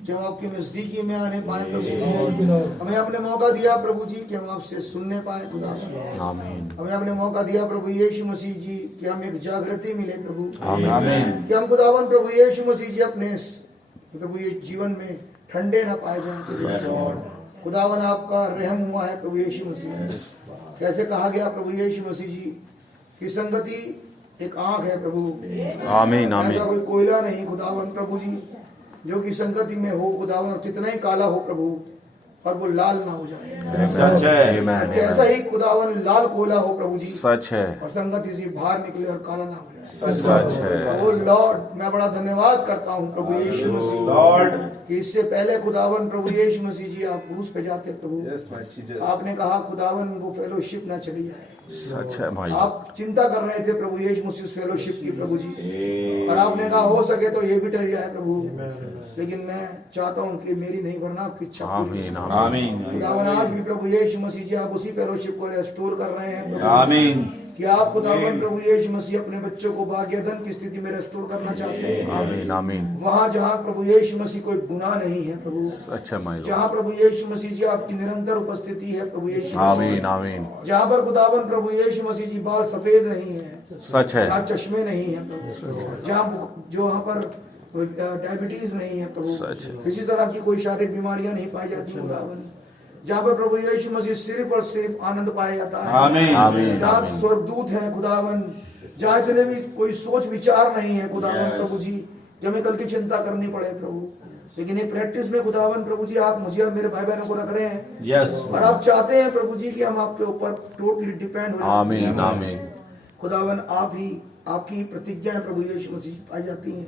कि हम आपके नजदीकी में आने पाए प्रभु। हमें आपने मौका दिया प्रभु जी कि हम आपसे सुनने पाए खुदा। आमीन। हमें आपने मौका दिया प्रभु यीशु मसीह जी कि हम एक जागृति मिले प्रभु। आमीन। कि हम खुदावन प्रभु यीशु मसीह जी अपने प्रभु ये जीवन में ठंडे ना पाए जाए। खुदावन आपका रहम हुआ है प्रभु यीशु मसीह। कैसे कहा गया प्रभु यीशु मसीह जी की संगति एक आंख है प्रभु। आमीन। आमीन। ऐसा कोई कोयला नहीं खुदावन प्रभु जी जो कि संगति में हो खुदावन, कितना ही काला हो प्रभु और वो लाल ना हो जाए। सच है। जैसा ही खुदावन लाल कोयला हो प्रभु जी, सच है। और संगति से बाहर निकले और काला ना हो जाए। सच है। ओ लॉर्ड, मैं बड़ा धन्यवाद करता हूँ प्रभु यीशु मसीह लॉर्ड कि इससे पहले खुदावन प्रभु यीशु मसीह जी आप क्रूस पे जाते प्रभु। आपने कहा खुदावन वो फेलोशिप ना चली जाए। सच है भाई। आप चिंता कर रहे थे प्रभु यीशु मसीह फेलोशिप की प्रभु जी, और आपने कहा हो सके तो ये भी टल जाए प्रभु, लेकिन मैं चाहता हूँ कि मेरी नहीं वरना आपकी इच्छा पूरी हो। आमीन। खुदावन आज भी प्रभु यीशु मसीह जी आप उसी फेलोशिप को रेस्टोर कर रहे हैं प्रभु। आमीन। कि आप खुदावन प्रभु यीशु मसीह अपने बच्चों को भाग्यधन की स्थिति में रेस्टोर करना चाहते हैं। आमीन। आमीन। वहाँ जहाँ प्रभु यीशु मसीह कोई गुनाह नहीं है प्रभु, सच है भाई। जहाँ प्रभु यीशु मसीह जी आपकी निरंतर उपस्थिति है प्रभु यीशु मसीह। आमीन। आमीन। जहाँ पर खुदावन प्रभु यीशु मसीह जी बाल सफेद नहीं है, सच है। जहाँ चश्मे नहीं है प्रभु, जहाँ जो वहाँ पर डायबिटीज नहीं है प्रभु, सच है। किसी तरह की कोई शारीरिक बीमारियां नहीं पाई जाती खुदावन, जहाँ पर प्रभु यीशु मसीह सिर्फ और सिर्फ आनंद पाया जाता है। आमीन। आमीन। जहाँ स्वर्गदूत है खुदावन, जहाँ इतने भी कोई सोच विचार नहीं है खुदावन प्रभु जी जो हमें कल की चिंता करनी पड़े प्रभु, लेकिन एक प्रैक्टिस में खुदावन प्रभु जी आप मुझे और मेरे भाई बहनों को रख रहे हैं। यस। और आप चाहते हैं प्रभु जी कि हम आपके ऊपर टोटली डिपेंड हो जाएं। आमीन। आमीन। खुदावन आप ही आपकी प्रतिज्ञाएं प्रभु यीशु मसीह पाई जाती हैं,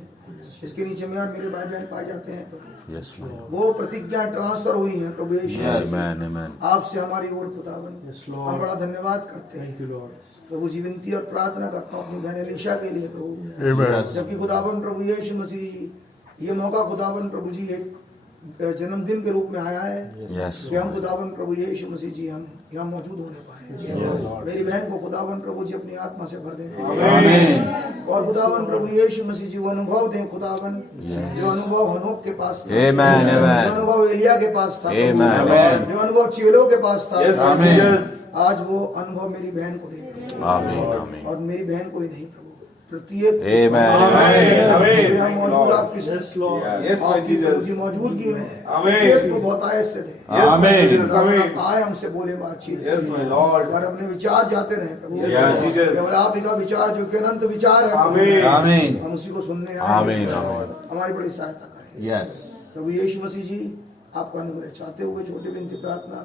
इसके नीचे मैं और मेरे भाई बहन पाए जाते हैं प्रभु। यस। वो प्रतिज्ञा ट्रांसफर हुई है प्रभु यीशु मसीह आमीन। आमीन। आपसे हमारी ओर खुदावन। हम बड़ा धन्यवाद करते हैं प्रभु जी। विनती और प्रार्थना करता हूँ अपनी बहन एलिशा के लिए प्रभु, जबकि खुदावन प्रभु यीशु मसीह ये मौका खुदावन प्रभु जी एक जन्मदिन के रूप में आया है कि हम खुदावन प्रभु यीशु मसीह जी हम यहाँ मौजूद होने पाए। मेरी बहन को खुदावन प्रभु जी अपनी आत्मा से भर दें और खुदावन प्रभु यीशु मसीह जी वो अनुभव दें खुदावन जो अनुभव हनोक के पास था, जो अनुभव एलिया के पास था, जो अनुभव चेलों के पास था, आज वो अनुभव मेरी बहन को दे। आमीन। और मेरी बहन को ही नहीं प्रभु, प्रत्येक आमीन। मौजूद आपकी प्रभु जी मौजूदगी में प्रत्येक को बहुत आयत से दे। आमीन। आए हमसे बोले बातचीत और अपने विचार जाते रहे प्रभु, केवल आप ही का विचार जो कि अनंत विचार है आमीन। हम उसी को सुनने आमीन। हमारी बड़ी सहायता करें। यस। प्रभु यीशु मसीह जी आपका अनुग्रह चाहते हुए छोटी विनती प्रार्थना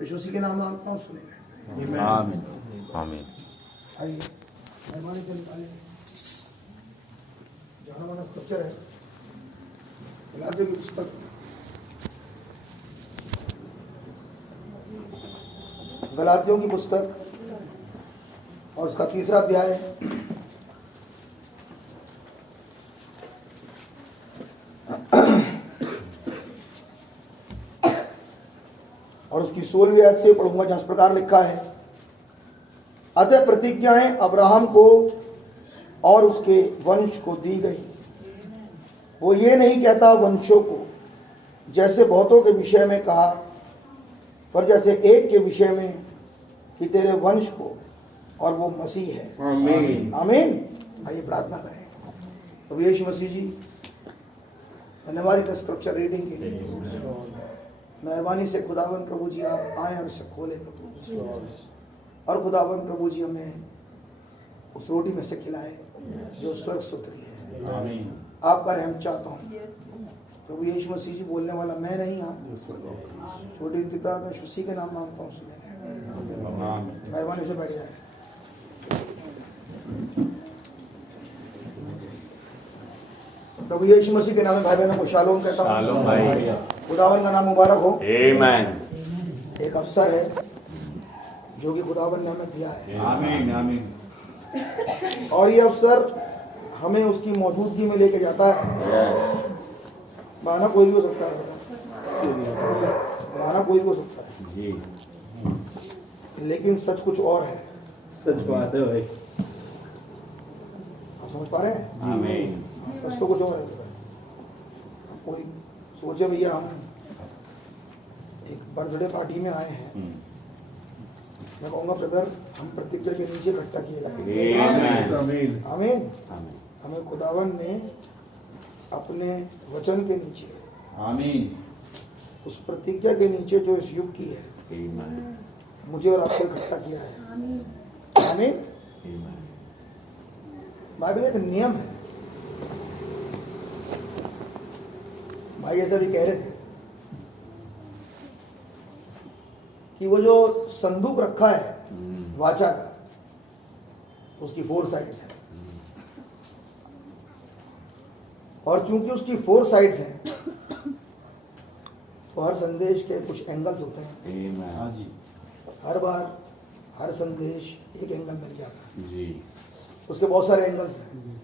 यीशु मसीह के नाम मांगता हूँ, सुनेंगे। आमीन। आमीन। आइए मेहरबानी से निकालिए जहाँ हमारा स्क्रिप्चर है गलातियों की पुस्तक, गलातियों की पुस्तक और उसका 3रा अध्याय और उसकी 16वीं आयत से पढ़ूंगा, जहाँ इस प्रकार लिखा है, अतः प्रतिज्ञाएं अब्राहम को और उसके वंश को दी गई। वो ये नहीं कहता वंशों को जैसे बहुतों के विषय में कहा, पर जैसे एक के विषय में कि तेरे वंश को, और वो मसीह है। आमीन। आमीन। आइए प्रार्थना करें। प्रभु यीशु मसीह जी धन्यवाद इस स्क्रिप्चर रीडिंग के लिए। मेहरबानी से खुदावन प्रभु जी आप आए और इसे खोले प्रभु, और खुदावन प्रभु जी हमें उस रोटी में से खिलाए जो स्वर्ग से उतरी है। आमीन। आपका रहम चाहता हूँ प्रभु यीशु मसीह जी, बोलने वाला मैं नहीं आप। छोटी विनती प्रार्थना उसी के नाम मांगता हूँ, सुने। मेहरबानी से बैठ जाए। प्रभु यीशु मसीह के नाम में भाई बहनों को शालोम कहता हूँ। खुदावन का नाम मुबारक हो। आमीन। एक अवसर है जो कि खुदावन ने हमें दिया है। आमीन। आमीन। और ये अवसर हमें उसकी मौजूदगी में लेके जाता है। बहाना कोई भी हो सकता है, बहाना कोई भी हो सकता है, लेकिन सच कुछ और है। सच बात है भाई। आप समझ पा रहे हैं? आमीन। सच तो कुछ और है। कोई सोचे भैया हम एक बर्थडे पार्टी में आए हैं, मैं कहूँगा ब्रदर हम प्रतिज्ञा के नीचे इकट्ठा किए गए। आमीन आमीन आमीन। आमीन हमें खुदावन ने अपने वचन के नीचे, आमीन उस प्रतिज्ञा के नीचे जो इस युग की है, आमीन मुझे और आपको इकट्ठा किया है। आमीन। बाइबल एक नियम है, भाई ऐसा भी कह रहे थे कि वो जो संदूक रखा है वाचा का, उसकी 4 साइड्स हैं, और चूंकि उसकी 4 साइड्स हैं तो हर संदेश के कुछ एंगल्स होते हैं। हाँ जी हर बार हर संदेश एक एंगल मिल जाता है, जी उसके बहुत सारे एंगल्स हैं।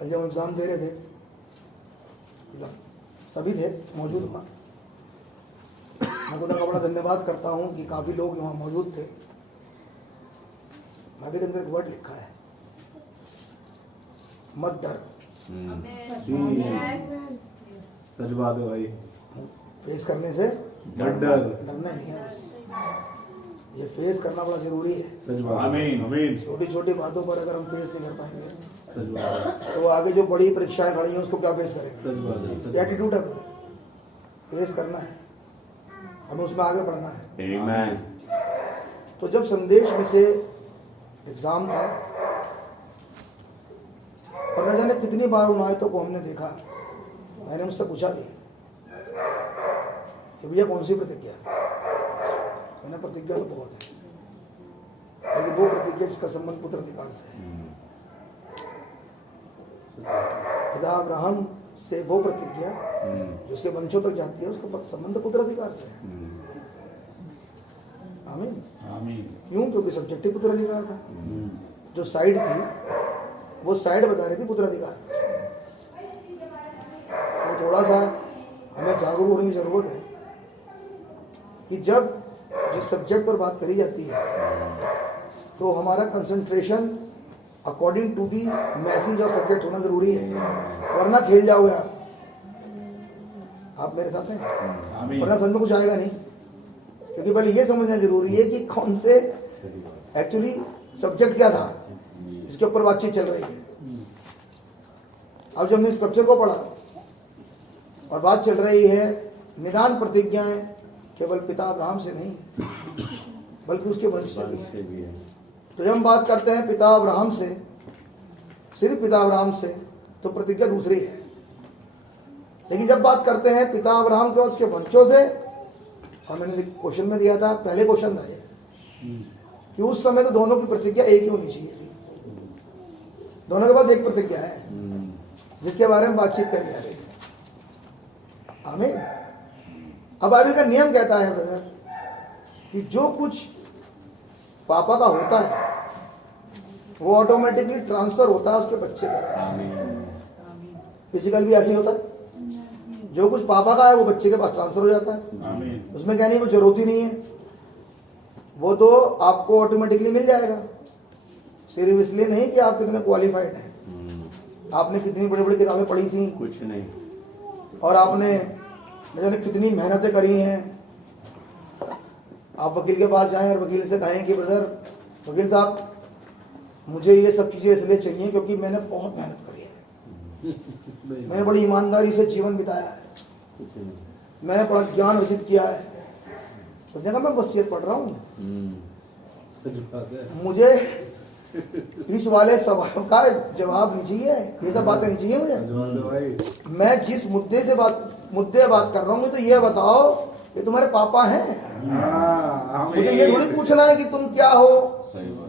कल जब हम एग्जाम दे रहे थे, सभी थे मौजूद वहाँ, मैं खुदा का बड़ा धन्यवाद करता हूँ कि काफ़ी लोग वहाँ मौजूद थे। बाइबल के अंदर एक वर्ड लिखा है, मत डर। सच बात है भाई फेस करने से मत डर डरना नहीं है, बस ये फेस करना बड़ा ज़रूरी है। सच बात आमीन आमीन छोटी छोटी बातों पर अगर हम फेस नहीं कर पाएंगे सच बात है तो आगे जो बड़ी परीक्षाएं खड़ी हैं उसको क्या फेस करेंगे। सच बात है एटीट्यूड है, फेस करना है, हमें उसमें आगे बढ़ना है। आमीन तो जब संदेश में से एग्ज़ाम था और न जाने कितनी बार उन आयतों को हमने देखा, मैंने मुझसे पूछा भी कि भैया कौन सी प्रतिज्ञा। मैंने प्रतिज्ञा तो बहुत है, लेकिन वो प्रतिज्ञा जिसका संबंध पुत्र अधिकार से है। पिता अब्राहम से वो प्रतिज्ञा जो उसके वंशों तक जाती है, उसका संबंध पुत्र अधिकार से है। आमीन। आमीन क्यों? क्योंकि सब्जेक्टिव पुत्र अधिकार था, जो साइड थी वो साइड बता रही थी पुत्र अधिकार। तो थोड़ा सा हमें जागरूक होने की जरूरत है कि जब जिस सब्जेक्ट पर बात करी जाती है तो हमारा concentration according to the message और सब्जेक्ट होना जरूरी है, वरना खेल जाओगे आप मेरे साथ हैं, आमीन वरना समझ में कुछ आएगा नहीं। क्योंकि पहले ये समझना जरूरी है कि कौन से एक्चुअली सब्जेक्ट क्या था जिसके ऊपर बातचीत चल रही है। अब जब हमने स्क्रिप्चर को पढ़ा और बात चल रही है निदान प्रतिज्ञाएं केवल पिता अब्राहम से नहीं बल्कि उसके वंश से भी है। तो जब हम बात करते हैं पिता अब्राहम से, सिर्फ पिता अब्राहम से, तो प्रतिज्ञा दूसरी है। लेकिन जब बात करते हैं पिता अब्राहम के और उसके वंशों से, और मैंने क्वेश्चन में दिया था, पहले क्वेश्चन था ये कि उस समय तो दोनों की प्रतिज्ञा एक ही होनी चाहिए थी। दोनों के पास एक प्रतिज्ञा है जिसके बारे में बातचीत करी जा रही है। आमीन। अब बाइबल का नियम कहता है ब्रदर कि जो कुछ पापा का होता है वो ऑटोमेटिकली ट्रांसफर होता है उसके बच्चे के पास। फिजिकल भी ऐसे ही होता है, जो कुछ पापा का है वो बच्चे के पास ट्रांसफर हो जाता है। आमीन उसमें कहने की कोई जरूरत ही नहीं है, वो तो आपको ऑटोमेटिकली मिल जाएगा। सिर्फ इसलिए नहीं कि आप कितने क्वालिफाइड हैं, आपने कितनी बड़ी बड़ी किताबें पढ़ी थी कुछ नहीं, और आपने न जाने कितनी मेहनतें करी हैं। आप वकील के पास जाएं और वकील से कहें कि ब्रदर वकील साहब मुझे ये सब चीज़ें इसलिए चाहिए क्योंकि मैंने बहुत मेहनत करी है, मैंने बड़ी ईमानदारी से जीवन बिताया है, कुछ नहीं। मैंने बड़ा ज्ञान अर्जित किया है। तो उसने कहा मैं वसीयत पढ़ रहा हूँ, सच बात है मुझे इस वाले सवालों का जवाब नहीं चाहिए, ये सब बातें नहीं चाहिए मुझे। सच बात है भाई मैं जिस मुद्दे बात कर रहा हूँ, तो ये बताओ ये तुम्हारे पापा हैं। हाँ आमीन मुझे ये थोड़ी पूछना है कि तुम क्या हो, सही बात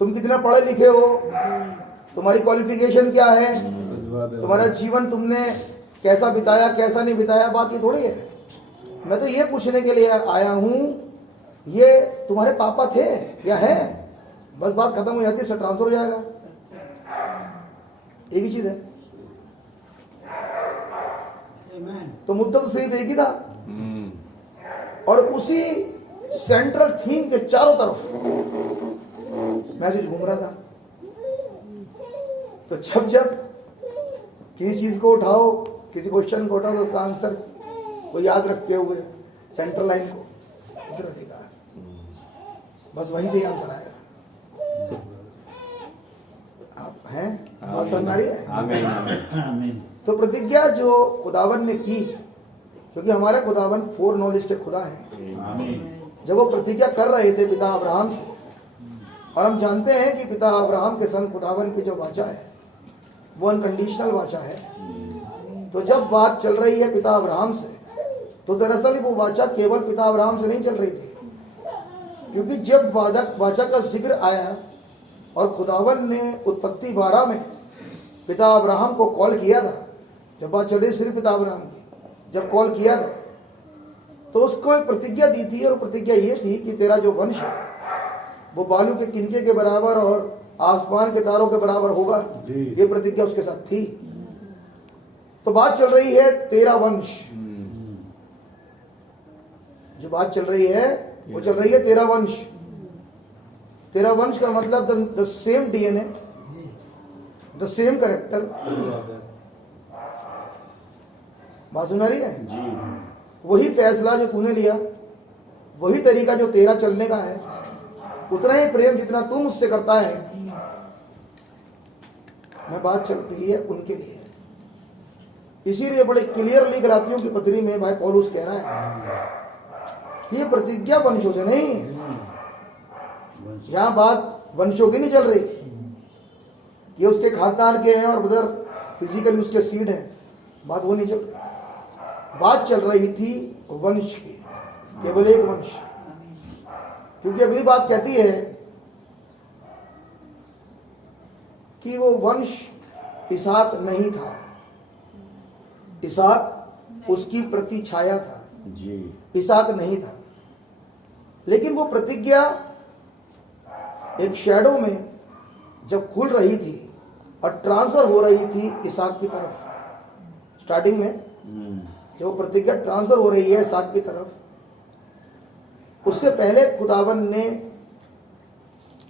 तुम कितने पढ़े लिखे हो, तुम्हारी क्वालिफिकेशन क्या है, सच बात है तुम्हारा जीवन तुमने कैसा बिताया कैसा नहीं बिताया, बात ये थोड़ी है। मैं तो ये पूछने के लिए आया हूँ ये तुम्हारे पापा थे या है, बस बात खत्म हो जाती है, सब ट्रांसफर हो जाएगा। एक ही चीज है, तो मुद्दा तो सिर्फ एक ही था और उसी सेंट्रल थीम के चारों तरफ मैसेज घूम रहा था। तो जब किसी चीज को उठाओ किसी क्वेश्चन को उठाओ तो उसका आंसर को याद रखते हुए सेंट्रल लाइन को उत्तराधिकार, बस वहीं से ही आंसर आएगा। आप हैं, बात समझ में आ रही है? आमीन आमीन। तो प्रतिज्ञा जो खुदावन ने की, क्योंकि हमारे खुदावन फोर नॉलेज खुदा है, आमीन। जब वो प्रतिज्ञा कर रहे थे पिता अब्राहम से, और हम जानते हैं कि पिता अब्राहम के संग खुदावन की जो वाचा है वो अनकंडीशनल वाचा है। तो जब बात चल रही है पिता अब्राहम से, तो दरअसल वो वाचा केवल पिता अब्राहम से नहीं चल रही थी, क्योंकि जब वाचा का जिक्र आया और खुदावन ने उत्पत्ति 12 में पिता अब्राहम को कॉल किया था, जब बात चल रही सिर्फ पिता अब्राहम की, जब कॉल किया था तो उसको एक प्रतिज्ञा दी थी, और प्रतिज्ञा ये थी कि तेरा जो वंश है वो बालू के किनके के बराबर और आसमान के तारों के बराबर होगा। ये प्रतिज्ञा उसके साथ थी। तो बात चल रही है तेरा वंश, जो बात चल रही है वो चल रही है तेरा वंश। तेरा वंश का मतलब the same DNA, the same character. बात सुन रही है? वही फैसला जो तूने लिया, वही तरीका जो तेरा चलने का है, उतना ही प्रेम जितना तू मुझसे करता है, मैं बात चल रही है उनके लिए। इसीलिए बड़े क्लियरली गलातियों की पत्री में भाई पौलुस कह रहा है ये प्रतिज्ञा वंशों से नहीं है। यहां बात वंशों की नहीं चल रही, ये उसके खानदान के हैं और उधर फिजिकली उसके सीड हैं, बात वो नहीं चल रही। बात चल रही थी वंश की, केवल एक वंश। क्योंकि अगली बात कहती है कि वो वंश इसहाक नहीं था, इसहाक उसकी प्रतिछाया था जी, इसहाक नहीं था। लेकिन वो प्रतिज्ञा एक शैडो में जब खुल रही थी और ट्रांसफर हो रही थी इसहाक की तरफ, स्टार्टिंग में जब वो प्रतिज्ञा ट्रांसफर हो रही है इसहाक की तरफ, उससे पहले खुदावन ने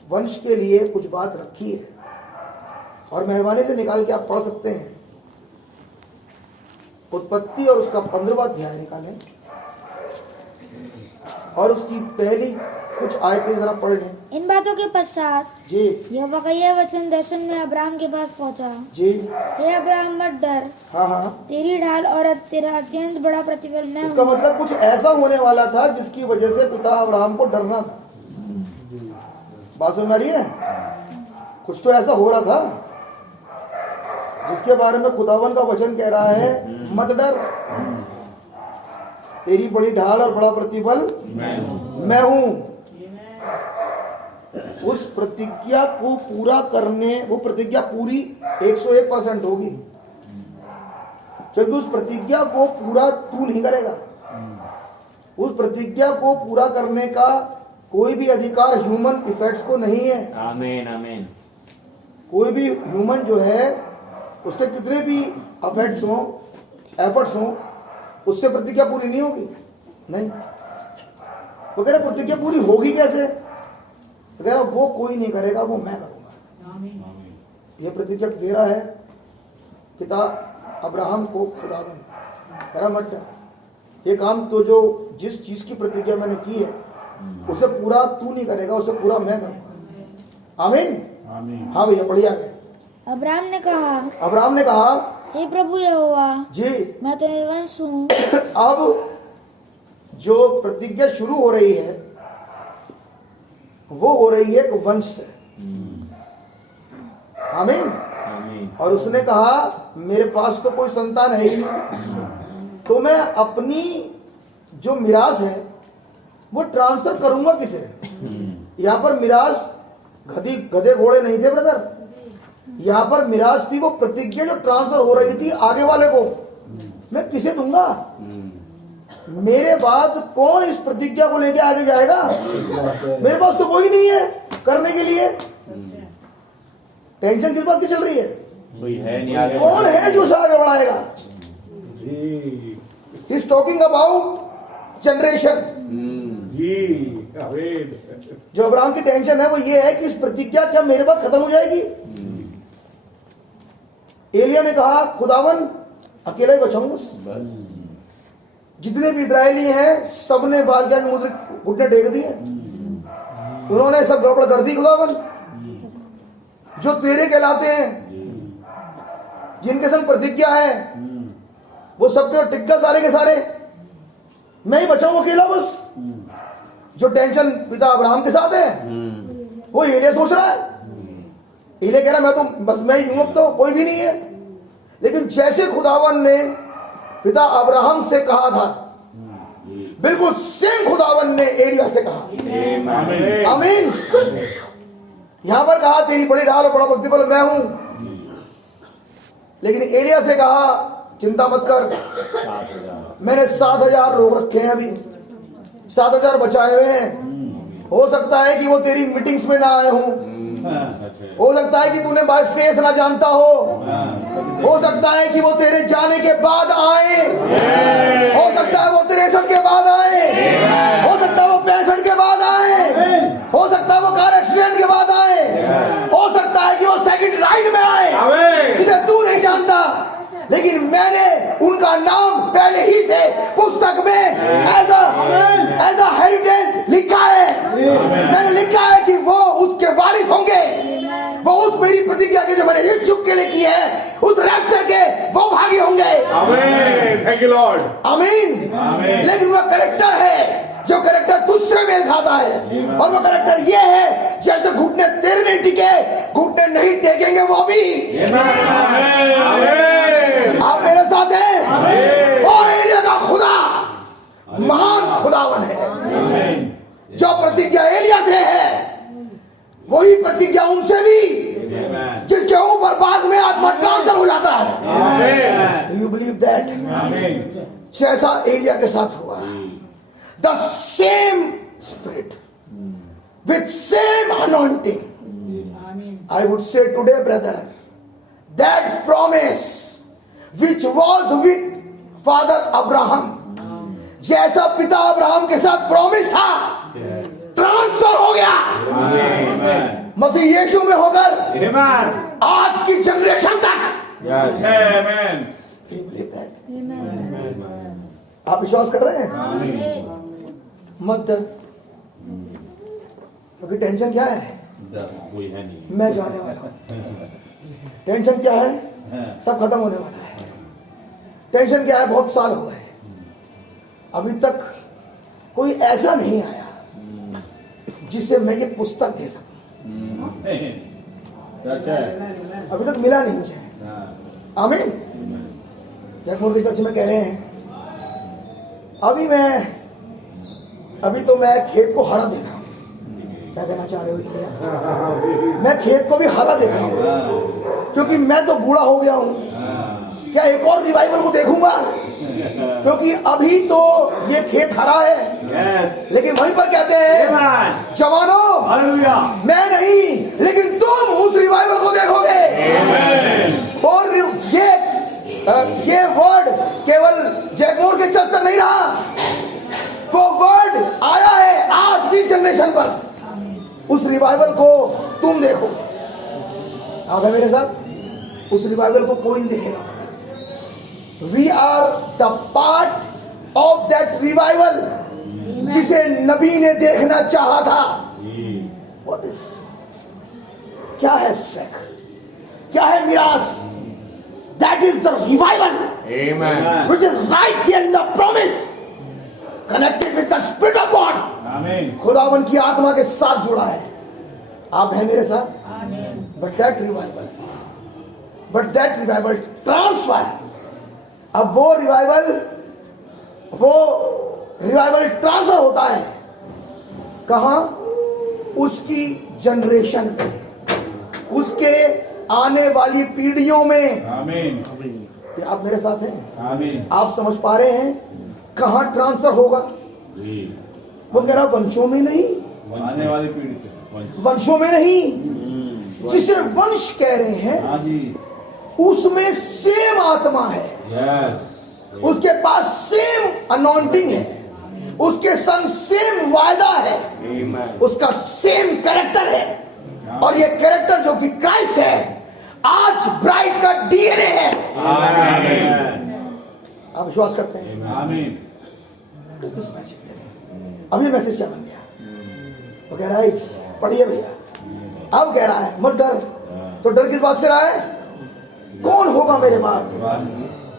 वंश के लिए कुछ बात रखी है, और मेहरबानी से निकाल के आप पढ़ सकते हैं। उत्पत्ति और उसका 15वां अध्याय निकालें और उसकी पहली कुछ आयतें जरा पढ़ लें। इन बातों के पश्चात जी यहोवा का यह वचन दर्शन में अब्राहम के पास पहुंचा। जी हे अब्राहम मत डर, हाँ हाँ, तेरी ढाल और तेरा अत्यंत बड़ा प्रतिफल मैं इसका हूँ। मतलब कुछ ऐसा होने वाला था जिसकी वजह से पिता अब्राहम को डरना था। बात सुन रही है? कुछ तो ऐसा हो रहा था जिसके बारे में खुदावन का वचन कह रहा है मत डर, तेरी बड़ी ढाल और बड़ा प्रतिफल मैं हूं। उस प्रतिज्ञा को पूरा करने, वो प्रतिज्ञा पूरी 101% होगी, क्योंकि उस प्रतिज्ञा को पूरा तू नहीं करेगा। उस प्रतिज्ञा को पूरा करने का कोई भी अधिकार ह्यूमन इफेक्ट्स को नहीं है। आमीन आमीन। कोई भी ह्यूमन जो है उसके कितने भी अफेक्ट्स हों, एफर्ट्स हों, उससे प्रतिज्ञा पूरी नहीं होगी। नहीं, तो कह रहे प्रतिज्ञा पूरी होगी कैसे? तो कह रहा वो कोई नहीं करेगा, वो मैं करूंगा। ये प्रतिज्ञा दे रहा है पिता अब्राहम को खुदावन, कह रहा मत डर, ये काम तो जो जिस चीज की प्रतिज्ञा मैंने की है उसे पूरा तू नहीं करेगा, उसे पूरा मैं करूंगा। आमीन। हाँ भैया बढ़िया है। अब्राहम ने कहा हे प्रभु यहोवा जी, मैं तो निर्वंश हूँ। अब जो प्रतिज्ञा शुरू हो रही है वो हो रही है एक वंश से। आमीन। और उसने कहा मेरे पास तो कोई संतान है ही नहीं, तो मैं अपनी जो मिरास है वो ट्रांसफर करूंगा किसे? यहां पर मिरास गधे घोड़े नहीं थे ब्रदर, यहां पर मिरास थी वो प्रतिज्ञा जो ट्रांसफर हो रही थी आगे वाले को। मैं किसे दूंगा? मेरे बाद कौन इस प्रतिज्ञा को लेके आगे जाएगा? मेरे पास तो कोई नहीं है करने के लिए। टेंशन किस बात की चल रही है? कोई है नहीं आगे। कौन है जो उसे आगे बढ़ाएगा? He's talking about generation. जो अब्राहम की टेंशन है वो ये है कि इस प्रतिज्ञा क्या मेरे बाद खत्म हो जाएगी? एलिया ने कहा खुदावन अकेला ही बचा हूं बस। जितने भी इजरायली हैं सबने बाल के आगे घुटने टेक दिए, उन्होंने सब गड़बड़ कर दी। खुदावन जो तेरे कहलाते हैं, जिनके संग प्रतिज्ञा है, वो सबके टिक गए सारे के सारे। मैं ही बचाऊं अकेला बस। जो टेंशन पिता अब्राहम के साथ है वो एलिया सोच रहा है। एलिया कह रहा मैं तो बस मैं ही हूं, अब तो कोई भी नहीं है। लेकिन जैसे खुदावन ने पिता अब्राहम से कहा था, बिल्कुल सेम खुदावन ने एलिया से कहा। आमीन। यहां पर कहा तेरी बड़ी ढाल और बड़ा प्रतिफल मैं हूं, लेकिन एलिया से कहा चिंता मत कर, मैंने 7,000 लोग रखे हैं, अभी 7,000 बचाए हुए हैं। हो सकता है कि वो तेरी मीटिंग्स में ना आए हों, हो सकता है कि तूने बाय फेस ना जानता हो सकता है कि वो तेरे जाने के बाद आए, हो सकता है वो 63 के बाद आए, हो सकता है वो 65 के बाद आए, हो सकता है वो कार एक्सीडेंट के बाद आए, हो सकता है कि वो सेकंड राइड में आए जिसे तू नहीं जानता। लेकिन मैंने उनका नाम पहले ही से पुस्तक में एज अ हेरिटेज लिखा है। मैंने लिखा है कि वो उसके वारिस होंगे, वो उस मेरी प्रतिज्ञा के जो मैंने इस युग के लिए की है, उस रैप्चर के वो भागी होंगे। आमीन। Thank you Lord. आमीन। लेकिन वो कैरेक्टर है जो कैरेक्टर तुझसे मेल खाता है, और वो कैरेक्टर ये है जैसे घुटने तेरे नहीं टिके, घुटने नहीं टेकेंगे वो भी। आप मेरे साथ हैं। वो एलिया का खुदा महान खुदावन है। जो प्रतिज्ञा एलिया से है वही प्रतिज्ञा उनसे भी, जिसके ऊपर बाद में आत्मा ट्रांसफर हो जाता है। Do you believe that? जैसा एलिया के साथ हुआ, the same spirit with same anointing. I would say today, brother, that promise which was with father Abraham, जैसा पिता अब्राहम के साथ प्रॉमिस था, ट्रांसफर हो गया मसीह यीशु में होकर आज की जनरेशन तक। आप विश्वास कर रहे हैं? मत डर, क्योंकि टेंशन क्या है? कोई है नहीं, मैं जाने वाला हूं। टेंशन क्या है? सब खत्म होने वाला है। टेंशन क्या है? बहुत साल हो गए, अभी तक कोई ऐसा नहीं आया जिसे मैं ये पुस्तक दे सकूं। अभी तक मिला नहीं मुझे। आमीन। जगमोहन के चर्च में कह रहे हैं, अभी तो मैं खेत को हरा देख रहा हूं। क्या कहना चाह रहे हो इलिया? मैं खेत को भी हरा देख रहा हूं, क्योंकि मैं तो बूढ़ा हो गया हूं। क्या एक और रिवाइवल को देखूंगा? क्योंकि अभी तो ये खेत हरा है, लेकिन वहीं पर कहते हैं जवानों, मैं नहीं लेकिन तुम उस रिवाइवल को देखोगे। और ये वर्ड केवल जयपुर के चर्च तक नहीं रहा, वो वर्ड आया है आज की जनरेशन पर। उस रिवाइवल को तुम देखोगे। आप है मेरे साथ? उस रिवाइवल को कोई नहीं देखेगा। We are the part of that revival जिसे नबी ने देखना चाहा था। What is? क्या है शेख? क्या है मिरास? That is the revival. Amen. Which is right there in the promise, connected with the Spirit of God. आमीन। खुदावन की आत्मा के साथ जुड़ा है। आप हैं मेरे साथ? But that revival transfer. अब वो रिवाइवल ट्रांसफर होता है कहां? उसकी जनरेशन में, उसके आने वाली पीढ़ियों में। आमीन। आप मेरे साथ हैं? आमीन। आप समझ पा रहे हैं कहां ट्रांसफर होगा? वो कह रहा वंशों में नहीं, आने वाली पीढ़ी से। वंशों में नहीं। जिसे वंश कह रहे हैं उसमें सेम आत्मा है, उसके पास सेम अनॉइंटिंग है, उसके संग सेम वायदा है, उसका सेम कैरेक्टर है। और ये कैरेक्टर जो कि क्राइस्ट है, आज ब्राइड का डीएनए है। आप विश्वास करते हैं? आमीन। What is this message? अब ये मैसेज क्या बन गया? वो कह रहा है पढ़िए भैया। अब कह रहा है मत डर। तो डर किस बात से रहा है? कौन होगा मेरे बाद?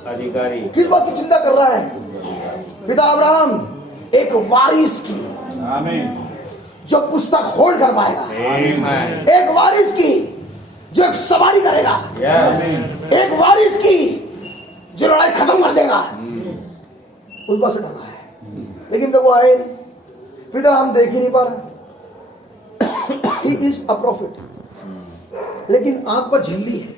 अधिकारी। किस बात की चिंता कर रहा है? पिता अब्राहम एक वारिस की, आमीन। जो पुस्तक होल्ड कर पाएगा, Amen. एक वारिस की जो एक सवारी करेगा, आमीन। एक वारिस की जो लड़ाई खत्म कर देगा, उस बात से डर रहा है। लेकिन जब वो आए नहीं, पिता हम देख ही नहीं पा रहे। ही इज अ प्रॉफिट, लेकिन आंख पर झिल्ली है।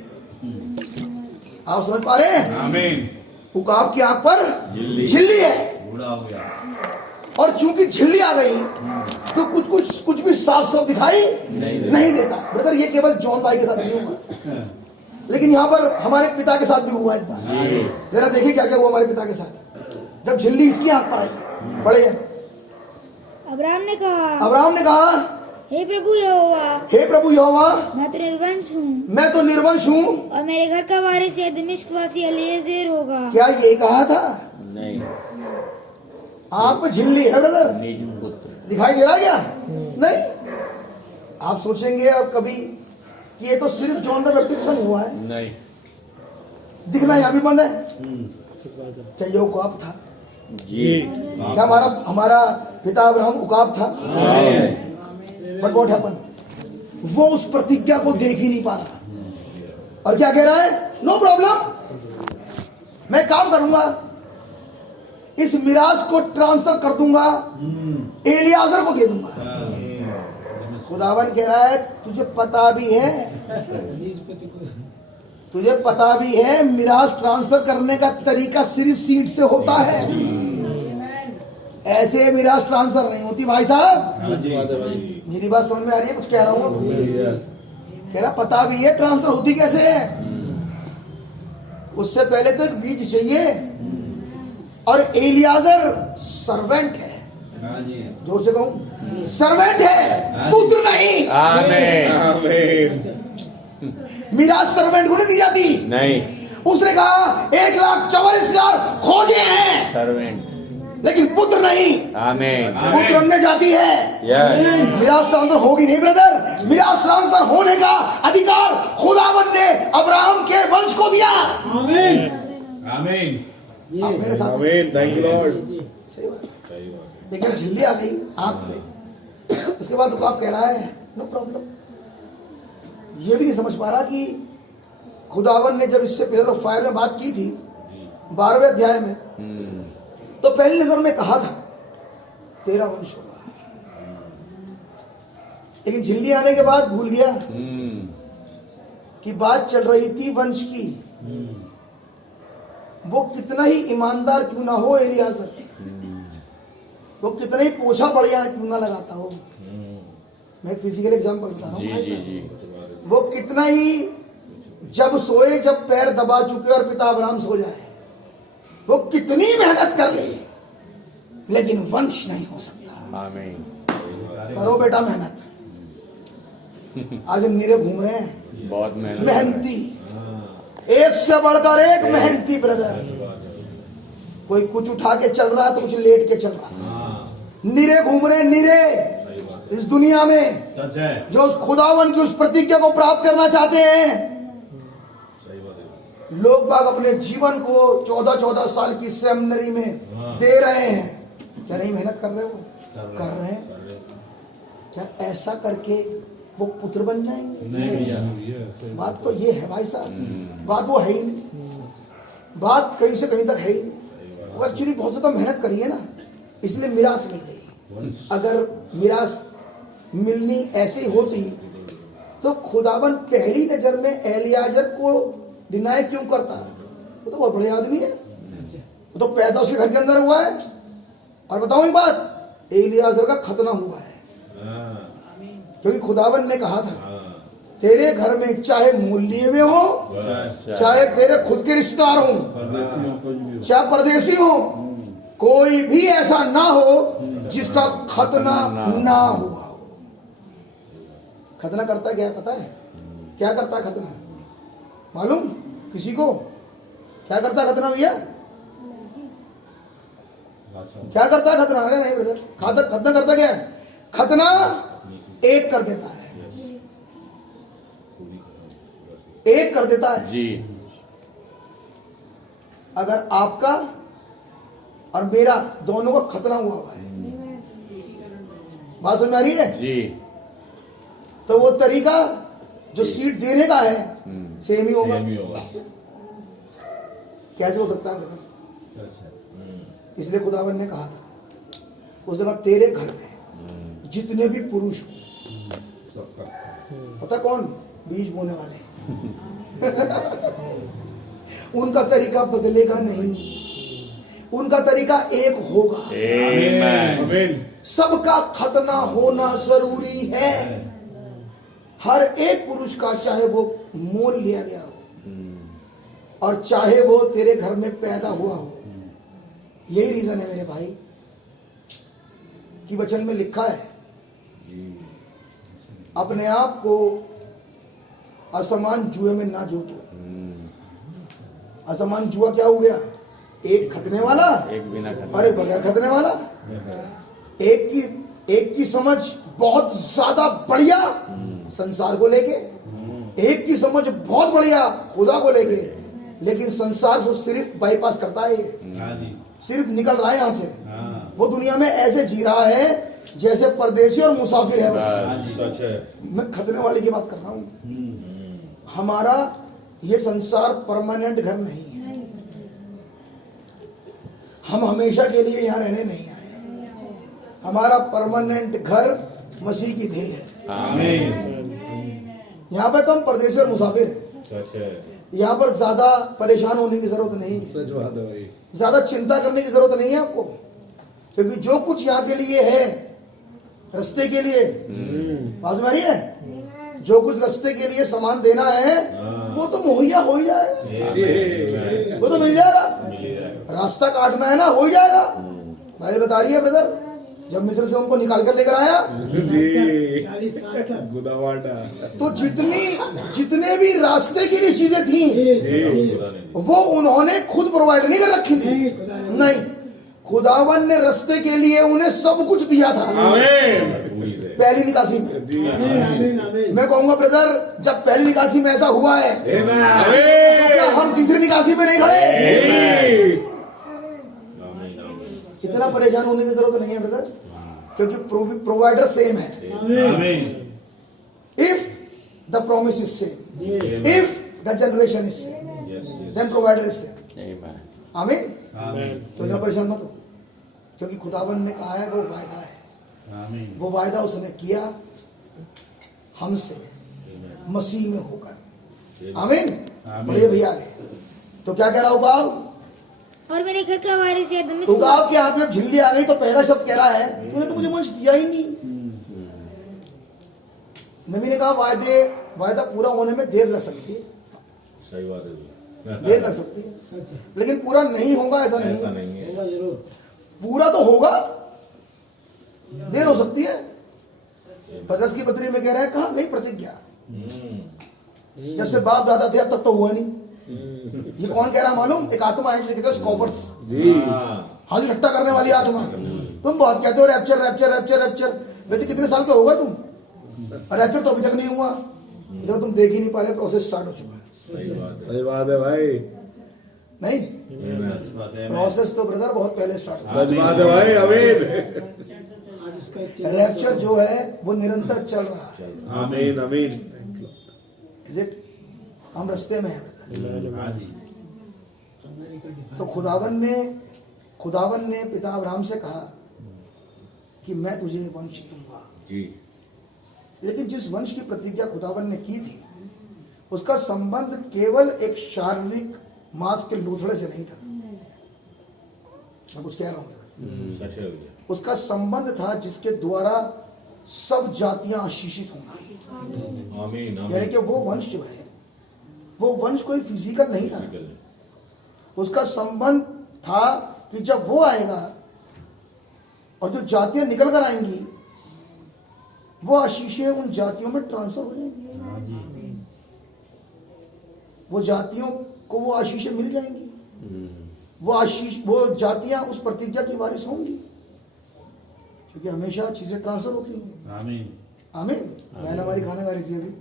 आप समझ पा रहे हैं? आमीन। उकाब की आंख पर झिल्ली है, बूढ़ा हो गया। और चूंकि झिल्ली आ गई तो कुछ भी साफ साफ दिखाई नहीं देता। ब्रदर ये केवल जॉन भाई के साथ नहीं हुआ, लेकिन यहाँ पर हमारे पिता के साथ भी हुआ एक बार। जरा देखिए क्या क्या हुआ हमारे पिता के साथ जब झिल्ली इसकी आंख पर आई। पढ़े। अब्राहम ने कहा, हे प्रभु यहोवा, मैं तो निर्वंश हूँ मैं तो निर्वंश हूँ, और मेरे घर का वारिस यह दमिश्कवासी एलीएजेर होगा। क्या ये कहा था? नहीं। आंख पर झिल्ली है ब्रदर, निज पुत्र। दिखाई दे रहा क्या? नहीं। आप सोचेंगे अब कभी कि ये तो सिर्फ जॉन द बैप्टिस्ट में हुआ है, नहीं। दिखना यहाँ भी बंद है। चाहिए उकाब था जी। क्या? हमारा पिता अब्राहम उकाब था। But what happen? वो उस प्रतिज्ञा को देख ही नहीं पा रहा, और क्या कह रहा है? नो प्रॉब्लम, मैं काम करूंगा, इस मिराज को ट्रांसफर कर दूंगा, एलियाजर को दे दूंगा। खुदावन कह रहा है तुझे पता भी है मिराज ट्रांसफर करने का तरीका सिर्फ सीट से होता है, ऐसे मिराज ट्रांसफर नहीं होती भाई साहब। मेरी बात समझ में आ रही है? कुछ कह रहा हूँ। कह रहा पता भी है ट्रांसफर होती कैसे है। उससे पहले तो एक बीज चाहिए, और एलियाजर सर्वेंट है। जोर से कहूं, सर्वेंट है, पुत्र नहीं। आमीन। मिराज सर्वेंट को नहीं दी जाती। नहीं। उसने कहा 1,44,000 खोजे हैं, सर्वेंट। लेकिन पुत्र नहीं। आमीन। पुत्र अन्य जाति है। यस। मिराज ट्रांसफर होगी नहीं ब्रदर। मिराज ट्रांसफर होने का अधिकार खुदावन ने अब्राहम के वंश को दिया। आमीन। आमीन। आप मेरे साथ? आमीन। Thank you Lord. सही बात। लेकिन झिल्ली आ गई आंख पे। उसके बाद तो आप कह रहा है नो प्रॉब्लम। ये भी नहीं समझ पा रहा कि खुदावन ने जब इससे पिलर ऑफ फायर में बात की थी 12वें अध्याय में, तो पहली नजर में कहा था तेरा वंश होगा, लेकिन झिल्ली आने के बाद भूल गया कि बात चल रही थी वंश की। वो कितना ही ईमानदार क्यों ना हो एलियाजर, वो कितना ही पोछा बढ़िया क्यों ना लगाता हो। मैं फिजिकल एग्जाम्पल बता रहा हूँ भाई साहब। वो कितना ही जब सोए, जब पैर दबा चुके और पिता अब्राहम सो जाए, वो कितनी मेहनत कर ले, लेकिन वंश नहीं हो सकता। आमीन। करो बेटा मेहनत। आज हम नीरे घूम रहे हैं, बहुत मेहनती, एक से बढ़कर एक मेहनती ब्रदर। कोई कुछ उठा के चल रहा है तो कुछ लेट के चल रहा है। नीरे घूम रहे, नीरे इस दुनिया में, सच है। जो उस खुदावन की उस प्रतिज्ञा को प्राप्त करना चाहते हैं। लोग बाग अपने जीवन को 14-14 साल की सेमिनरी में दे रहे हैं। क्या नहीं मेहनत कर रहे हो? कर रहे हैं। क्या ऐसा करके वो पुत्र बन जाएंगे? नहीं। बात तो ये है भाई साहब, बात वो है ही नहीं। बात कहीं से कहीं तक है ही नहीं। वो एक्चुअली बहुत ज्यादा मेहनत करी है ना, इसलिए मिरास मिल गई। अगर मिरास मिलनी ऐसी होती तो खुदावन पहली नजर में एलियाजर को डिनाई क्यों करता? वो तो बहुत बड़े आदमी है, वो तो पैदा उसके घर के अंदर हुआ है। और बताऊं एक बात, एलियाजर का खतना हुआ है, क्योंकि खुदावन ने कहा था तेरे घर में चाहे मूल्य में हो, चाहे तेरे खुद के रिश्तेदार हो, चाहे परदेसी हो, कोई भी ऐसा ना हो जिसका खतना ना हुआ हो। खतना करता क्या है पता है? क्या करता है खतना? मालूम किसी को? क्या करता है खतना भैया? क्या करता है खतना? अरे नहीं ब्रदर, खतना करता क्या है? खतना एक कर देता है, एक कर देता है जी। अगर आपका और मेरा दोनों का खतना हुआ है, बात समझ में आ रही है? जी। तो वो तरीका जो सीट देने का है सेम ही होगा। कैसे हो सकता है ब्रदर? इसलिए खुदावन ने कहा था, उसने कहा तेरे घर में जितने भी पुरुष हो, पता कौन? बीज बोने वाले उनका तरीका बदलेगा नहीं, उनका तरीका एक होगा। आमीन। सबका खतना होना जरूरी है, हर एक पुरुष का, चाहे वो मोल लिया गया हो और चाहे वो तेरे घर में पैदा हुआ हो। यही रीजन है मेरे भाई कि वचन में लिखा है, अपने आप को असमान जुए में ना जोतो। असमान जुआ क्या हो गया? एक खतने वाला, एक बिना खतने। अरे बगैर खतने वाला। एक की समझ बहुत ज्यादा बढ़िया संसार को लेके, एक की समझ बहुत बढ़िया खुदा को लेके, लेकिन संसार को सिर्फ बाईपास करता है, सिर्फ निकल रहा है यहां से। वो दुनिया में ऐसे जी रहा है जैसे परदेशी और मुसाफिर है बस। मैं खतने वाले की बात कर रहा हूं। हमारा ये संसार परमानेंट घर नहीं है, हम हमेशा के लिए यहाँ रहने नहीं आए। हमारा परमानेंट घर मसीह की देह है। आमीन। यहाँ पे तो हम परदेशी और मुसाफिर हैं। यहाँ पर ज्यादा परेशान होने की जरूरत नहीं है, ज्यादा चिंता करने की जरूरत नहीं है आपको, क्योंकि जो कुछ यहाँ के लिए है, रास्ते के लिए, बात में आ रही है, जो कुछ रास्ते के लिए सामान देना है वो तो मुहैया हो ही जाएगा, वो तो मिल जाएगा। रास्ता काटना है ना, हो ही जाएगा। भाई बता रही है ब्रदर, जब मिस्र से उनको निकाल कर लेकर आया तो जितने भी रास्ते के लिए चीजें थी वो उन्होंने खुद प्रोवाइड नहीं कर रखी थी, नहीं, खुदावन ने रास्ते के लिए उन्हें सब कुछ दिया था पहली निकासी में। मैं कहूंगा ब्रदर, जब पहली निकासी में ऐसा हुआ है तो क्या हम तीसरी निकासी में नहीं खड़े? इतना परेशान होने की जरूरत नहीं है ब्रदर, क्योंकि प्रोवाइडर सेम है। If the promise is same, if the generation is same, then provider is same. आमीन। तो इतना परेशान मत हो, क्योंकि खुदावन ने कहा है वो वायदा है, वो वायदा उसने किया हमसे मसीह में होकर। आमीन। बढ़िया भैया आगे तो क्या कह रहा होगा? और मेरे घर का वारिस है। तो आपके हाथ में झिल्ली आ गई तो पहला शब्द कह रहा है तूने तो मुझे वंश दिया ही नहीं। नबी ने कहा वायदा पूरा होने में देर लग सकती है, सही बात है, देर लग सकती है, लेकिन पूरा नहीं होगा ऐसा नहीं है। पूरा तो होगा, देर हो सकती है। पतरस की पत्री में कह रहा है कहाँ गई प्रतिज्ञा? जब से बाप दादा थे अब तक तो हुआ नहीं। ये कौन कह रहा मालूम? एक आत्मा है जिसे कहते हैं स्कॉपर्स, हाजिर ठट्टा करने वाली आत्मा। तुम बहुत कहते हो रैप्चर रैप्चर रैप्चर रैप्चर, वैसे कितने साल का होगा तुम? रैप्चर तो अभी तक नहीं हुआ, जब तुम देख ही नहीं पा रहे, प्रोसेस स्टार्ट हो चुका है। सही बात है भाई, नहीं प्रोसेस तो ब्रदर बहुत पहले स्टार्ट हुआ। सच बात है भाई। आमीन। रैप्चर जो है वो निरंतर चल रहा है। आमीन आमीन। Is it? हम रास्ते में हैं। तो खुदावन ने पिता अब्राहम से कहा कि मैं तुझे वंश दूंगा जी। लेकिन जिस वंश की प्रतिज्ञा खुदावन ने की थी उसका संबंध केवल एक शारीरिक मांस के लूथड़े से नहीं था। मैं कुछ कह रहा हूँ, उसका संबंध था जिसके द्वारा सब जातियां आशीषित होंगी। यानी कि वो वंश जो है वो वंश कोई फिजिकल नहीं था, उसका संबंध था कि जब वो आएगा और जो जातियां निकल कर आएंगी वो आशीषें उन जातियों में ट्रांसफर हो जाएंगी, वो जातियों को वो आशीषें मिल जाएंगी, वो आशीष, वो जातियां उस प्रतिज्ञा की वारिस होंगी, क्योंकि हमेशा चीजें ट्रांसफर होती हैं। आमीन। आमीन। बहन हमारी खाना खा रही थी अभी,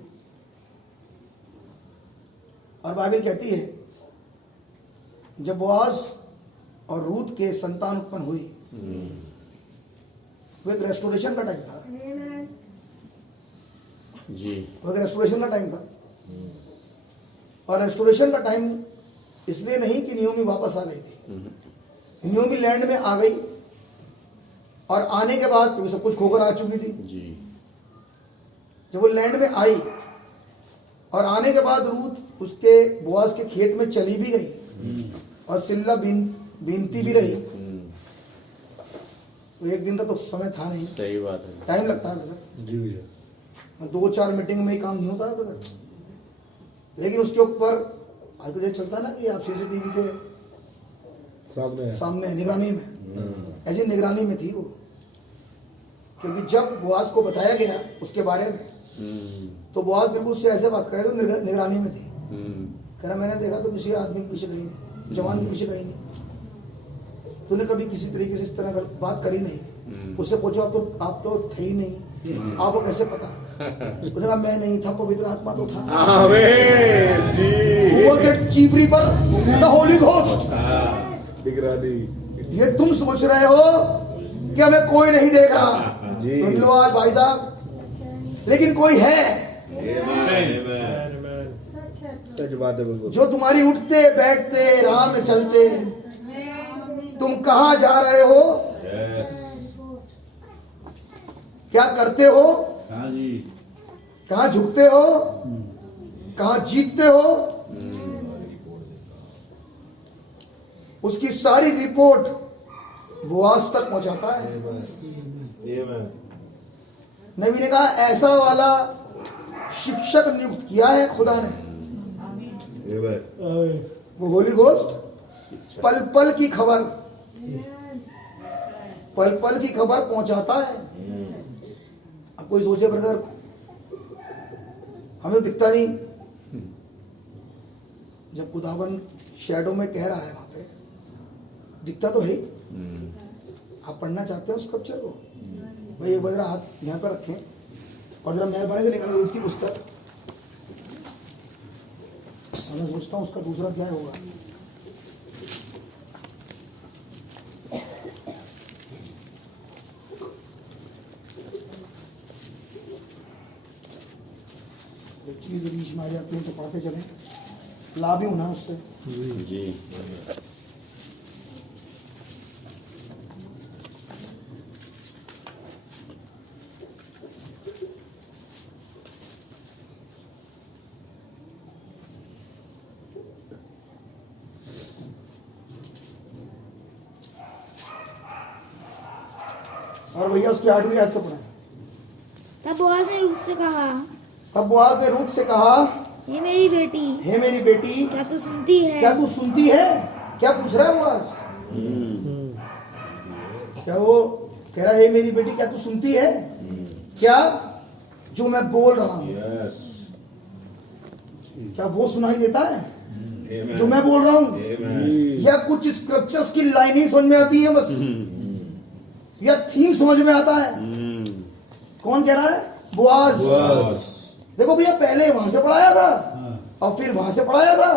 और बाइबल कहती है जब बोआज और रूत के संतान उत्पन्न हुई, वो एक रेस्टोरेशन का टाइम था जी। वो एक रेस्टोरेशन का टाइम था। और रेस्टोरेशन का टाइम इसलिए नहीं कि नियोमी वापस आ गई थी, नियोमी लैंड में आ गई, और आने के बाद तो सब कुछ खोकर आ चुकी थी जी। जब वो लैंड में आई और आने के बाद रूत उसके बोआज के खेत में चली भी गई और सिल्ला बीनती भी रही। तो एक दिन तो समय था नहीं, सही बात है। टाइम लगता है ब्रदर, जी भैया। 2-4 मीटिंग में ही काम नहीं होता है ब्रदर। लेकिन उसके ऊपर आज तो चलता है ना कि आप सीसीटीवी के सामने निगरानी में, ऐसी निगरानी में थी वो, क्योंकि जब बोआज को बताया गया उसके बारे में तो बोआज बिल्कुल से ऐसे बात करे तो निगरानी में थी। कह रहा मैंने देखा तो किसी आदमी के पीछे गई नहीं, जवान के पीछे गई नहीं, तूने कभी किसी तरीके से इस तरह बात करी नहीं। उससे पूछो आप तो थे ही नहीं, आपको कैसे पता? उसने कहा मैं नहीं था, पवित्र आत्मा तो था। आमीन जी। बोलते chief reaper the Holi ghost. निगरानी। ये तुम सोच रहे हो कि हमें कोई नहीं देख रहा, जी। सुन लो आज भाई साहब, लेकिन कोई है सच बात है बिल्कुल। जो तुम्हारी उठते बैठते राह में चलते, तुम कहां जा रहे हो, क्या करते हो, हाँ जी। कहां झुकते हो, कहां जीतते हो, उसकी सारी रिपोर्ट बोआज तक पहुंचाता है। नबी ने कहा ऐसा वाला शिक्षक नियुक्त किया है खुदा ने, वो होली घोस्ट पल पल की खबर पहुंचाता है। अब कोई सोचे ब्रदर हमें तो दिखता नहीं, जब खुदावन शैडो में कह रहा है वहां पे दिखता तो है। आप पढ़ना चाहते हो स्क्रिप्चर को, भाई एक बार जरा हाथ यहाँ पर रखें और जरा मेहरबानी से निकालें रूत की पुस्तक। मैं सोचता हूँ उसका दूसरा क्या होगा। चीज बीच में आ जाती है तो पढ़ते चलें, लाभ ही होना उससे। जी। और भैया उसकी 8वीं आयत से पढ़ें। तब बोआज ने रूत से कहा, तब बोआज ने रूत से कहा, हे मेरी बेटी, हे मेरी बेटी, क्या तू सुनती है? क्या तू सुनती है? क्या पूछ रहा है बोआज? क्या वो कह रहा है हे मेरी बेटी क्या तू सुनती है? क्या जो मैं बोल रहा हूं, क्या वो सुनाई देता है जो मैं बोल रहा हूं? या कुछ स्क्रिप्चर्स की लाइन ही समझ में आती है बस, या थीम समझ में आता है? कौन कह रहा है? बोआज। देखो भैया पहले वहां से पढ़ाया था और फिर वहां से पढ़ाया था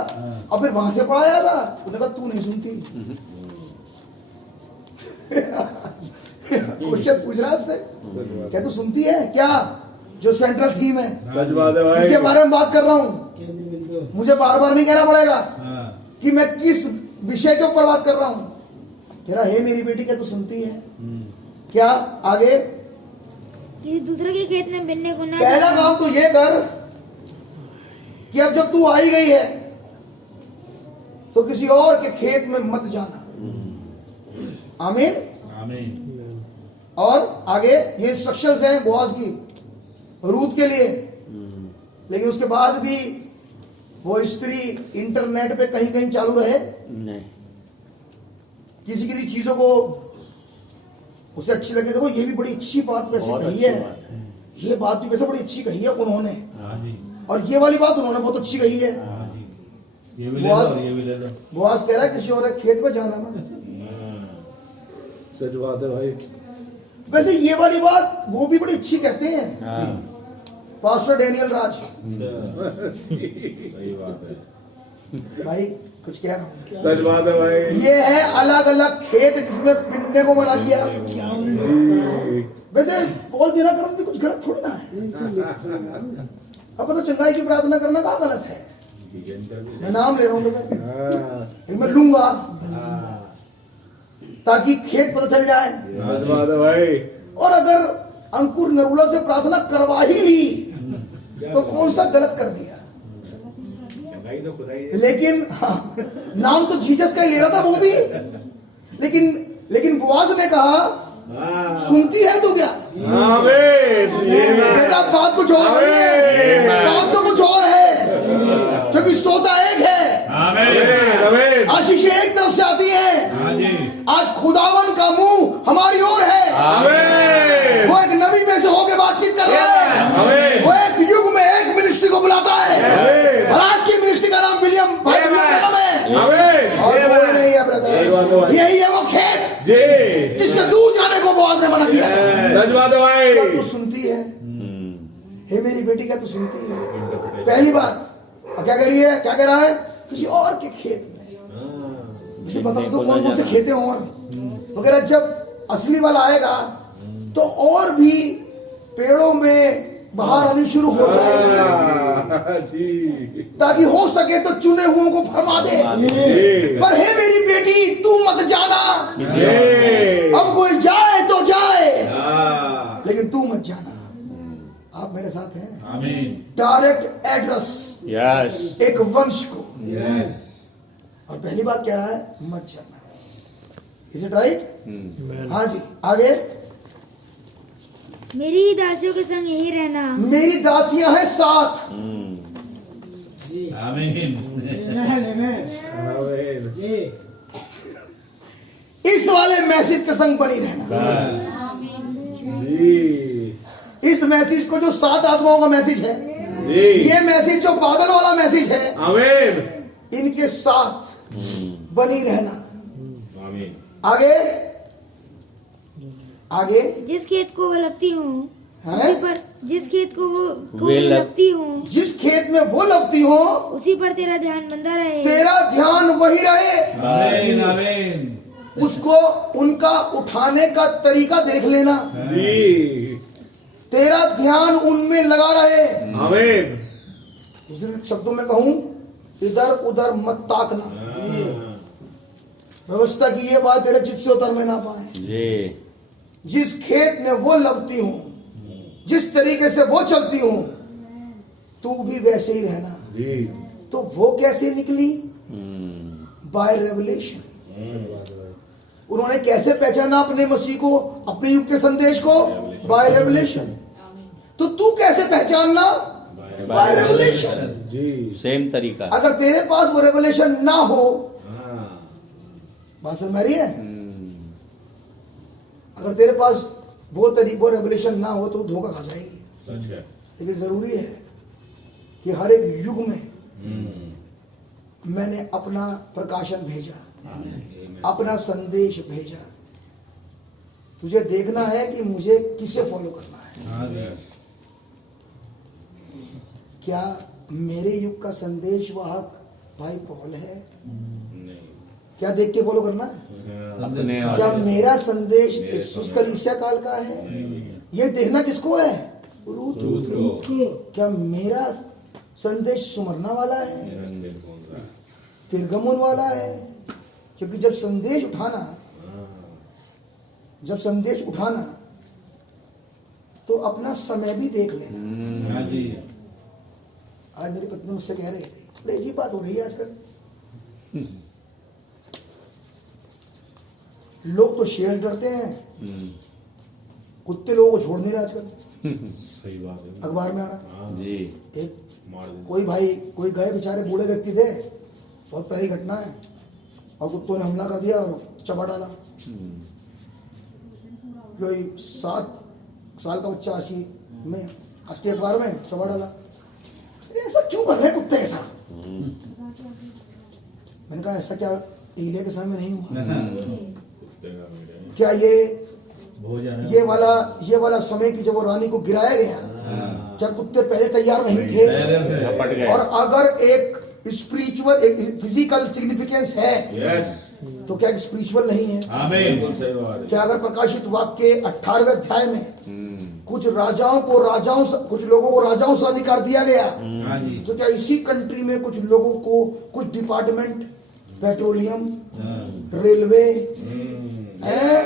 और फिर वहां से पढ़ाया था। उसने कहा तू नहीं सुनती। क्वेश्चन पूछ रहा है उससे, क्या तू सुनती है? क्या जो सेंट्रल थीम है, सच बात है भाई। इसके बारे में बात कर रहा हूं। मुझे बार बार नहीं कहना पड़ेगा कि मैं किस विषय के ऊपर बात कर रहा हूं। कह रहा हे मेरी बेटी क्या तू सुनती है? क्या आगे? किसी दूसरे के खेत में बिनने को ना पहला जाना। काम तो ये कर कि अब जब तू आई गई है तो किसी और के खेत में मत जाना। आमीन। आमीन। और आगे ये इंस्ट्रक्शंस हैं बोआज की रूत के लिए। लेकिन उसके बाद भी वो स्त्री इंटरनेट पे कहीं कहीं चालू रहे, नहीं। किसी किसी चीजों को उसे अच्छी लगे। देखो ये भी बड़ी अच्छी बात वैसे बहुत कही अच्छी है, बात है। ये बात भी वैसे बड़ी अच्छी कही है उन्होंने, हाँ जी। और ये वाली बात उन्होंने बहुत अच्छी कही है। हाँ जी। ये भी ले बुआस लो, ये भी ले लो। बुआस कह रहा है किसी और खेत में जाना मत। सच बात है भाई। वैसे ये वाली बात वो भी बड़ी अच्छी कहते हैं हाँ पास्टर डेनियल राज। सही बात है। भाई कुछ कह रहा हूँ, सच बात है भाई। ये है अलग अलग खेत जिसमें पिनने को मना किया। वैसे बोल देना करना भी कुछ गलत थोड़ी ना है। अब तो चंगाई की प्रार्थना करना कहाँ गलत है। मैं नाम ले रहा हूँ लेकिन मैं लूंगा ताकि खेत पता चल जाए। सच बात है भाई। और अगर अंकुर नरूला से प्रार्थना करवा ही ली तो कौन सा गलत कर दिया। लेकिन हाँ, नाम तो जीसस का ही ले रहा था वो भी। लेकिन बुआज ने कहा सुनती है तू क्या। बेटा बात कुछ और है, बात तो कुछ और है क्योंकि सोता एक है, आशीष एक तरफ से आती है। आज खुदावन का मुंह हमारी ओर है। वो एक नबी में से होकर बातचीत कर रहा है। वो एक युग में एक मिनिस्ट्री को बुलाता है और आज की मिनिस्ट्री का नाम विलियम ब्रैनम है। और कोई नहीं है ब्रदर। यही है वो खेत जिससे दूर जाने को बुआज ने मना किया था। सच बात है भाई। क्या तू सुनती है हे मेरी बेटी, क्या तू सुनती है। पहली बात और क्या कह रही है, क्या कह रहा है किसी और के खेत में। इसे बता दो कौन कौन से खेते और वगैरह। जब असली वाला आएगा तो और भी पेड़ों में बाहर आनी शुरू हो जाएगी ताकि हो सके तो चुने हुओं को फरमा दे। पर हे मेरी बेटी तू मत जाना। अब कोई जाए तो जाए लेकिन तू मत जाना। आप मेरे साथ हैं। डायरेक्ट एड्रेस एक वंश को। और पहली बात कह रहा है मत जाना। Is it right. हाँ जी आगे। मेरी ही दासियों के संग यही रहना। मेरी दासियां हैं साथ। इस वाले मैसेज के संग बनी रहना। इस मैसेज को जो 7 आत्माओं का मैसेज है, ये मैसेज जो बादल वाला मैसेज है, इनके साथ बनी रहना। आगे आगे। जिस खेत को वो लपती हूँ हैं? जिस खेत को वो लपती हूँ, जिस खेत में वो लपती हो उसी पर तेरा ध्यान बंधा रहे। तेरा ध्यान वही रहे। उसको उनका उठाने का तरीका देख लेना। तेरा ध्यान उनमें लगा रहे। दूसरे शब्दों में कहूं इधर उधर मत ताकना। व्यवस्था की ये बात तेरे चित्त से उतर में ना पाए। जिस खेत में वो लगती हूं, जिस तरीके से वो चलती हूं, तू भी वैसे ही रहना। तो वो कैसे निकली? By revelation. उन्होंने कैसे पहचाना अपने मसीह को, अपने युग के संदेश को? By revelation. तो तू कैसे पहचानना? Bye revelation. सेम तरीका। अगर तेरे पास वो रेवलेशन ना हो, बात समझ में आ रही है? अगर तेरे पास वो रेवलेशन ना हो तो धोखा खा जाएगी। लेकिन जरूरी है कि हर एक युग में मैंने अपना प्रकाशन भेजा, अपना संदेश भेजा। तुझे देखना है कि मुझे किसे फॉलो करना है। क्या मेरे युग का संदेश वाहक भाई पॉल है? क्या देख के फॉलो करना है? क्या मेरा संदेश इफ्सुस कलीसिया काल का है? ये देखना किसको है? रूथ। क्या मेरा संदेश सुमरना वाला है, पिरगमुन वाला है? क्योंकि जब संदेश उठाना तो अपना समय भी देख लेना। आज मेरी पत्नी मुझसे कह रही थी, बड़ी अजीब बात हो रही है आजकल। लोग तो शेर डरते हैं, कुत्ते लोगों को छोड़ नहीं रहे आजकल। सही बात है। अखबार में आ रहा जी। एक कोई गए बेचारे बूढ़े व्यक्ति थे, बहुत पहली घटना है, और कुत्तों ने हमला कर दिया और चबा डाला। कोई 7 साल का बच्चा आज के अखबार में चबा डाला। ऐसा क्यों कर रहे कुत्ते ऐसा? मैंने कहा ऐसा क्या एलिया के समय में नहीं हुआ? क्या ये वाला समय की जब वो रानी को गिराया गया, क्या कुत्ते पहले तैयार नहीं थे? और अगर एक स्पिरिचुअल एक फिजिकल सिग्निफिकेंस है, तो क्या स्पिरिचुअल नहीं है? क्या अगर प्रकाशित वाक्य 18वें अध्याय में कुछ लोगों को राजाओं से अधिकार दिया गया, तो क्या इसी कंट्री में कुछ लोगों को कुछ डिपार्टमेंट, पेट्रोलियम, रेलवे,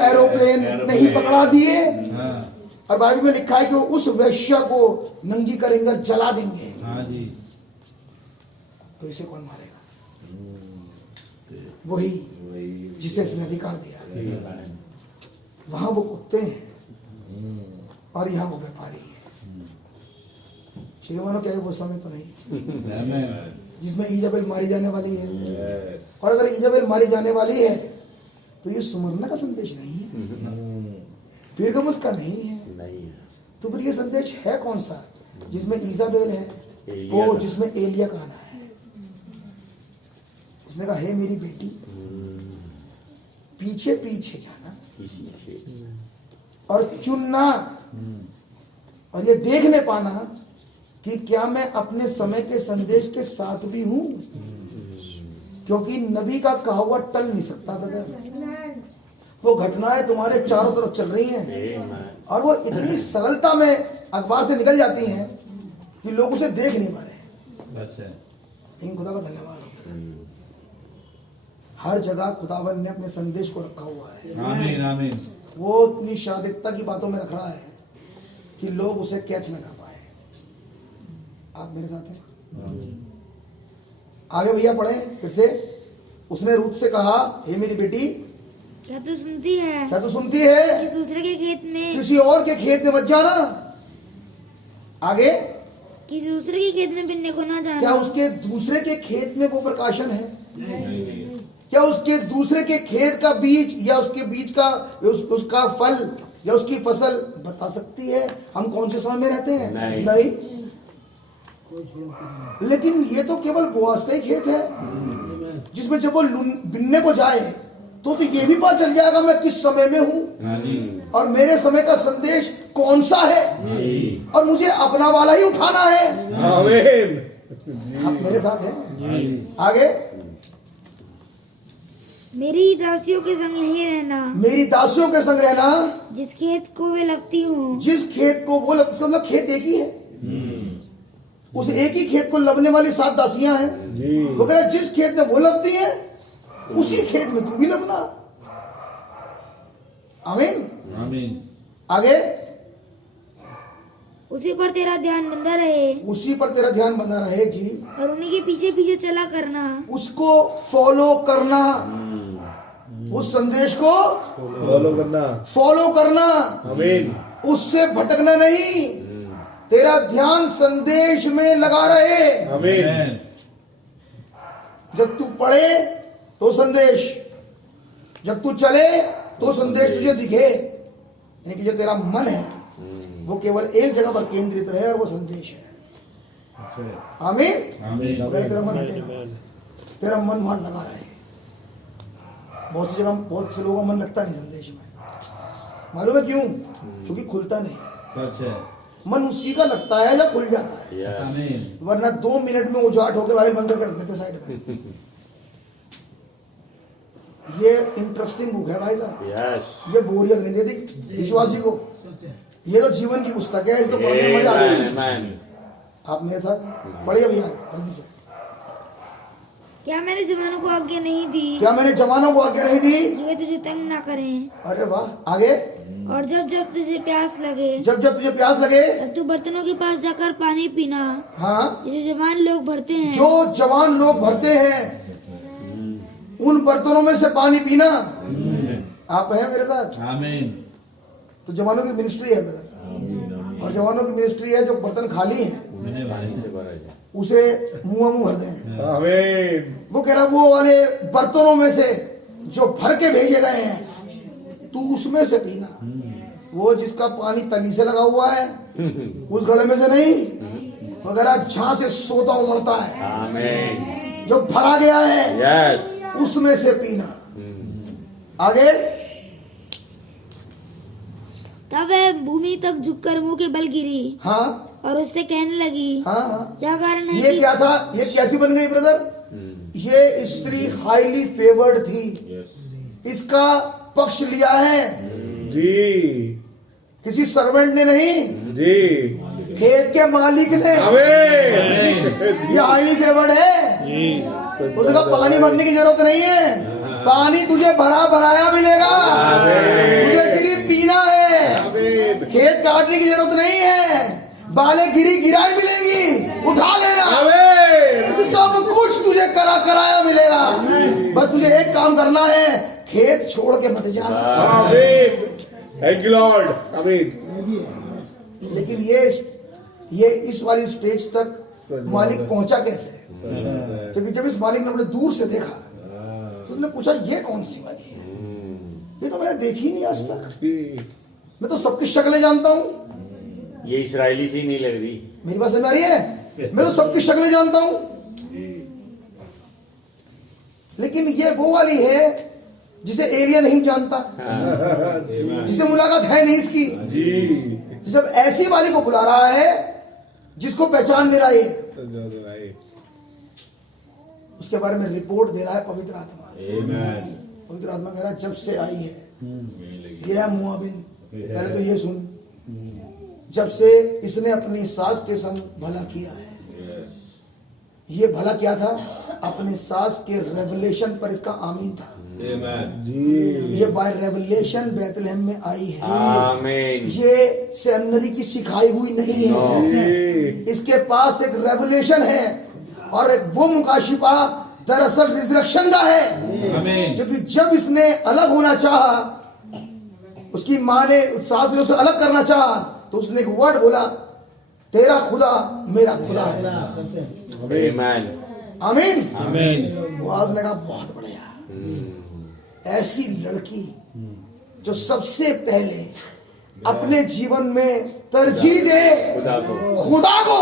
एरोप्लेन नहीं पकड़ा दिए? और बाइबल में लिखा है कि वो उस वेश्या को नंगी करेंगे, जला देंगे। तो इसे कौन मारेगा? वही जिसे इसने अधिकार दिया। वहां वो कुत्ते हैं और यहाँ वो व्यापारी है। श्रीमानो क्या है वो समय तो नहीं जिसमें इजाबेल मारी जाने वाली है। और अगर इजाबेल मारी जाने वाली है तो ये सुमरना का संदेश नहीं है, पीरगमुस का नहीं है। तो फिर ये संदेश है कौन सा? जिसमें इजाबेल है, वो जिसमें एलिया का आना है। उसने कहा हे मेरी बेटी, पीछे पीछे जाना और चुनना और ये देखने पाना कि क्या मैं अपने समय के संदेश के साथ भी हूं, क्योंकि नबी का कहा हुआ टल नहीं सकता बगैर। वो घटनाएं तुम्हारे चारों तरफ चल रही हैं और वो इतनी सरलता में अखबार से निकल जाती हैं कि लोग उसे देख नहीं पा रहे। लेकिन खुदा का धन्यवाद, हर जगह खुदावन ने अपने संदेश को रखा हुआ है। आमीन आमीन। वो इतनी शारीरिकता की बातों में रख रहा है कि लोग उसे कैच न कर पाए। आप मेरे साथ हैं? आगे भैया पढ़े फिर से। उसने रूत से कहा हे मेरी बेटी, क्या तू सुनती है? क्या तू सुनती है? कि दूसरे के खेत में, किसी और के खेत में मत जाना। आगे, कि दूसरे के खेत में बिनने को ना जाना। क्या उसके दूसरे के खेत में वो प्रकाशन है? क्या उसके दूसरे के खेत का बीज या उसके बीज का उसका फल या उसकी फसल बता सकती है हम कौन से समय में रहते हैं? नहीं। लेकिन ये तो केवल बोआज का ही खेत है, जिसमें जब वो बिनने को जाए तो उसे ये भी पता चल जाएगा मैं किस समय में हूँ और मेरे समय का संदेश कौन सा है और मुझे अपना वाला ही उठाना है। आप मेरे साथ हैं? आगे, मेरी दासियों के संग यहीं रहना, मेरी दासियों के संग रहना, जिस खेत को वे लगती हूँ। जिस खेत को वो मतलब खेत एक ही है, उस एक ही खेत को लबने वाली 7 दासियां हैं। वो कह रहा जिस खेत में वो लगती है उसी खेत में तू भी लगना। आमीन आमीन। आगे, उसी पर तेरा ध्यान बंधा रहे, उसी पर तेरा ध्यान बना रहे जी, और उन्हीं के पीछे पीछे चला करना, उसको फॉलो करना, उस संदेश को फॉलो करना। आमीन। उससे भटकना नहीं, तेरा ध्यान संदेश में लगा रहे। आमीन। जब तू पढ़े तो संदेश, जब तू चले तो संदेश तुझे दिखे, यानी कि जो तेरा मन है वो केवल एक जगह पर केंद्रित रहे और वो संदेश है। आमीन। आमीन। अगर तेरा मन हटे ना, तेरा मन वहां लगा रहे। बहुत सी जगह बहुत से लोगों का मन लगता नहीं संदेश में, मालूम है क्यों? क्योंकि खुलता नहीं। सच है। मन उसी का लगता है या खुल जाता है, आमीन। वरना 2 मिनट में उजाट होकर भाई बंद करके रख देते साइड में। ये इंटरेस्टिंग बुक है भाई साहब, ये बोरियत नहीं देती विश्वासी को। ये तो जीवन की पुस्तक है, इसको पढ़ने में मजा आता है। आप मेरे साथ पढ़िए भैया जल्दी से। क्या मैंने जवानों को आज्ञा नहीं दी, क्या मैंने जवानों को आज्ञा नहीं दी कि वे तुझे तंग ना करें? अरे वाह। आगे, और जब जब तुझे प्यास लगे, जब जब तुझे प्यास लगे तब तू बर्तनों के पास जाकर पानी पीना, हाँ, जैसे जवान लोग भरते हैं। जो जवान लोग भरते हैं उन बर्तनों में से पानी पीना। आप हैं मेरे साथ? आमीन। तो जवानों की मिनिस्ट्री है ब्रदर, और जवानों की मिनिस्ट्री है जो बर्तन खाली हैं उसे मुंह भर दें। आमीन। वो कह रहा वो वाले बर्तनों में से जो भर के भेजे गए हैं तू उसमें से पीना। वो जिसका पानी तली से लगा हुआ है उस गले में से नहीं, वगैरह जहां से सोता उमड़ता है। जो भरा गया है यस उसमें से पीना। आगे, तब वह भूमि तक झुककर मुंह के बल गिरी हाँ और उससे कहने लगी, हाँ हाँ, क्या कारण है ये कि क्या था? ये कैसी बन गई ब्रदर? ये स्त्री हाईली फेवर्ड थी, यस इसका पक्ष लिया है जी किसी सर्वेंट ने नहीं, जी खेत के मालिक ने। आमीन ये हाईली फेवर्ड है। उसने कहा पानी भरने की जरूरत नहीं है, पानी तुझे भरा भराया मिलेगा, तुझे सिर्फ पीना है, खेत काटने की जरूरत नहीं है, बाले गिरी गिराई मिलेगी, उठा लेना, सब कुछ तुझे कराया मिलेगा, बस तुझे एक काम करना है, खेत छोड़ के मत जाना। आमीन थैंक यू लॉर्ड आमीन। लेकिन ये इस वाली स्टेज तक मालिक पहुंचा कैसे? क्योंकि जब इस मालिक ने अपने दूर से देखा तो उसने पूछा ये कौन सी वाली है? ये तो मैंने देखी ही नहीं आज तक, मैं तो सबकी शक्लें जानता हूँ। ये इस्राएली सी नहीं लग रही। मेरी बात समझ आ रही है? मैं तो सबकी शक्लें जानता हूँ, लेकिन ये वो वाली है जिसे एरिया नहीं जानता, जिसे मुलाकात है नहीं इसकी। तो जब ऐसी वाली को बुला रहा है जिसको पहचान ले रहा है, उसके बारे में रिपोर्ट दे रहा है पवित्र आत्मा। पवित्र आत्मा कह रहा है जब से आई है ये मोआबिन, पहले तो ये सुन, जब से इसने अपनी सास के संग भला किया है। ये भला क्या था? अपने सास के रेवलेशन पर इसका आमीन था। ये बाय रेवलेशन बैतलहम में आई है। आमीन। ये सेमिनरी की सिखाई हुई नहीं है, इसके पास एक रेवलेशन है, और एक वो मुकाशिफा दरअसल रिजरेक्शन का है। क्योंकि जब इसने अलग होना चाहा, उसकी माँ ने सास ने उसे अलग करना चाहा, तो उसने एक वर्ड बोला, तेरा खुदा मेरा खुदा है। आमीन आमीन आमीन। वो आज ने कहा बहुत बढ़िया। ऐसी लड़की जो सबसे पहले अपने जीवन में तरजीह दे खुदा को।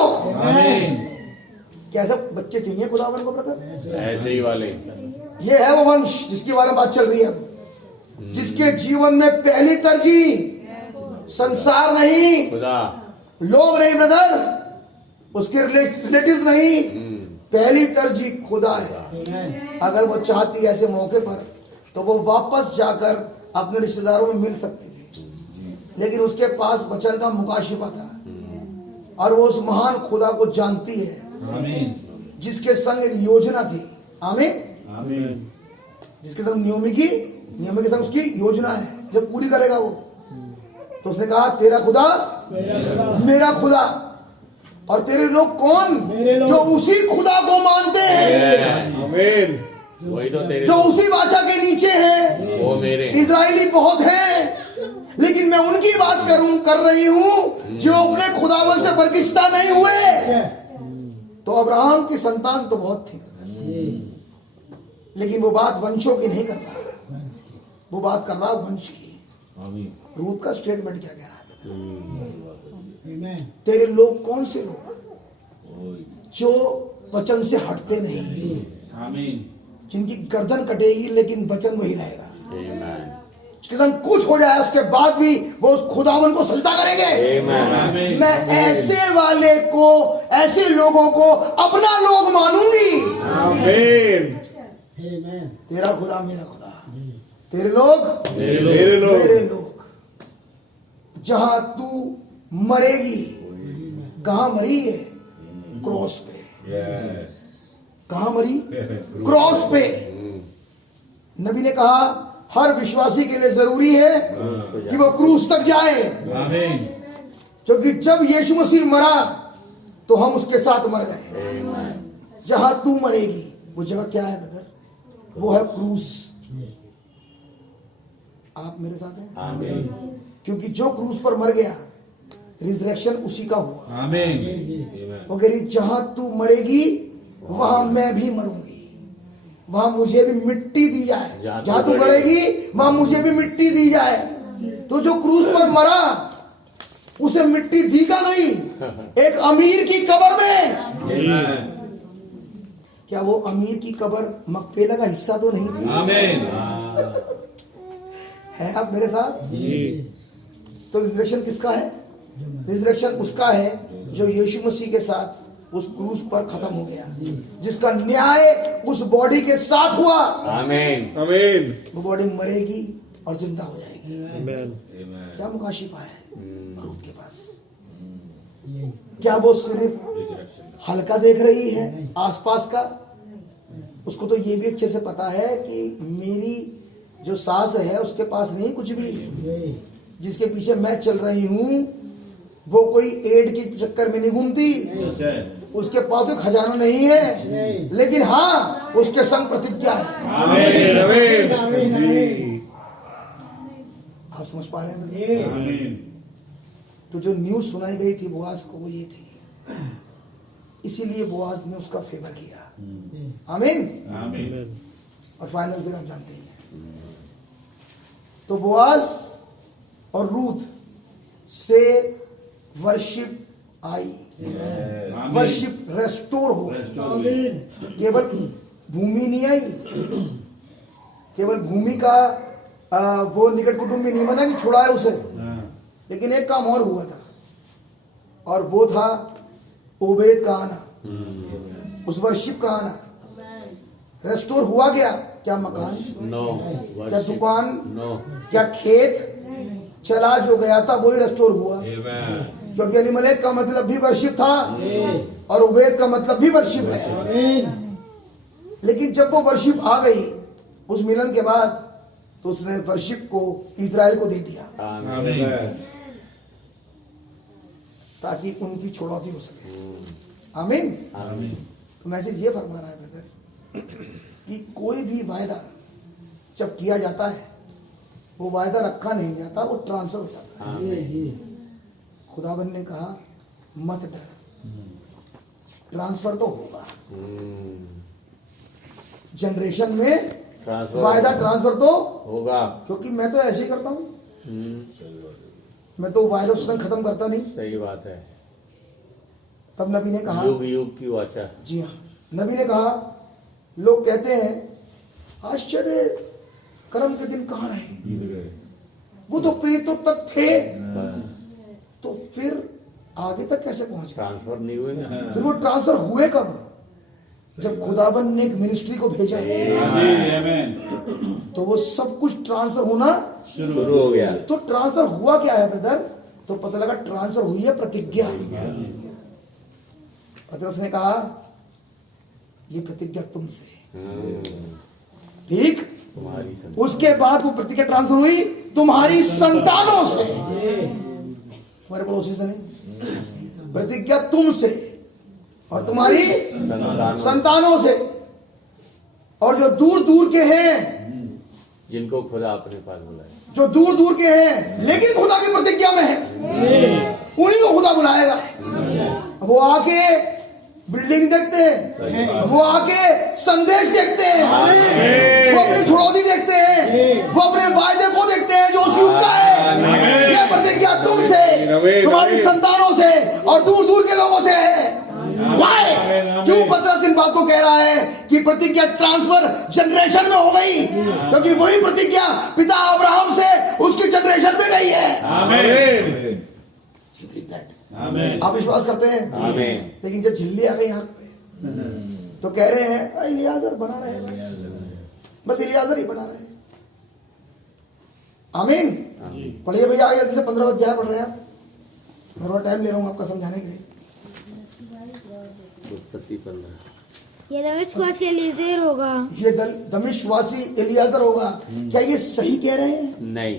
कैसे बच्चे चाहिए खुदावन को ब्रदर? ऐसे ही वाले। ये है वो वंश जिसके बारे में बात चल रही है, जिसके जीवन में पहली तरजीह संसार नहीं, खुदा, लोग नहीं ब्रदर, उसके रिलेटिव नहीं, पहली तरजीह खुदा है। अगर वो चाहती ऐसे मौके पर तो वो वापस जाकर अपने रिश्तेदारों में मिल सकती थी, लेकिन उसके पास वचन का मुकाशिफा था, और वो उस महान खुदा को जानती है जिसके संग एक योजना थी। आमीन। जिसके संग नियमी के संग उसकी योजना है, जब पूरी करेगा वो, तो उसने कहा तेरा खुदा मेरा खुदा। और तेरे लोग कौन? जो उसी खुदा को मानते हैं। आमीन। वही तो तेरे, जो उसी वाचा के नीचे हैं। वो मेरे। इजराइली बहुत हैं, लेकिन मैं उनकी बात कर रही हूं जो अपने खुदावन से बरगिश्ता नहीं हुए। तो अब्राहम की संतान तो बहुत थी, लेकिन वो बात वंशों की नहीं कर रहा, वो बात कर रहा वंश की। रूत का स्टेटमेंट क्या कह रहा है? तेरे लोग कौन से लोग? जो वचन से हटते नहीं, जिनकी गर्दन कटेगी लेकिन वचन वही रहेगा। किसान कुछ हो जाए उसके बाद भी वो उस खुदावन को सजदा करेंगे। मैं ऐसे वाले को, ऐसे लोगों को अपना लोग मानूंगी। आमीन। तेरा खुदा मेरा खुदा, तेरे लोग मेरे लोग। जहां तू मरेगी, कहां मरी है? क्रॉस पे। कहां मरी? क्रॉस पे। नबी ने कहा हर विश्वासी के लिए जरूरी है कि वो क्रूस तक जाए, क्योंकि जब यीशु मसीह मरा तो हम उसके साथ मर गए। जहां तू मरेगी वो जगह क्या है ब्रदर? वो है क्रूस। आप मेरे साथ हैं? आमीन। क्योंकि जो क्रूस पर मर गया, रिजरेक्शन उसी का हुआ। वो कह रही जहां तू मरेगी वहां मैं भी मरूंगी, वहां मुझे भी मिट्टी दी जाए। जहां तू गड़ेगी वहां मुझे भी मिट्टी दी जाए। तो जो क्रूस पर मरा उसे मिट्टी दी का गई, एक अमीर की कब्र में। क्या वो अमीर की कब्र मकपेला का हिस्सा तो नहीं थी? है आप मेरे साथ? तो रिजरेक्शन किसका है? रिजरेक्शन उसका है जो यीशु मसीह के साथ उस क्रूस पर खत्म हो गया, जिसका न्याय उस बॉडी के साथ हुआ। आमीन। आमीन। वो बॉडी मरेगी और जिंदा हो जाएगी। क्या मुकाशिफा है मरूद के पास? क्या वो सिर्फ हल्का देख रही है आसपास का? उसको तो ये भी अच्छे से पता है कि मेरी जो सास है उसके पास नहीं कुछ भी, जिसके पीछे मैं चल रही हूं वो कोई एड के चक्कर में नहीं घूमती, उसके पास कोई खजाना नहीं है, लेकिन हाँ उसके संग प्रतिज्ञा है। आमीन। आमीन। आप समझ पा रहे हैं? तो जो न्यूज सुनाई गई थी बोआज को वो ये थी, इसीलिए बोआज ने उसका फेवर किया। आमीन। और फाइनल फिर हम जानते हैं। तो बोआज और रूथ से वर्शिप आई, वर्शिप रेस्टोर हो गई। केवल भूमि नहीं आई, केवल भूमि का वो निकट कुटुंबी नहीं बना कि छुड़ाए उसे, लेकिन एक काम और हुआ था, और वो था ओबेद का आना, उस वर्शिप का आना। रेस्टोर हुआ क्या? क्या मकान? नो। क्या दुकान? नो। क्या खेत? चला जो गया था वही रेस्टोर हुआ, क्योंकि अलीमलेक का मतलब भी वर्शिप था और उबैद का मतलब भी वर्शिप है। लेकिन जब वो वर्शिप आ गई उस मिलन के बाद, तो उसने वर्शिप को इजराइल को दे दिया ताकि उनकी छुड़ौती हो सके। आमीन। तो मैसेज ये फरमा रहा है ब्रदर कि कोई भी वायदा जब किया जाता है वो वायदा रखा नहीं जाता, वो ट्रांसफर हो जाता है। खुदाबंद ने कहा मत डर, ट्रांसफर तो होगा। जनरेशन में वायदा ट्रांसफर तो होगा, क्योंकि मैं तो ऐसे ही करता हूँ, मैं तो वायदा उस समय खत्म करता नहीं। सही बात है। तब नबी ने कहा, युग युग की वाचा। जी हाँ, नबी ने कहा, लोग कहते हैं आश्चर्य कर्म के दिन कहाँ रहे, वो तो पीड़ितों तक थे, तो फिर आगे तक कैसे पहुंच गए? ट्रांसफर नहीं हुए ना। फिर वो ट्रांसफर हुए कब? जब खुदाबंद ने एक मिनिस्ट्री को भेजा, तो वो सब कुछ ट्रांसफर होना शुरू हो गया। तो ट्रांसफर हुआ क्या है ब्रदर? तो पता लगा ट्रांसफर हुई है प्रतिज्ञा। पतरस ने कहा ये प्रतिज्ञा तुमसे, ठीक? तुम्हारी संतान। उसके बाद वो प्रतिज्ञा ट्रांसफर हुई तुम्हारी संतानों से, तुम्हारे पड़ोसी से नहीं, प्रतिज्ञा तुमसे और तुम्हारी संतानों से, और जो दूर दूर के हैं, जिनको खुदा अपने पास बुलाया, जो दूर दूर के हैं लेकिन खुदा की प्रतिज्ञा में है, उन्हीं को खुदा बुलाएगा। वो आके बिल्डिंग देखते हैं, वो आके संदेश देखते हैं, वो अपनी छुड़ौती देखते हैं, वो अपने वायदे को देखते हैं जो उस युग का है। यह प्रतिज्ञा तुमसे, तुम्हारी संतानों से और दूर दूर के लोगों से है। वाई? क्यों पतरस इन बात को कह रहा है कि प्रतिज्ञा ट्रांसफर जनरेशन में हो गई? क्योंकि वही प्रतिज्ञा पिता अब्राहम से उसकी जनरेशन में गई है। आप विश्वास करते हैं? आमीन। लेकिन जब झिल्ली आ गई यहाँ पे तो कह रहे हैं इलियाजर बना रहे, बस इलियाजर ही बना रहे। आमीन। पढ़िए भैया आगे जल्दी से 15 अध्याय पढ़ रहे हैं आप, मैं थोड़ा टाइम ले रहा हूँ आपका समझाने के लिए। उत्पत्ति 15। ये दमिश्कवासी एलीजेर होगा। ये दमिश्कवासी एलियाजर होगा। क्या ये सही कह रहे हैं? नहीं,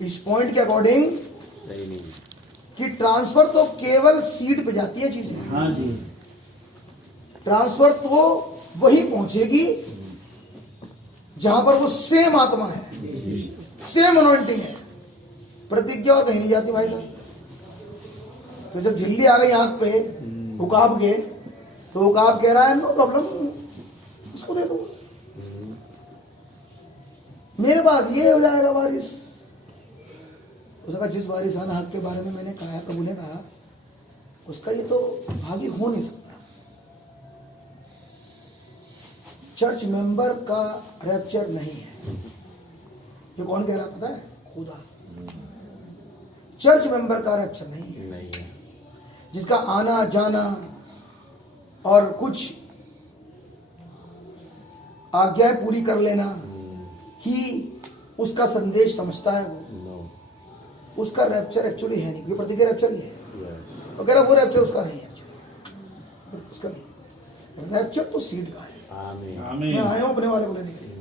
इस पॉइंट के अकॉर्डिंग सही नहीं। कि ट्रांसफर तो केवल सीट पे जाती है चीजें। हाँ जी। ट्रांसफर तो वही पहुंचेगी जहां पर वो सेम आत्मा है, सेम अनॉइंटिंग है। प्रतिज्ञा कहीं नहीं जाती भाई साहब। तो जब झिल्ली आ गई आंख पे उकाब के, तो उकाब कह रहा है नो प्रॉब्लम, उसको दे दूंगा, मेरे बाद ये हो जाएगा वारिस। उसका जिस वारिसाना हक के बारे में मैंने कहा है, प्रभु ने कहा उसका ये तो भागी हो नहीं सकता। चर्च मेंबर का रैप्चर नहीं है। ये कौन कह रहा है पता है? खुदा। चर्च मेंबर का रैप्चर नहीं है। नहीं है। जिसका आना जाना और कुछ आज्ञाएं पूरी कर लेना ही उसका संदेश समझता है नो। उसका रैप्चर एक्चुअली है नहीं। ये प्रतिज्ञा रैप्चर ही है। यस। वो कह रहा वो रैप्चर उसका नहीं है एक्चुअली, उसका नहीं। रैप्चर तो सीड का है। आमीन। मैं आया हूं अपने वाले को लेने के लिए।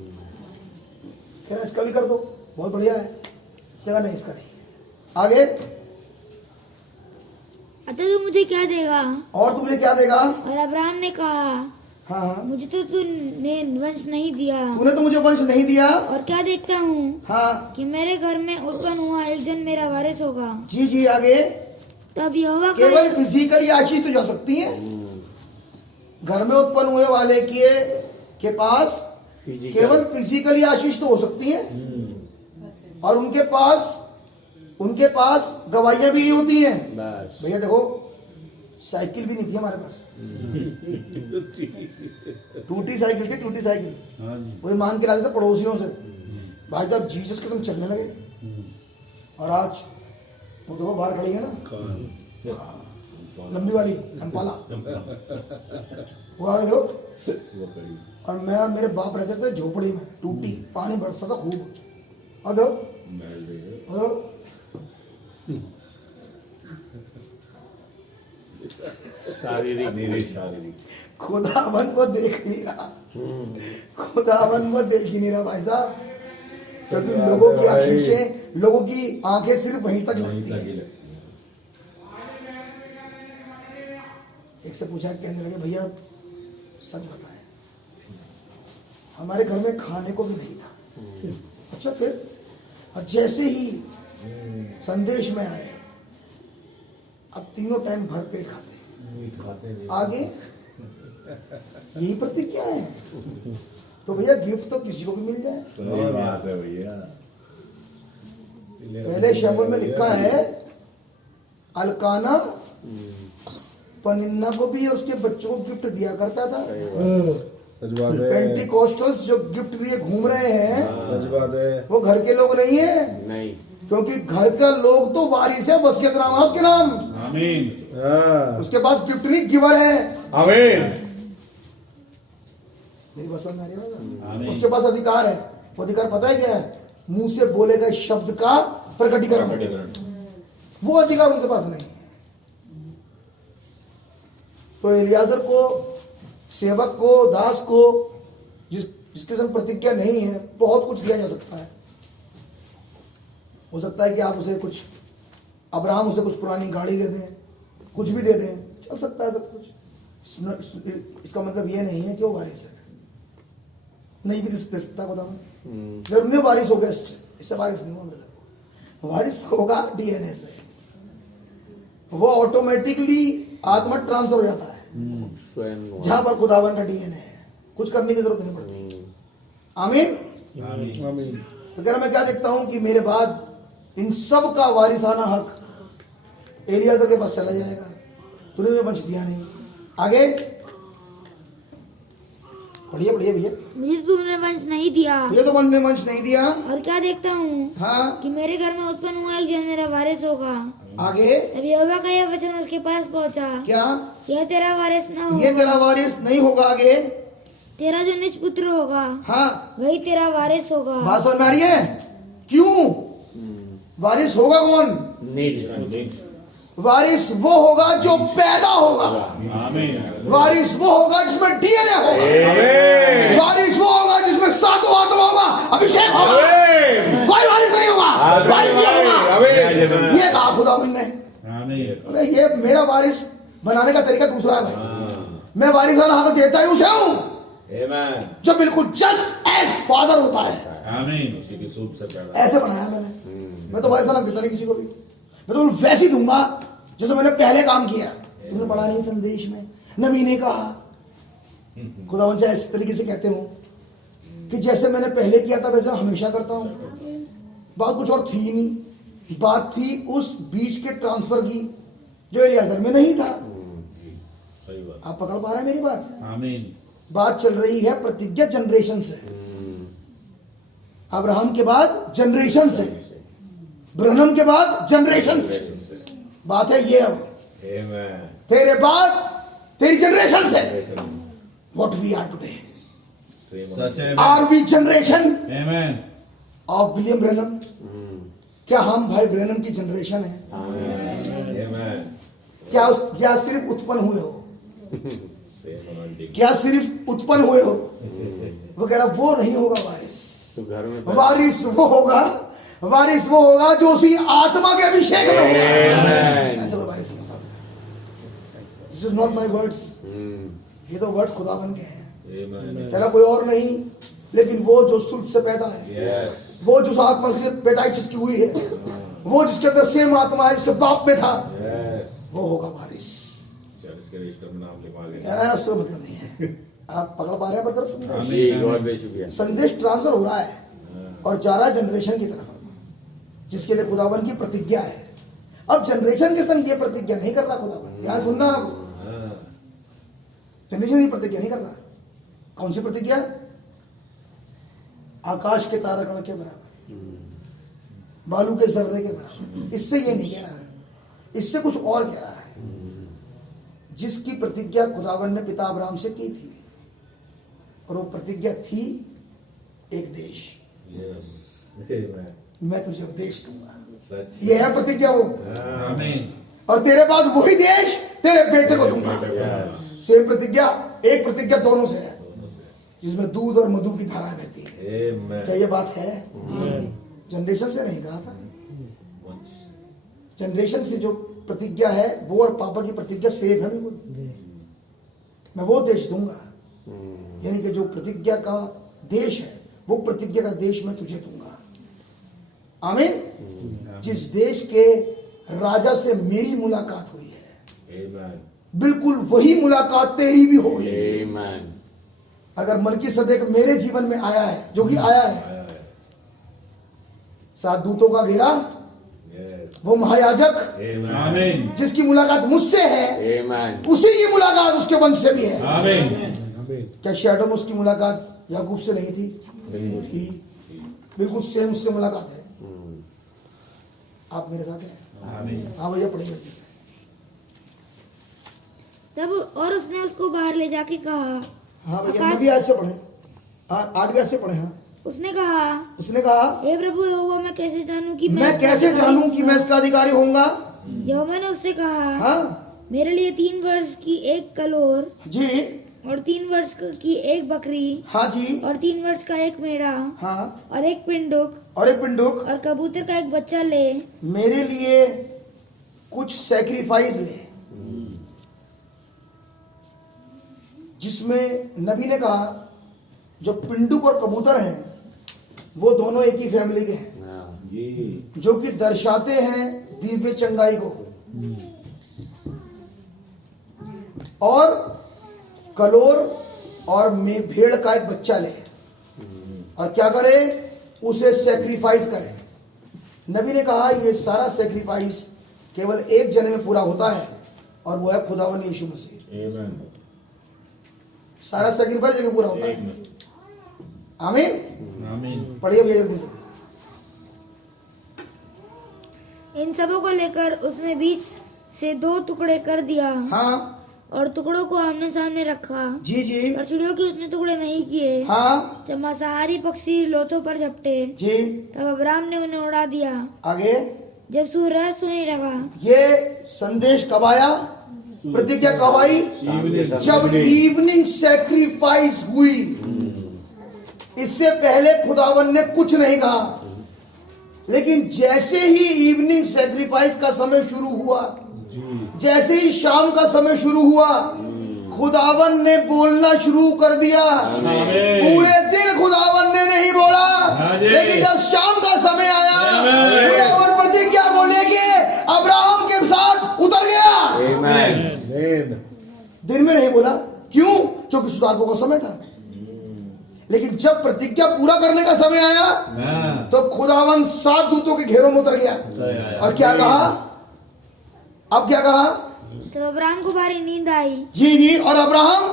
कह रहा इसका भी कर दो, बहुत बढ़िया है। उसने कहा नहीं इसका नहीं। आगे, अतः तू मुझे क्या देगा? और तू मुझे क्या देगा? और अब्राहम ने कहा, हाँ हाँ, मुझे तो तूने वंश नहीं दिया, तूने तो मुझे वंश नहीं दिया। और क्या देखता हूँ हाँ कि मेरे घर में उत्पन्न हुआ एक जन मेरा वारिस होगा। जी जी, आगे। तब यहोवा का केवल फिजिकली आशीष तो जा सकती है। घर में उत्पन्न हुए वाले के पास केवल फिजिकली आशीष तो हो सकती है, और उनके पास गवाहियां भी होती हैं। बस। भैया देखो, साइकिल भी नहीं थी हमारे पास। टूटी साइकिल वही मांग के लाते थे पड़ोसियों से। भाई साहब जीसस के संग चलने लगे, और आज वो देखो बाहर खड़ी है ना, लंबी वाली अम्पाला, वो आ गए। और मैं और मेरे बाप रहते थे झोपड़ी में, टूटी, पानी बरसता था खूब। और देखो शारीरिक खुदावन को देख ही नहीं रहा, खुदावन को देख ही नहीं रहा भाई साहब, क्योंकि लोगों की आशीषें, लोगों की आंखें सिर्फ वहीं तक लगती है। एक से पूछा, कहने लगे भैया सच बताएं, हमारे घर में खाने को भी नहीं था। अच्छा फिर? और जैसे ही संदेश में आए, अब तीनों टाइम भर पेट खाते हैं। आगे यही प्रतिज्ञा है। तो भैया गिफ्ट तो किसी को भी मिल जाए। सही बात है भैया। पहले शमूएल में लिखा है, अल्काना पनिन्ना को भी और उसके बच्चों को गिफ्ट दिया करता था। सच बात है। पेंटिकोस्टल्स जो गिफ्ट लिए घूम रहे हैं, सच बात है। वो घर के लोग नहीं है, नहीं। क्योंकि घर का लोग तो वारिस है, वसीयतनामा उसके नाम। आमीन। उसके पास गिफ्ट नहीं, गिवर है। आमीन। मेरी बात समझ आ रही है? उसके पास अधिकार है। वो अधिकार पता है क्या है? मुंह से बोले गए शब्द का प्रकटीकरण। वो अधिकार उनके पास नहीं है। तो एलियाजर को, सेवक को, दास को, जिसके संग प्रतिज्ञा नहीं है, बहुत कुछ दिया जा सकता है। हो सकता है कि आप उसे कुछ, अब्राहम उसे कुछ पुरानी गाड़ी दे दें, कुछ भी दे दें, चल सकता है सब कुछ। इसका मतलब ये नहीं है कि वो वारिस है। नहीं भी दे सकता खुदा में। जरूर नहीं वारिस हो गया, इससे वारिस नहीं हुआ मेरे को। वारिस होगा डीएनए से। वो ऑटोमेटिकली आत्मा ट्रांसफर हो जाता है स्वयं जहां पर खुदावन का डीएनए है। कुछ करने की जरूरत नहीं पड़ती। आमीन। आमीन। तो कह रहा मैं क्या देखता हूं कि मेरे बाद इन सब का वारिसाना हक एलियाजर के पास चला जाएगा। तूने मुझे वंश दिया नहीं। आगे पढ़िए भैया। मुझे तो तूने वंश नहीं दिया, मुझे तो वंश नहीं दिया। और क्या देखता हूँ हाँ, कि मेरे घर में उत्पन्न हुआ एक जन मेरा वारिस होगा। आगे तब यहोवा का यह वचन उसके पास पहुंचा, क्या? यह तेरा वारिस न हो, ये तेरा वारिस नहीं होगा। आगे तेरा जो निज पुत्र होगा हाँ, वही तेरा वारिस होगा। बात समझ में आ रही है? क्यों? वारिस होगा कौन? नीड। वारिस वो होगा जो पैदा होगा। वारिस वो होगा जिसमें डीएनए होगा। वारिस वो होगा जिसमें सातों आत्मा होगा, अभिषेक होगा। कोई वारिस नहीं होगा, वारिस ये होगा। ये कहा खुदावन ने। अरे ये मेरा वारिस बनाने का तरीका दूसरा है भाई। मैं वारिसाना हक देता ही उसे हूं जो बिल्कुल जस्ट एज फादर होता है। ऐसे बनाया मैंने। मैं तो वारिसाना देता नहीं किसी को भी। मैं तो वैसे दूंगा जैसे मैंने पहले काम किया। तुमने पढ़ा नहीं संदेश में, नबी ने कहा, खुदावन चाहे इस तरीके से कहते हो कि जैसे मैंने पहले किया था वैसे हमेशा करता हूं। बात कुछ और थी नहीं, बात थी उस बीच के ट्रांसफर की जो एलियाजर में नहीं था। आप पकड़ पा रहे हैं मेरी बात? बात चल रही है प्रतिज्ञा जनरेशन से। अब्राहम के बाद जनरेशन से, ब्रनम के बाद जनरेशन से। बात है ये अब Amen. तेरे बाद तेरी जनरेशन से। What we are today, are we generation of William Branham? क्या हम भाई ब्रनम की जनरेशन है? Amen. क्या सिर्फ उत्पन्न हुए हो? Same anointing. क्या सिर्फ उत्पन्न हुए हो? वो कह रहा वो नहीं होगा वारिस। तो घर में वारिस वो होगा जो उसी आत्मा के अभिषेक में होगा। ऐसे कोई वारिस नहीं होगा। This is not my words, ये तो वर्ड्स खुदावन के हैं। Amen. तेरा कोई और नहीं, लेकिन वो जो सुल्फ से पैदा है, Yes. वो जो आत्मा से पैदाइश जिसकी हुई है, वो जिसके अंदर सेम आत्मा है जिसके बाप में था, Yes. वो होगा वारिस। चर्च के रजिस्टर में नाम लिखवा लें। ऐसा मतलब नहीं है। आप पकड़ पा रहे हैं पर संदेश? जी गॉड ब्लेस यू भैया। संदेश ट्रांसफर हो रहा है और जा रहा है जनरेशन की तरफ, जिसके लिए खुदावन की प्रतिज्ञा है। अब जनरेशन के संग ये प्रतिज्ञा नहीं कर रहा खुदावन। ध्यान सुनना, जनरेशन की प्रतिज्ञा नहीं कर रहा। कौन सी प्रतिज्ञा? आकाश के तारागण के बराबर, बालू के जर्रे के बराबर। इससे ये नहीं कह रहा, इससे कुछ और कह रहा है। जिसकी प्रतिज्ञा खुदावन ने पिता अब्राहम से की थी, और वो प्रतिज्ञा थी एक देश। Yes. Amen. मैं तुझे देश दूंगा। सच। ये है प्रतिज्ञा वो। Amen. और तेरे बाद वही देश तेरे बेटे को दूंगा। सेम प्रतिज्ञा, एक प्रतिज्ञा दोनों से है, जिसमें दूध और मधु की धारा बहती है। Amen. क्या ये बात है? जनरेशन से नहीं कहा था। जनरेशन से जो प्रतिज्ञा है वो और पापा की प्रतिज्ञा सेम है। बिल्कुल, मैं वो देश दूंगा, यानी कि जो प्रतिज्ञा का देश है, वो प्रतिज्ञा का देश मैं तुझे दूंगा। आमीन। जिस देश के राजा से मेरी मुलाकात हुई है, Amen. बिल्कुल वही मुलाकात तेरी भी होगी। आमीन। अगर मलकीसदेक मेरे जीवन में आया है, जो कि आया है, 7 दूतों का घेरा, Yes. वो महायाजक Amen. जिसकी मुलाकात मुझसे है, आमीन। उसी की मुलाकात उसके वंश से भी है। Amen. क्या शैडो में उसकी मुलाकात याकूब से नहीं थी? थी। बिल्कुल सेम उससे मुलाकात है। आप मेरे साथ हैं? हाँ भैया, पढ़िए जल्दी से। तब और उसने उसको बाहर ले जाके कहा, हाँ भैया, 9वीं आयत से पढ़े। हाँ, 8वीं आयत से पढ़े। हाँ, उसने कहा, हे प्रभु यहोवा, मैं कैसे जानूं कि मैं कैसे जानूं कि मैं इसका अधिकारी होऊंगा? यहोवा ने उससे कहा, हाँ मेरे लिए 3 वर्ष की एक कलोर जी, और 3 वर्ष की एक बकरी, हाँ जी, और 3 वर्ष का एक मेढ़ा, हाँ, और एक पिंडुक, और एक पिंडुक, और कबूतर का एक बच्चा ले। मेरे लिए कुछ सैक्रिफाइस ले। जिसमें नबी ने कहा जो पिंडुक और कबूतर हैं वो दोनों एक ही फैमिली के हैं, जी। जो कि दर्शाते हैं दिव्य चंगाई को। और कलोर और में भेड़ का एक बच्चा ले और क्या करे? उसे सैक्रिफाइस करे। नबी ने कहा ये सारा सैक्रिफाइस केवल एक जने में पूरा होता है, और वो है खुदावन यीशु मसीह। Amen. सारा सैक्रिफाइस जगह पूरा होता है। आमीन। Amen. पढ़िए भैया जल्दी से। इन सबों को लेकर उसने बीच से 2 टुकड़े कर दिया, हाँ और टुकड़ों को आमने सामने रखा। जी जी, पर चिड़ियों के उसने टुकड़े नहीं किए। हाँ जब मांसाहारी पक्षी लोथों पर झपटे, जी, तब अब्राम ने उन्हें उड़ा दिया। आगे। जब सूरज सोने लगा, ये संदेश कब आया? प्रतिज्ञा कब आई? जब इवनिंग सैक्रिफाइस हुई। इससे पहले खुदावन ने कुछ नहीं कहा, लेकिन जैसे ही इवनिंग सैक्रिफाइस का समय शुरू हुआ, जैसे ही शाम का समय शुरू हुआ, खुदावन ने बोलना शुरू कर दिया। पूरे दिन खुदावन ने नहीं बोला, लेकिन जब शाम का समय आया, खुदावन प्रतिज्ञा को लेके अब्राहम के साथ उतर गया। Amen. दिन में नहीं बोला, क्यों? क्योंकि सुधारकों का समय था। लेकिन जब प्रतिज्ञा पूरा करने का समय आया, तो खुदावन 7 दूतों के घेरों में उतर गया। और क्या कहा? अब क्या कहा? तब अब्राम को भारी नींद आई। जी जी, और अब्राहम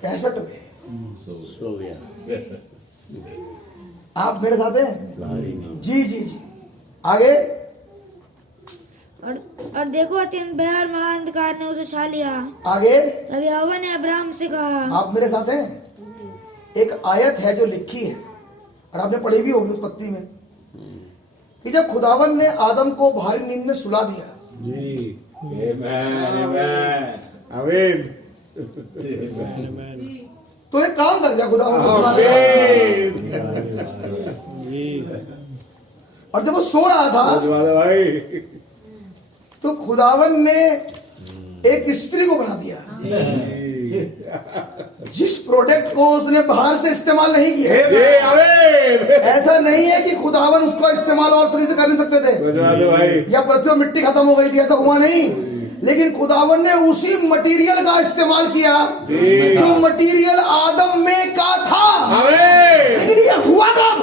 65वें। सो गया। आप मेरे साथ हैं? भारी नींद। जी जी जी। आगे। और देखो अत्यंत भयार महाअंधकार ने उसे छा लिया। आगे। तब यहोवा ने अब्राहम से कहा। आप मेरे साथ हैं? एक आयत है जो लिखी है और आपने पढ़ी भी होगी उत्पत्ति में कि जब खुदावन ने आदम को भारी नींद में सुला दिया। जी। Amen. आमीन। तो एक काम कर दिया खुदावन को सुला दिया। और जब वो सो रहा था वाले भाई। तो खुदावन ने एक स्त्री को बना दिया जिस प्रोडक्ट को उसने बाहर से इस्तेमाल नहीं किया। जी आमीन। ऐसा नहीं है कि खुदावन उसका इस्तेमाल और शरीर से कर नहीं सकते थे वाले भाई। या पृथ्वी में मिट्टी खत्म हो गई थी, ऐसा हुआ नहीं। लेकिन खुदावन ने उसी मटेरियल का इस्तेमाल किया जो मटेरियल आदम में का था। आमीन। लेकिन ये हुआ कब?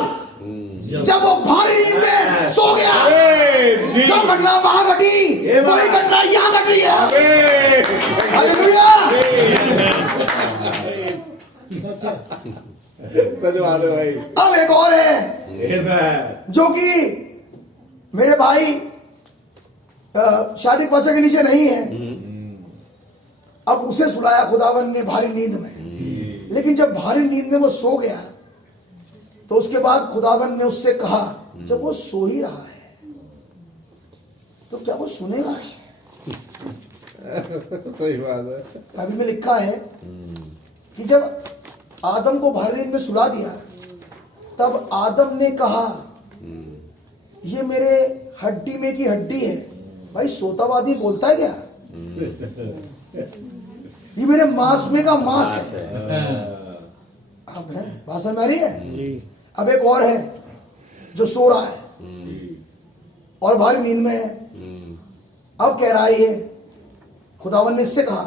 जब वो भारी नींद में सो गया। आमीन। जी। जो घटना वहां घटी वही घटना यहाँ घट रही है। आमीन। हालेलुया। सच वाले भाई। अब एक और है जो कि मेरे भाई शारीरिक भाषा के नीचे नहीं है। अब उसे सुलाया खुदावन ने भारी नींद में। लेकिन जब भारी नींद में वो सो गया तो उसके बाद खुदावन ने उससे कहा, जब वो सो ही रहा है तो क्या वो सुनेगा? सही बात है। बाइबल में लिखा है कि जब आदम को भारी नींद में सुला दिया तब आदम ने कहा, ये मेरे हड्डी में की हड्डी है। भाई सोता हुआ आदमी बोलता है क्या? ये मेरे मांस में का मांस है। अब है बात समझ में आ रही है? अब एक और है जो सो रहा है और भारी नींद में है। अब कह रहा है ये, खुदावन ने इससे कहा,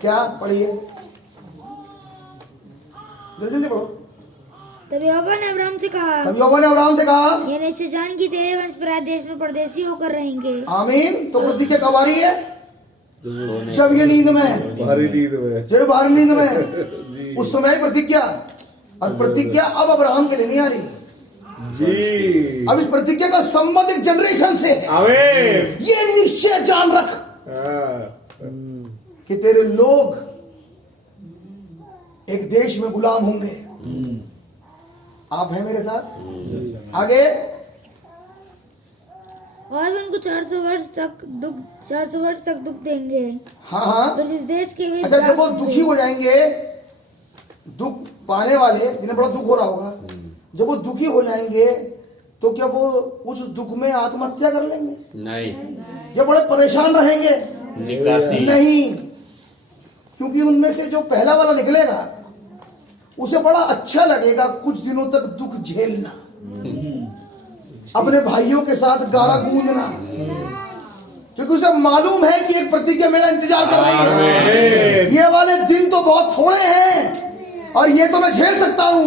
क्या? पढ़िए जल्दी जल्दी पढ़ो। तब यहोवा ने अब्राहम से कहा। तब यहोवा ने अब्राहम से कहा, ये निश्चय जान की तेरे वंश पराए देश में परदेशी होकर रहेंगे। आमीन। तो प्रतिज्ञा कब आ रही है? जब ये नींद में है, भारी नींद में। जब भारी नींद में है, उस समय प्रतिज्ञा। और प्रतिज्ञा अब अब्राहम के लिए नहीं आ रही। जी। अब इस प्रतिज्ञा का संबंध एक जनरेशन से है। आमीन। ये निश्चय जान रख कि तेरे लोग एक देश में गुलाम होंगे। आप हैं मेरे साथ? आगे। और वे उनको 400 वर्ष तक दुख देंगे। हाँ हाँ। फिर जिस देश के वे अच्छा, जब वो दुखी हो जाएंगे, दुख पाने वाले जिन्हें बड़ा दुख हो रहा होगा, जब वो दुखी हो जाएंगे तो क्या वो उस दुख में आत्महत्या कर लेंगे? नहीं। या बड़े परेशान रहेंगे? निकासी नहीं, क्योंकि उनमें से जो पहला वाला निकलेगा उसे बड़ा अच्छा लगेगा कुछ दिनों तक दुख झेलना, अपने भाइयों के साथ गारा गूंजना, क्योंकि उसे मालूम है कि एक प्रतिज्ञा मेरा इंतजार कर रही है। ये वाले दिन तो बहुत थोड़े हैं और ये तो मैं झेल सकता हूं,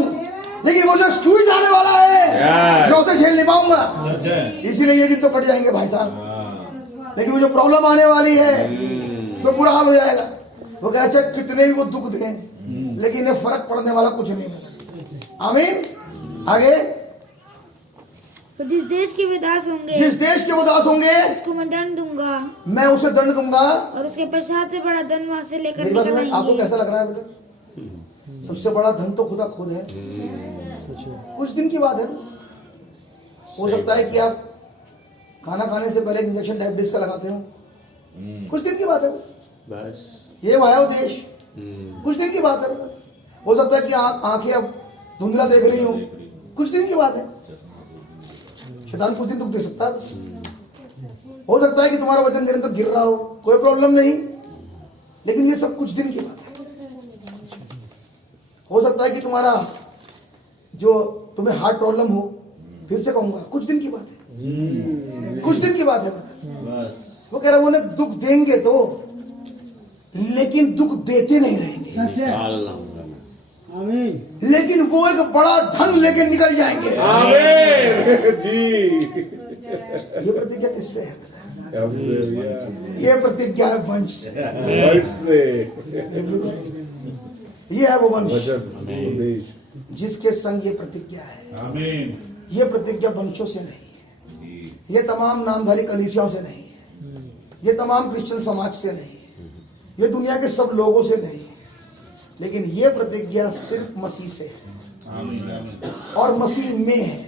लेकिन वो जो स्क्वीज आने वाला है मैं उसे झेल नहीं पाऊंगा। इसीलिए ये दिन तो कट जाएंगे भाई साहब। लेकिन वो जो प्रॉब्लम आने वाली है उसमें बुरा हाल हो जाएगा। वो कह अच्छा कितने भी वो दुख दें लेकिन इन्हें फर्क पड़ने वाला कुछ नहीं मिलेगा। आमीन। आगे। फिर जिस देश के वे दास होंगे, जिस देश के वो दास होंगे उसको मैं दंड दूंगा मैं उसे दंड दूंगा। और उसके पश्चात से बड़ा धन वहां से लेकर मेरी बात निकल समझ आपको आएंगे। कैसा लग रहा है बेटा? सबसे बड़ा धन तो खुदा खुद है। कुछ दिन की बात है बस। हो सकता है कि आप खाना खाने से पहले इंजेक्शन डायबिटीज का लगाते हो, कुछ दिन की बात है बस। बस। ये वायो देश कुछ दिन की बात है। हो सकता है कि आंखें अब धुंधला देख रही हो, कुछ दिन की बात है। शैतान कुछ दिन दुख दे सकता है बस। हो सकता है कि तुम्हारा वजन निरंतर गिर रहा हो, कोई प्रॉब्लम नहीं, लेकिन ये सब कुछ दिन की बात है। हो सकता है कि तुम्हारा जो तुम्हें हार्ट प्रॉब्लम हो, फिर से कहूंगा कुछ दिन की बात है, कुछ दिन की बात है। वो कह रहा है वो दुख देंगे तो, लेकिन दुख देते नहीं रहेंगे। निकाल लाऊंगा मैं। आमीन। लेकिन वो एक बड़ा धन लेके निकल जाएंगे। आमीन। जी। ये प्रतिज्ञा किससे है? हमसे ये प्रतिज्ञा है वंश से। वर्ड से। ये है वो वंश वचन जिसके संग ये प्रतिज्ञा है। आमीन। ये प्रतिज्ञा वंशों से नहीं है, ये तमाम नामधारी कलीसियाओं से नहीं है, ये तमाम क्रिश्चियन समाज से नहीं है, ये दुनिया के सब लोगों से नहीं है, लेकिन ये प्रतिज्ञा सिर्फ मसीह से है आमीन। और मसीह में है।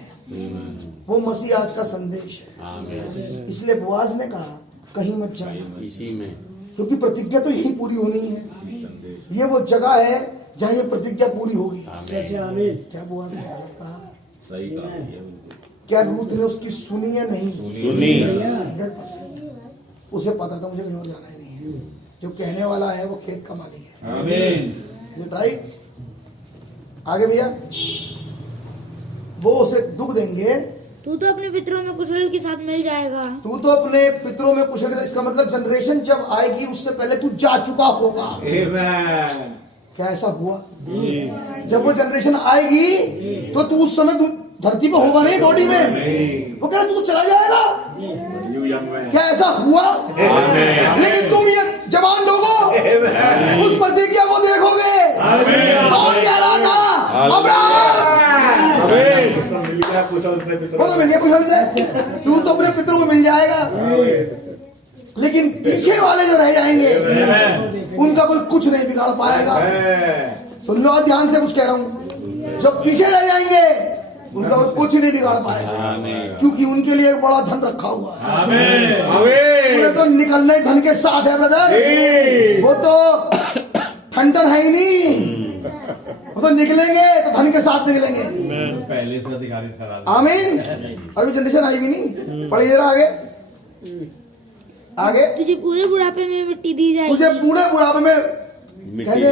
वो मसीह आज का संदेश है। आमीन। इसलिए बोआज ने कहा कहीं मत जाना, इसी में क्योंकि प्रतिज्ञा तो यही पूरी होनी है। ये वो जगह है जहाँ ये प्रतिज्ञा पूरी होगी। क्या बोआज ने गलत कहा? सही कहा। क्या रूथ ने उसकी सुनी या नहीं सुनी। 100%। उसे पता था मुझे कहीं और जाना ही नहीं है, जो कहने वाला है वो खेत का मालिक है। आमीन। Is it right? आगे भैया, वो उसे दुख देंगे। तू तो अपने पितरों में कुशल के साथ मिल जाएगा। तू तो अपने पितरों में कुशल, इसका मतलब जनरेशन जब आएगी उससे पहले तू जा चुका होगा। आमीन। क्या ऐसा हुआ? जब वो जनरेशन आएगी तो तू उस समय तू धरती पे होगा नहीं, बॉडी में। वो कह रहा तू तो चला जाएगा। क्या ऐसा हुआ? लेकिन तुम ये जवान लोगों उस प्रतिज्ञा को देखोगे। कौन कह रहा था? अब्राहम। वो तो मिल गया कुशल से। तू तो अपने पितरों में मिल जाएगा, लेकिन पीछे वाले जो रह जाएंगे उनका कोई कुछ नहीं बिगाड़ पाएगा। सुन लो ध्यान से, कुछ कह रहा हूँ। जब पीछे रह जाएंगे उनका कोई कुछ नहीं बिगाड़ पाएगा, क्योंकि उनके लिए एक बड़ा धन रखा हुआ है। उन्हें तो निकलना ही धन के साथ है ब्रदर। वो तो ठंडन है ही नहीं, वो तो निकलेंगे तो धन के साथ निकलेंगे। पहले से अधिकारी करा। आमीन। अभी जनरेशन आई भी नहीं। पढ़िए जरा आगे आगे। तुझे पूरे बुढ़ापे में मिट्टी दी जाएगी। तुझे पूरे बुढ़ापे में कहने,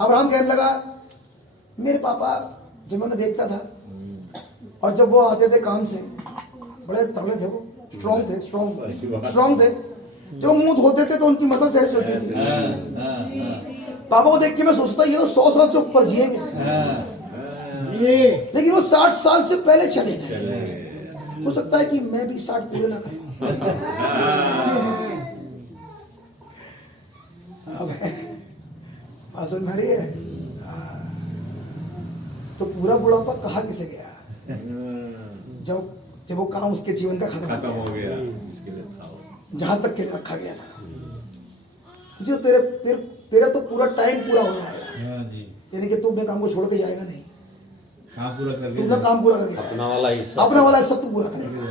अब्राहम कहने लगा मेरे पापा जब मैं उन्हें देखता था और जब वो आते थे काम से, बड़े तगड़े थे, वो स्ट्रॉन्ग थे। जब मुंह धोते थे तो उनकी मसल सहज चलती थी। पापा को देख के मैं सोचता ये तो 100 साल से ऊपर जिएंगे, लेकिन वो 60 साल से पहले चले गए। हो सकता है कि मैं भी 60 पूरे ना कर पाऊं। अब समझ में आ रही है? तो पूरा बुढ़ापा कहाँ किसे गया? जब वो काम उसके जीवन का खत्म हो गया, जहां तक के लिए रखा गया था। तुझे तेरा तो पूरा टाइम पूरा हो जाएगा, यानी कि तू अपने काम को छोड़ के जाएगा नहीं। तू अपना काम पूरा करके अपना वाला हिस्सा तू पूरा करेगा।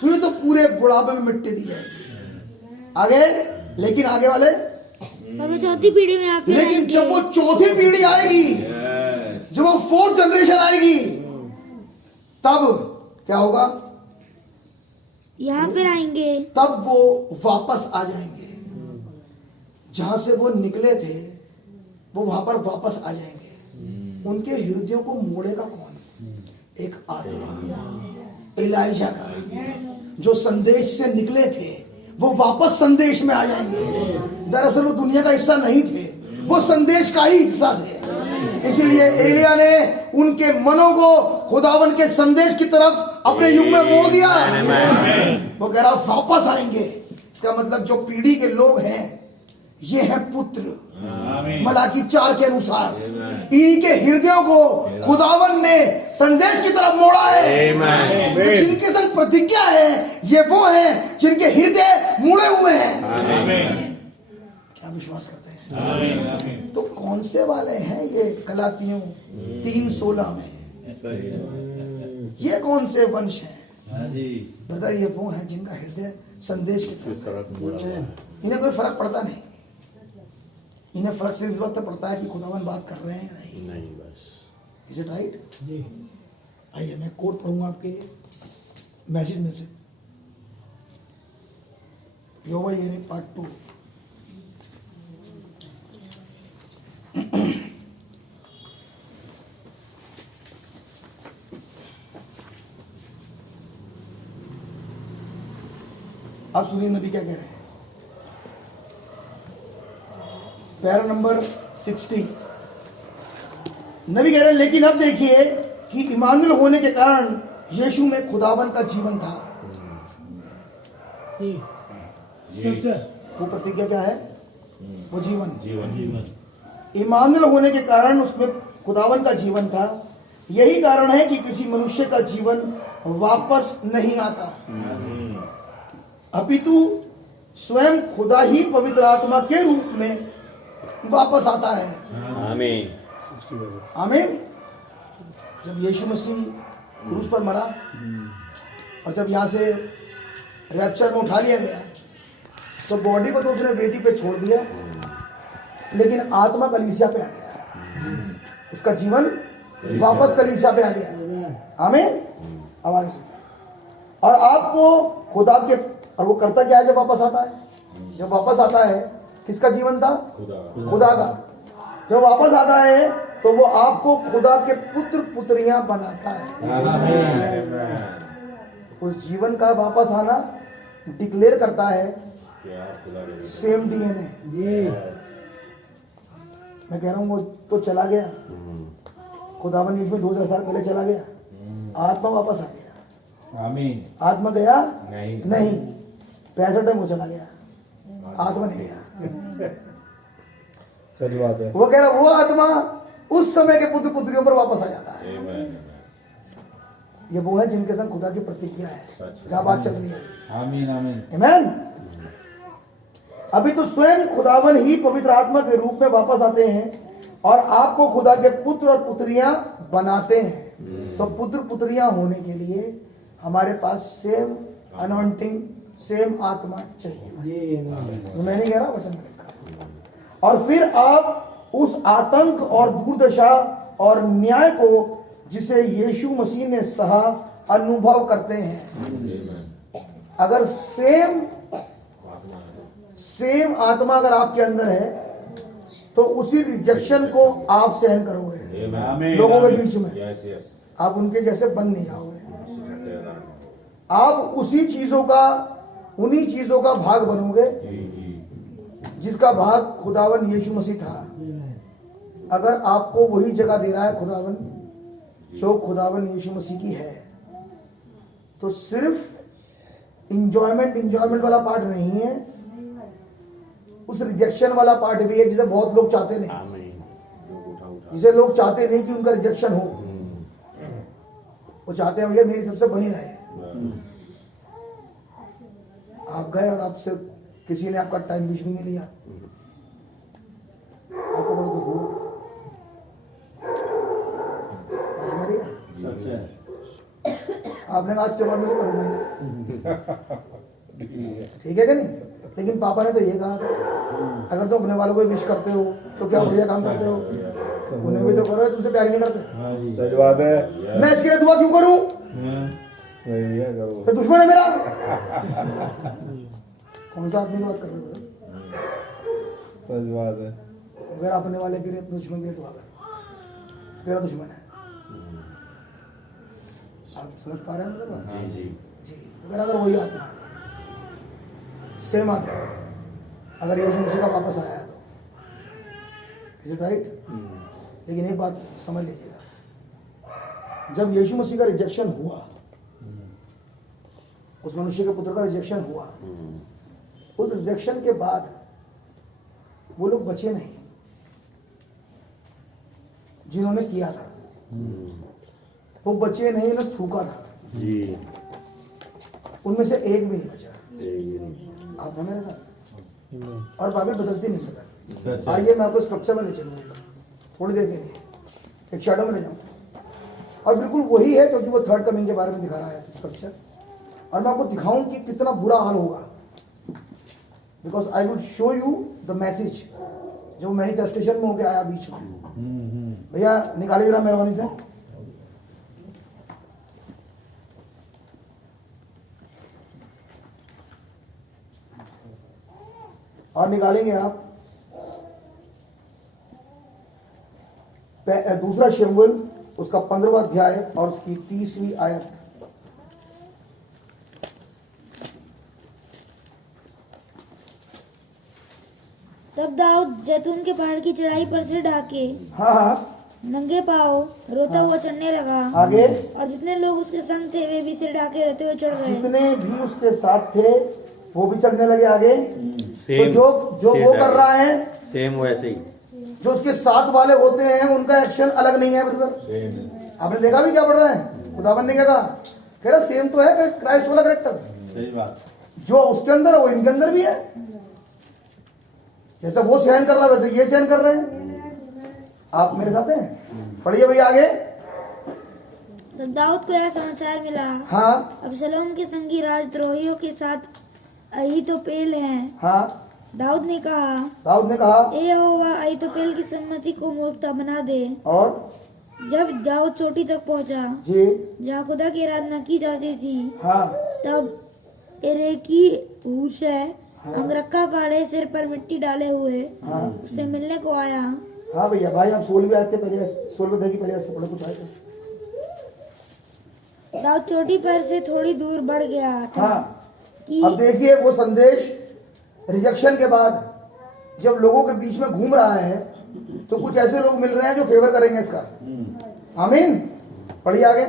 तुझे तो पूरे बुढ़ापे में मिट्टी दी जाएगी। आगे, लेकिन आगे वाले चौथी पीढ़ी में आप, लेकिन जब वो चौथी पीढ़ी आएगी, जब वो 4th जनरेशन आएगी, तब क्या होगा? यहाँ पर आएंगे। तब वो वापस आ जाएंगे जहां से वो निकले थे, वो वहां पर वापस आ जाएंगे। उनके हृदयों को मोड़ेगा कौन? एक आत्मा, एलाइजा का, जो संदेश से निकले थे वो वापस संदेश में आ जाएंगे। दरअसल वो दुनिया का हिस्सा नहीं थे, वो संदेश का ही हिस्सा थे। इसीलिए एलिया ने उनके मनों को खुदावन के संदेश की तरफ अपने युग में मोड़ दिया। वो कह रहा वापस आएंगे। इसका मतलब जो पीढ़ी के लोग हैं ये है पुत्र। मलाकी 4 के अनुसार इनके हृदयों को खुदावन ने संदेश की तरफ मोड़ा है। तो जिनके संग प्रतिज्ञा है ये वो है जिनके हृदय मुड़े हुए हैं। क्या विश्वास करते हैं? तो कौन से वाले हैं ये? गलातियों 3:16 में ये कौन से वंश हैं? ब्रदर ये वो हैं जिनका हृदय संदेश की तरफ मुड़ा हुआ है। इन्हें कोई फर्क पड़ता नहीं। इन्हें फर्क सिर्फ इस वक्त पड़ता है कि खुदावन बात कर रहे हैं या नहीं बस। Is it right? आइए मैं कोट पढ़ूंगा आपके लिए मैसेज में से, योवा ये पार्ट 2। अब सुनिए नबी क्या कह रहे हैं। पैरा नंबर 60 नबी कह रहे हैं, लेकिन अब देखिए कि इमानुएल होने के कारण यीशु में खुदावन का जीवन था। वो प्रतिज्ञा क्या है? वो जीवन। इमानुएल होने के कारण उसमें खुदावन का जीवन था। यही कारण है कि किसी मनुष्य का जीवन वापस नहीं आता, अपितु स्वयं खुदा ही पवित्र आत्मा के रूप में वापस आता है। आमीन। आमीन। जब यीशु मसीह क्रूस पर मरा और जब यहाँ से रैप्चर में उठा लिया गया, तो बॉडी को तो उसने वेदी पे छोड़ दिया, लेकिन आत्मा कलीसिया पे आ गया। उसका जीवन वापस कलीसिया पे आ गया। आमीन। आवाज सुन। और आपको खुदा के, और वो करता क्या है जब वापस आता है? जब वापस आता है, किसका जीवन था? खुदा का। जब वापस आता है तो वो आपको खुदा के पुत्र पुत्रियां बनाता है। उस जीवन का वापस आना डिक्लेयर करता है सेम डीएनए। मैं कह रहा हूं वो तो चला गया, खुदावन यीशु में 2000 साल पहले चला गया, आत्मा वापस आ गया। आमीन। आत्मा गया नहीं। 65 में वो चला गया, आत्मा नहीं गया। सही बात है। वो कह रहा वो आत्मा उस समय के पुत्र पुत्रियों पर वापस आ जाता है। ये वो है जिनके संग खुदा की प्रतिज्ञा है, जहां बात चल रही है। आमीन आमीन। आमीन। अभी तो स्वयं खुदावन ही पवित्र आत्मा के रूप में वापस आते हैं और आपको खुदा के पुत्र और पुत्रियां बनाते हैं। तो पुत्र पुत्रियां होने के लिए हमारे पास सेम अनॉइंटिंग, सेम आत्मा चाहिए। मैं नहीं कह रहा, वचन में लिखा। और फिर आप उस आतंक और दुर्दशा और न्याय को जिसे यीशु मसीह ने सहा अनुभव करते हैं। अगर सेम आत्मा अगर आपके अंदर है तो उसी रिजेक्शन को आप सहन करोगे लोगों के बीच में। आप उनके जैसे बन नहीं जाओगे, आप उसी चीजों का, उन्हीं चीजों का भाग बनोगे जिसका भाग खुदावन यीशु मसीह था। अगर आपको वही जगह दे रहा है खुदावन जो खुदावन यीशु मसीह की है, तो सिर्फ इंजॉयमेंट वाला पार्ट नहीं है, उस रिजेक्शन वाला पार्ट भी है जिसे बहुत लोग चाहते नहीं, जिसे लोग चाहते नहीं कि उनका रिजेक्शन हो। वो चाहते हैं भैया मेरी सबसे बनी रहे। आप गए और आपसे किसी ने आपका टाइम भी नहीं लिया, आपको बड़ा दुख हुआ। आपने कहा आज के बाद मुझे करूंगा ही नहीं, ठीक है कि नहीं? लेकिन पापा ने तो ये कहा था, अगर तुम अपने वालों को विश करते हो तो क्या बढ़िया काम करते हो, उन्हें भी तो करो, तुमसे प्यार नहीं करते। सही बात है। मैं इसके लिए दुआ क्यों करूं? तो दुश्मन है मेरा। कौन सा आदमी की बात कर रहे हो? सही बात है। अगर अपने वाले के लिए, दुश्मन के लिए दुआ कर, तेरा दुश्मन है। आप समझ पा रहे हैं मतलब बात? जी। अगर वही आत्मा है, सेम आत्मा, अगर यीशु मसीह का वापस आया है तो इज इट राइट? लेकिन एक बात समझ लीजिएगा, जब यीशु मसीह का रिजेक्शन हुआ, उस मनुष्य के पुत्र का रिजेक्शन हुआ, उस रिजेक्शन के बाद वो लोग बचे नहीं जिन्होंने किया था। वो बचे नहीं, उन्हें थूका था जी। उनमें से एक भी नहीं बचा। आप हैं मेरे साथ? और बाइबल बदलती नहीं बदल। आइए मैं आपको स्ट्रक्चर में ले चलूंगा थोड़ी देर के लिए, एक शैडो में ले जाऊँ, और बिल्कुल वही है क्योंकि वो थर्ड कमिंग के बारे में दिखा रहा है स्ट्रक्चर। और मैं आपको दिखाऊं कि कितना बुरा हाल होगा, because I will show you the message जो मैनिफेस्टेशन में होके आया बीच में। भैया निकालिए जरा मेहरबानी से। और निकालेंगे आप दूसरा शमूएल उसका 15वां अध्याय और उसकी 30वीं आयत। तब दाऊद जैतून के पहाड़ की चढ़ाई पर से ढाके हाँ नंगे पांव रोता हुआ चढ़ने लगा। आगे, और जितने लोग उसके संग थे वे भी सिर ढाके रोते हुए चढ़ गए। जितने भी उसके साथ थे वो भी चढ़ने लगे आगे। तो जो वो कर रहा है सेम वैसे ही जो उसके साथ वाले होते हैं उनका एक्शन अलग नहीं है ब्रदर। आपने देखा भी क्या पढ़ रहा है, खुदावन ने क्या कहा, कह रहा सेम तो है क्राइस्ट वाला कैरेक्टर, सही बात। जो उसके अंदर है वो इनके अंदर भी है। जैसे वो सहन कर रहा है वैसे ये सहन कर रहे हैं। आप मेरे साथ हैं, पढ़िए भैया आगे। तब दाऊद को यह समाचार मिला, हाँ अबशलोम के संगी राजद्रोहियों के साथ अहीतोपेल हैं। हाँ, दाऊद ने कहा, दाऊद ने कहा, ए यहोवा अहीतोपेल की सम्मति को मूर्खता बना दे। और जब दाऊद चोटी तक पहुंचा जी जहाँ खुदा की आराधना की जाती थी, हाँ तब एरेकी हूशै अंगरखा फाड़े सिर पर मिट्टी डाले हुए हाँ उससे मिलने को आया। हाँ भैया भाई, आप 16वीं आयत के पहले 16वीं अध्याय की पहले आयत से पढ़ो, कुछ आएगा। दाऊद चोटी पर से थोड़ी दूर बढ़ गया था हाँ, कि अब देखिए वो संदेश रिजेक्शन के बाद जब लोगों के बीच में घूम रहा है तो कुछ ऐसे लोग मिल रहे हैं जो फेवर करेंगे इसका। आमीन, पढ़िए आगे।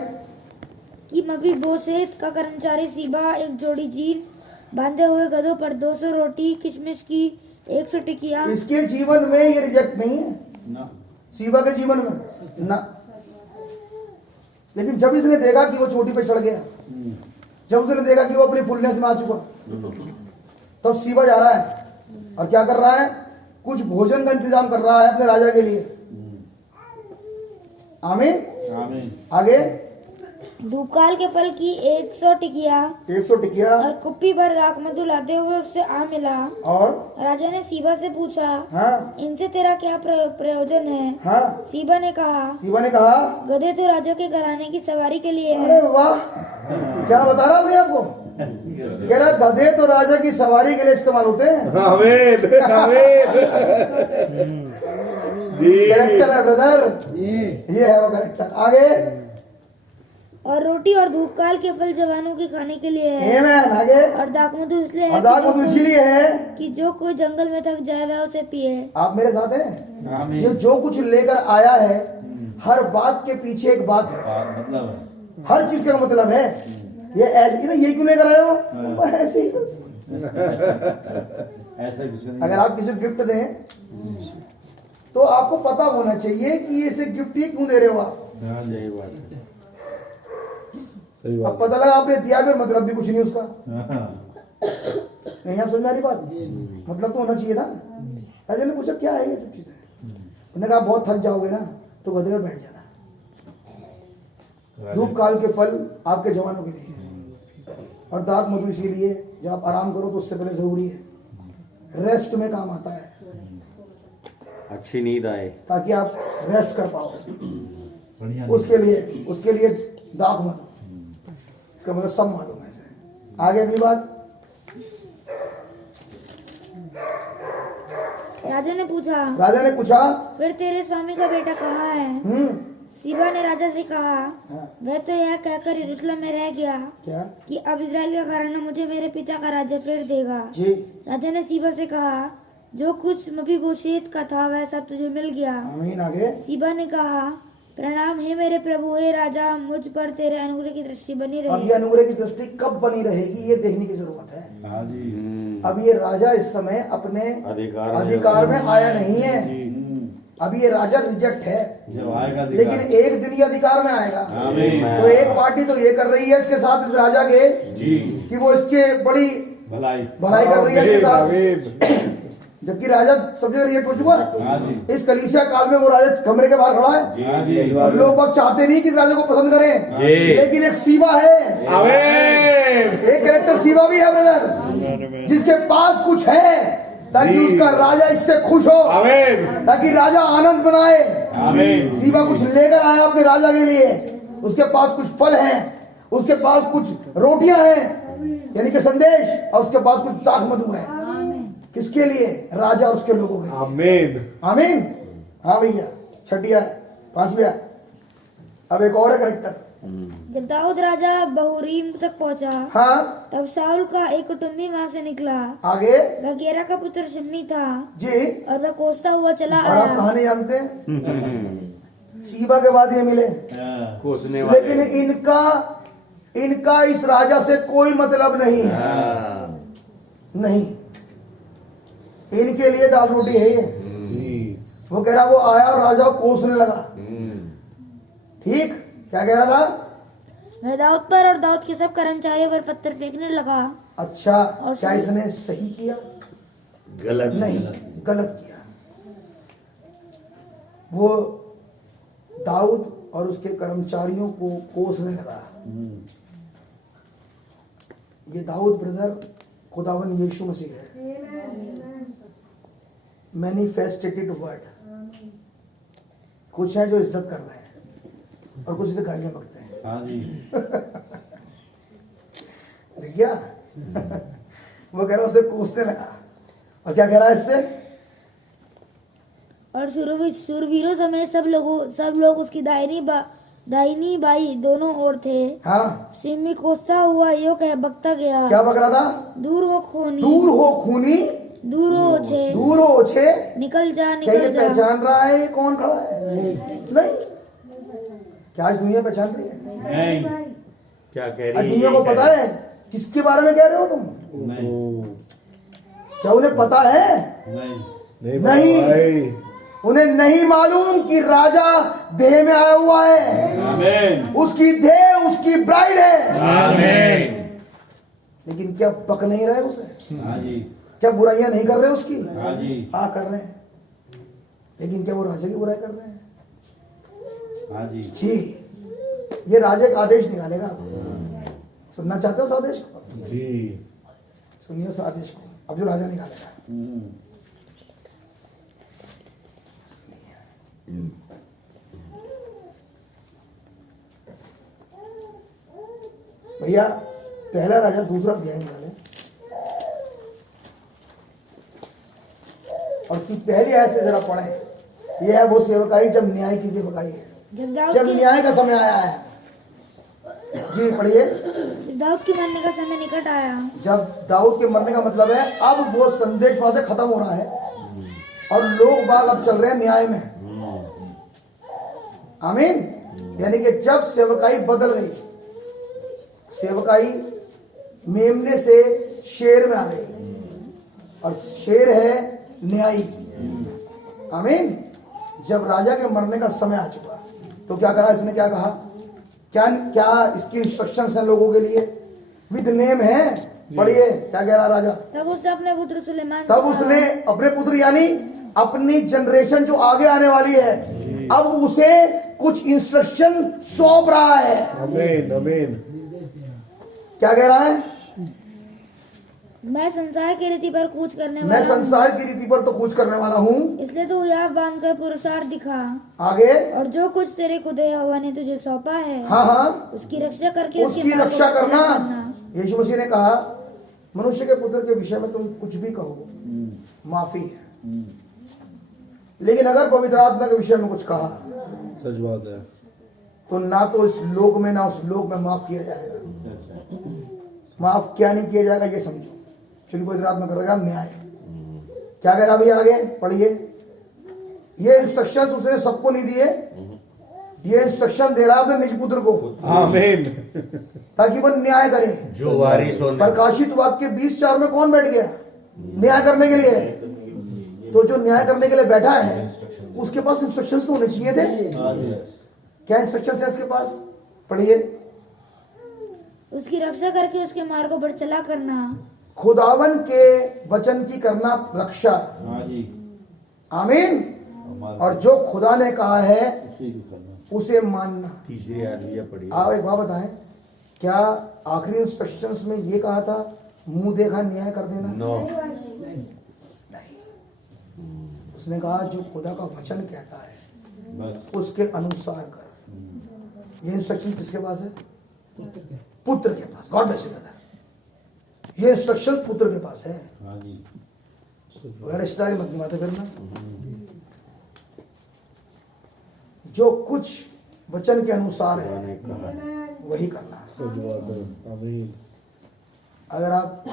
कि मपीबोशेत का कर्मचारी सीबा एक जोड़ी जीन बांधे हुए गधों पर 200 रोटी किशमिश की 100 टिकिया। इसके जीवन में ये रिजेक्ट नहीं है, ना सीबा के जीवन में ना। लेकिन जब इसने देखा कि वो चोटी पे चढ़ गया, जब उसने देखा कि वो अपनी फुलनेस में आ चुका, तब सीबा जा रहा है और क्या कर रहा है, कुछ भोजन का इंतजाम कर रहा है अपने राजा के लिए। आमीन, आमीन। आगे। धूपकाल के फल की 100 टिकिया 100 टिकिया और कुप्पी भर दाख मधु लाते हुए उससे आ मिला। और राजा ने सीबा से पूछा, हाँ इनसे तेरा क्या प्रयोजन है? हाँ, सीबा ने कहा, सीबा ने कहा, गधे तो राजा के घराने की सवारी के लिए अरे है। वाह, क्या बता रहा अपने आपको, कह रहा गधे तो राजा की सवारी के लिए इस्तेमाल होते हैं। आमीन, आमीन। कैरेक्टर है ब्रदर, ये है वो कैरेक्टर। आगे। और रोटी और धूपकाल के फल जवानों के खाने के लिए है। आमीन, आगे। और दाख मधु इसलिए है और दाख मधु इसीलिए है कि जो कोई जंगल में थक जाए वह उसे पिए। आप मेरे साथ हैं, आमीन। ये जो कुछ लेकर आया है हर बात के पीछे एक बात है, मतलब है। हर चीज का मतलब है। ये ऐसे ना, ये क्यों लेकर आए हो, ऐसे ही बस। ऐसा कुछ नहीं। अगर आप किसी को गिफ्ट दें तो आपको पता होना चाहिए कि इसे गिफ्ट ये क्यों दे रहे हो आप। हाँ, यही बात है। सही अब बात। पता लगा आपने दिया भी और मतलब भी कुछ नहीं उसका। हाँ, नहीं, आप समझ में आ रही बात, मतलब तो होना चाहिए ना। राजा ने पूछा क्या है ये सब चीजें, उन्होंने कहा बहुत थक जाओगे ना तो गधे पर बैठ जाना, धूप काल के फल आपके जवानों के लिए है, और दाख मधु इसीलिए जब आप आराम करो तो उससे पहले जरूरी है, रेस्ट में काम आता है, अच्छी नींद आए। ताकि आप रेस्ट कर पाओ। बढ़िया। उसके लिए दाख मधु, इसका मतलब सब मालूम है इसे। आगे अगली बात। राजा ने पूछा, फिर तेरे स्वामी का बेटा कहाँ है? सीबा ने राजा से कहा, हाँ, वह तो यह कहकर यरूशलेम में रह गया क्या कि अब इजराइल का घराना मुझे मेरे पिता का राज्य फिर देगा। जी। राजा ने सीबा से कहा, जो कुछ मपीबोशेत का था वह सब तुझे मिल गया। आमीन। आगे। सीबा ने कहा, प्रणाम है मेरे प्रभु, हे राजा, मुझ पर तेरे अनुग्रह की दृष्टि बनी अब रहे। ये अनुग्रह की दृष्टि कब बनी रहेगी ये देखने की जरूरत है। हाँ जी। अब ये राजा इस समय अपने अधिकार में आया नहीं है, अभी ये राजा रिजेक्ट है, जब आएगा अधिकार। लेकिन एक दिन ये अधिकार में आएगा। आमीन। तो एक पार्टी तो ये कर रही है इसके साथ, इस राजा के, जी। कि वो इसके बड़ी भलाई। भलाई कर रही है इसके साथ, आमीन। जबकि राजा सब जगह रिजेक्ट हो चुका है। हाँ जी। इस कलीसिया काल में वो राजा कमरे के बाहर खड़ा है। हाँ जी। और लोग बाग चाहते नहीं कि इस राजा को पसंद करें, जी। लेकिन एक सीबा है, आमीन। एक कैरेक्टर सीबा भी है ब्रदर, जिसके पास कुछ है ताकि उसका राजा इससे खुश हो, आमीन। ताकि राजा आनंद बनाए। आमीन। सीबा कुछ लेकर आया अपने राजा के लिए, उसके पास कुछ फल हैं, उसके पास कुछ रोटियां हैं यानी कि संदेश, और उसके पास कुछ दाख मधु है। किसके लिए? राजा और उसके लोगों के लिए। आमीन। आमीन। हाँ भैया, छठिया है, पांचविया। अब एक और है कैरेक्टर। जब दाऊद राजा बहुरीम तक पहुंचा, हाँ, तब शाऊल का एक कुटुंबी वहां से निकला। आगे। वह गेरा का पुत्र शिमी था जी। और वह कोसता हुआ चला और आप आया। कहानी जानते हैं, सीबा के बाद ये मिले, हाँ। कोसने वाले। लेकिन इनका इस राजा से कोई मतलब नहीं है। नहीं, इनके लिए दाल रोटी है ये, वो कह रहा वो आया और राजा को कोसने लगा। ठीक, क्या कह रहा था? वह दाऊद पर और दाऊद के सब कर्मचारियों पर पत्थर फेंकने लगा। अच्छा, और क्या इसने सही किया? गलत नहीं, गलत किया। वो दाऊद और उसके कर्मचारियों को कोसने लगा। ये दाऊद ब्रदर खुदावन यीशु मसीह है। Manifested word. कुछ है जो इज्जत कर रहे हैं और कुछ इसे गालियां बकते हैं। हाँ जी। देख गया? वो कह रहा उसे कोसने लगा। और क्या कह रहा है इससे? और शूरवीरों समेत सब लोग उसकी दाहिनी बाई दोनों ओर थे। हाँ, सिमी कोसता हुआ यो कह बकता गया, क्या बक रहा था? दूर हो खूनी, दूर हो खूनी, दूर हो ओछे, दूर हो ओछे। निकल जा क्या ये निकल जा। पहचान रहा है ये कौन खड़ा है? नहीं। क्या आज दुनिया पहचान रही है? नहीं। क्या कह आज रही दुनिया को पता है किसके बारे में कह रहे हो तुम? नहीं। क्या उन्हें पता है? नहीं। नहीं। भाई। उन्हें नहीं मालूम कि राजा देह में आया हुआ है। आमीन। उसकी देह उसकी ब्राइड है। आमीन। लेकिन क्या बक नहीं रहे उसे? हाँ जी। क्या बुराइयां नहीं कर रहे उसकी? हाँ जी। हाँ, कर रहे हैं। लेकिन क्या वो राजा की बुराई कर रहे हैं? हाँ जी। जी, ये राजा का आदेश निकालेगा। सुनना चाहते हो उस आदेश को? जी। सुनिए उस आदेश को, अब जो राजा निकालेगा। भैया, पहला राजा दूसरा अध्याय निकाले और उसकी पहली आयत से जरा पढ़े। यह है वो सेवकाई जब न्याय की सेवकाई है, जब न्याय का समय आया है। जी पढ़िए। दाऊद के मरने का समय निकट आया। जब दाऊद के मरने का मतलब है अब वो संदेश वहां से खत्म हो रहा है और लोग बाग अब चल रहे हैं न्याय में। आमीन। यानी कि जब सेवकाई बदल गई, सेवकाई मेमने से शेर में आ गई और शेर है न्यायी। आमीन। जब राजा के मरने का समय आ चुका तो क्या करा इसने? क्या कहा? क्या इसकी इंस्ट्रक्शंस हैं लोगों के लिए? विद नेम है। पढ़िए क्या कह रहा राजा? तब उसने अपने पुत्र सुलेमान तब उसने अपने पुत्र यानी अपनी जनरेशन जो आगे आने वाली है, अब उसे कुछ इंस्ट्रक्शन सौंप रहा है। आमीन। आमीन। क्या कह रहा है? मैं संसार की रीति पर कूच करने मैं वाला हूँ। संसार की रीति पर तो कूच करने वाला हूँ। इसलिए तू याद बांधकर पुरुषार्थ दिखा आगे। और जो कुछ तेरे खुदा यहोवा ने तुझे सौंपा है, हाँ हाँ, उसकी रक्षा करके उसकी मार्गों रक्षा पर करना। चला यीशु मसीह ने कहा मनुष्य के पुत्र के विषय में तुम कुछ भी कहो माफी है, लेकिन अगर पवित्र आत्मा के विषय में कुछ कहा सच बात है। तो ना तो इस लोक में ना उस लोक में माफ किया जाएगा। माफ क्या नहीं किया जाएगा ये समझो, क्योंकि पवित्र आत्मा कर रहा है न्याय। क्या कह रहा भैया? आगे पढ़िए। ये इंस्ट्रक्शन उसने सबको नहीं दिए, ये इंस्ट्रक्शन दे रहा है अपने निज पुत्र को, आमीन। ताकि वो न्याय करे। जो वारिस होने प्रकाशित वाक्य 20:4 में कौन बैठ गया? न्याय करने के लिए। तो जो न्याय करने के लिए बैठा है उसके पास इंस्ट्रक्शंस तो होने चाहिए थे। क्या इंस्ट्रक्शंस है उसके पास? पढ़िए। उसकी रक्षा करके उसके मार्गों पर चला करना। खुदावन के वचन की करना रक्षा। हाँ जी। आमीन। और जो खुदा ने कहा है उसी को करना। उसे मानना। तीसरी आलिया पड़ी। आप एक बात बताएं, क्या आखिरी इंस्ट्रक्शंस में ये कहा था मुंह देखा न्याय कर देना? नो। नहीं। उसने कहा जो खुदा का वचन कहता है बस। उसके अनुसार कर। ये इंस्ट्रक्शन किसके पास है? पुत्र के पास। God bless you brother. ये इंस्ट्रक्शन पुत्र के पास है। हाँ जी। वह रिश्तेदारी मत निभाते फिर ना। जो कुछ वचन के अनुसार है वही करना। सच बात है। आमीन। अगर आप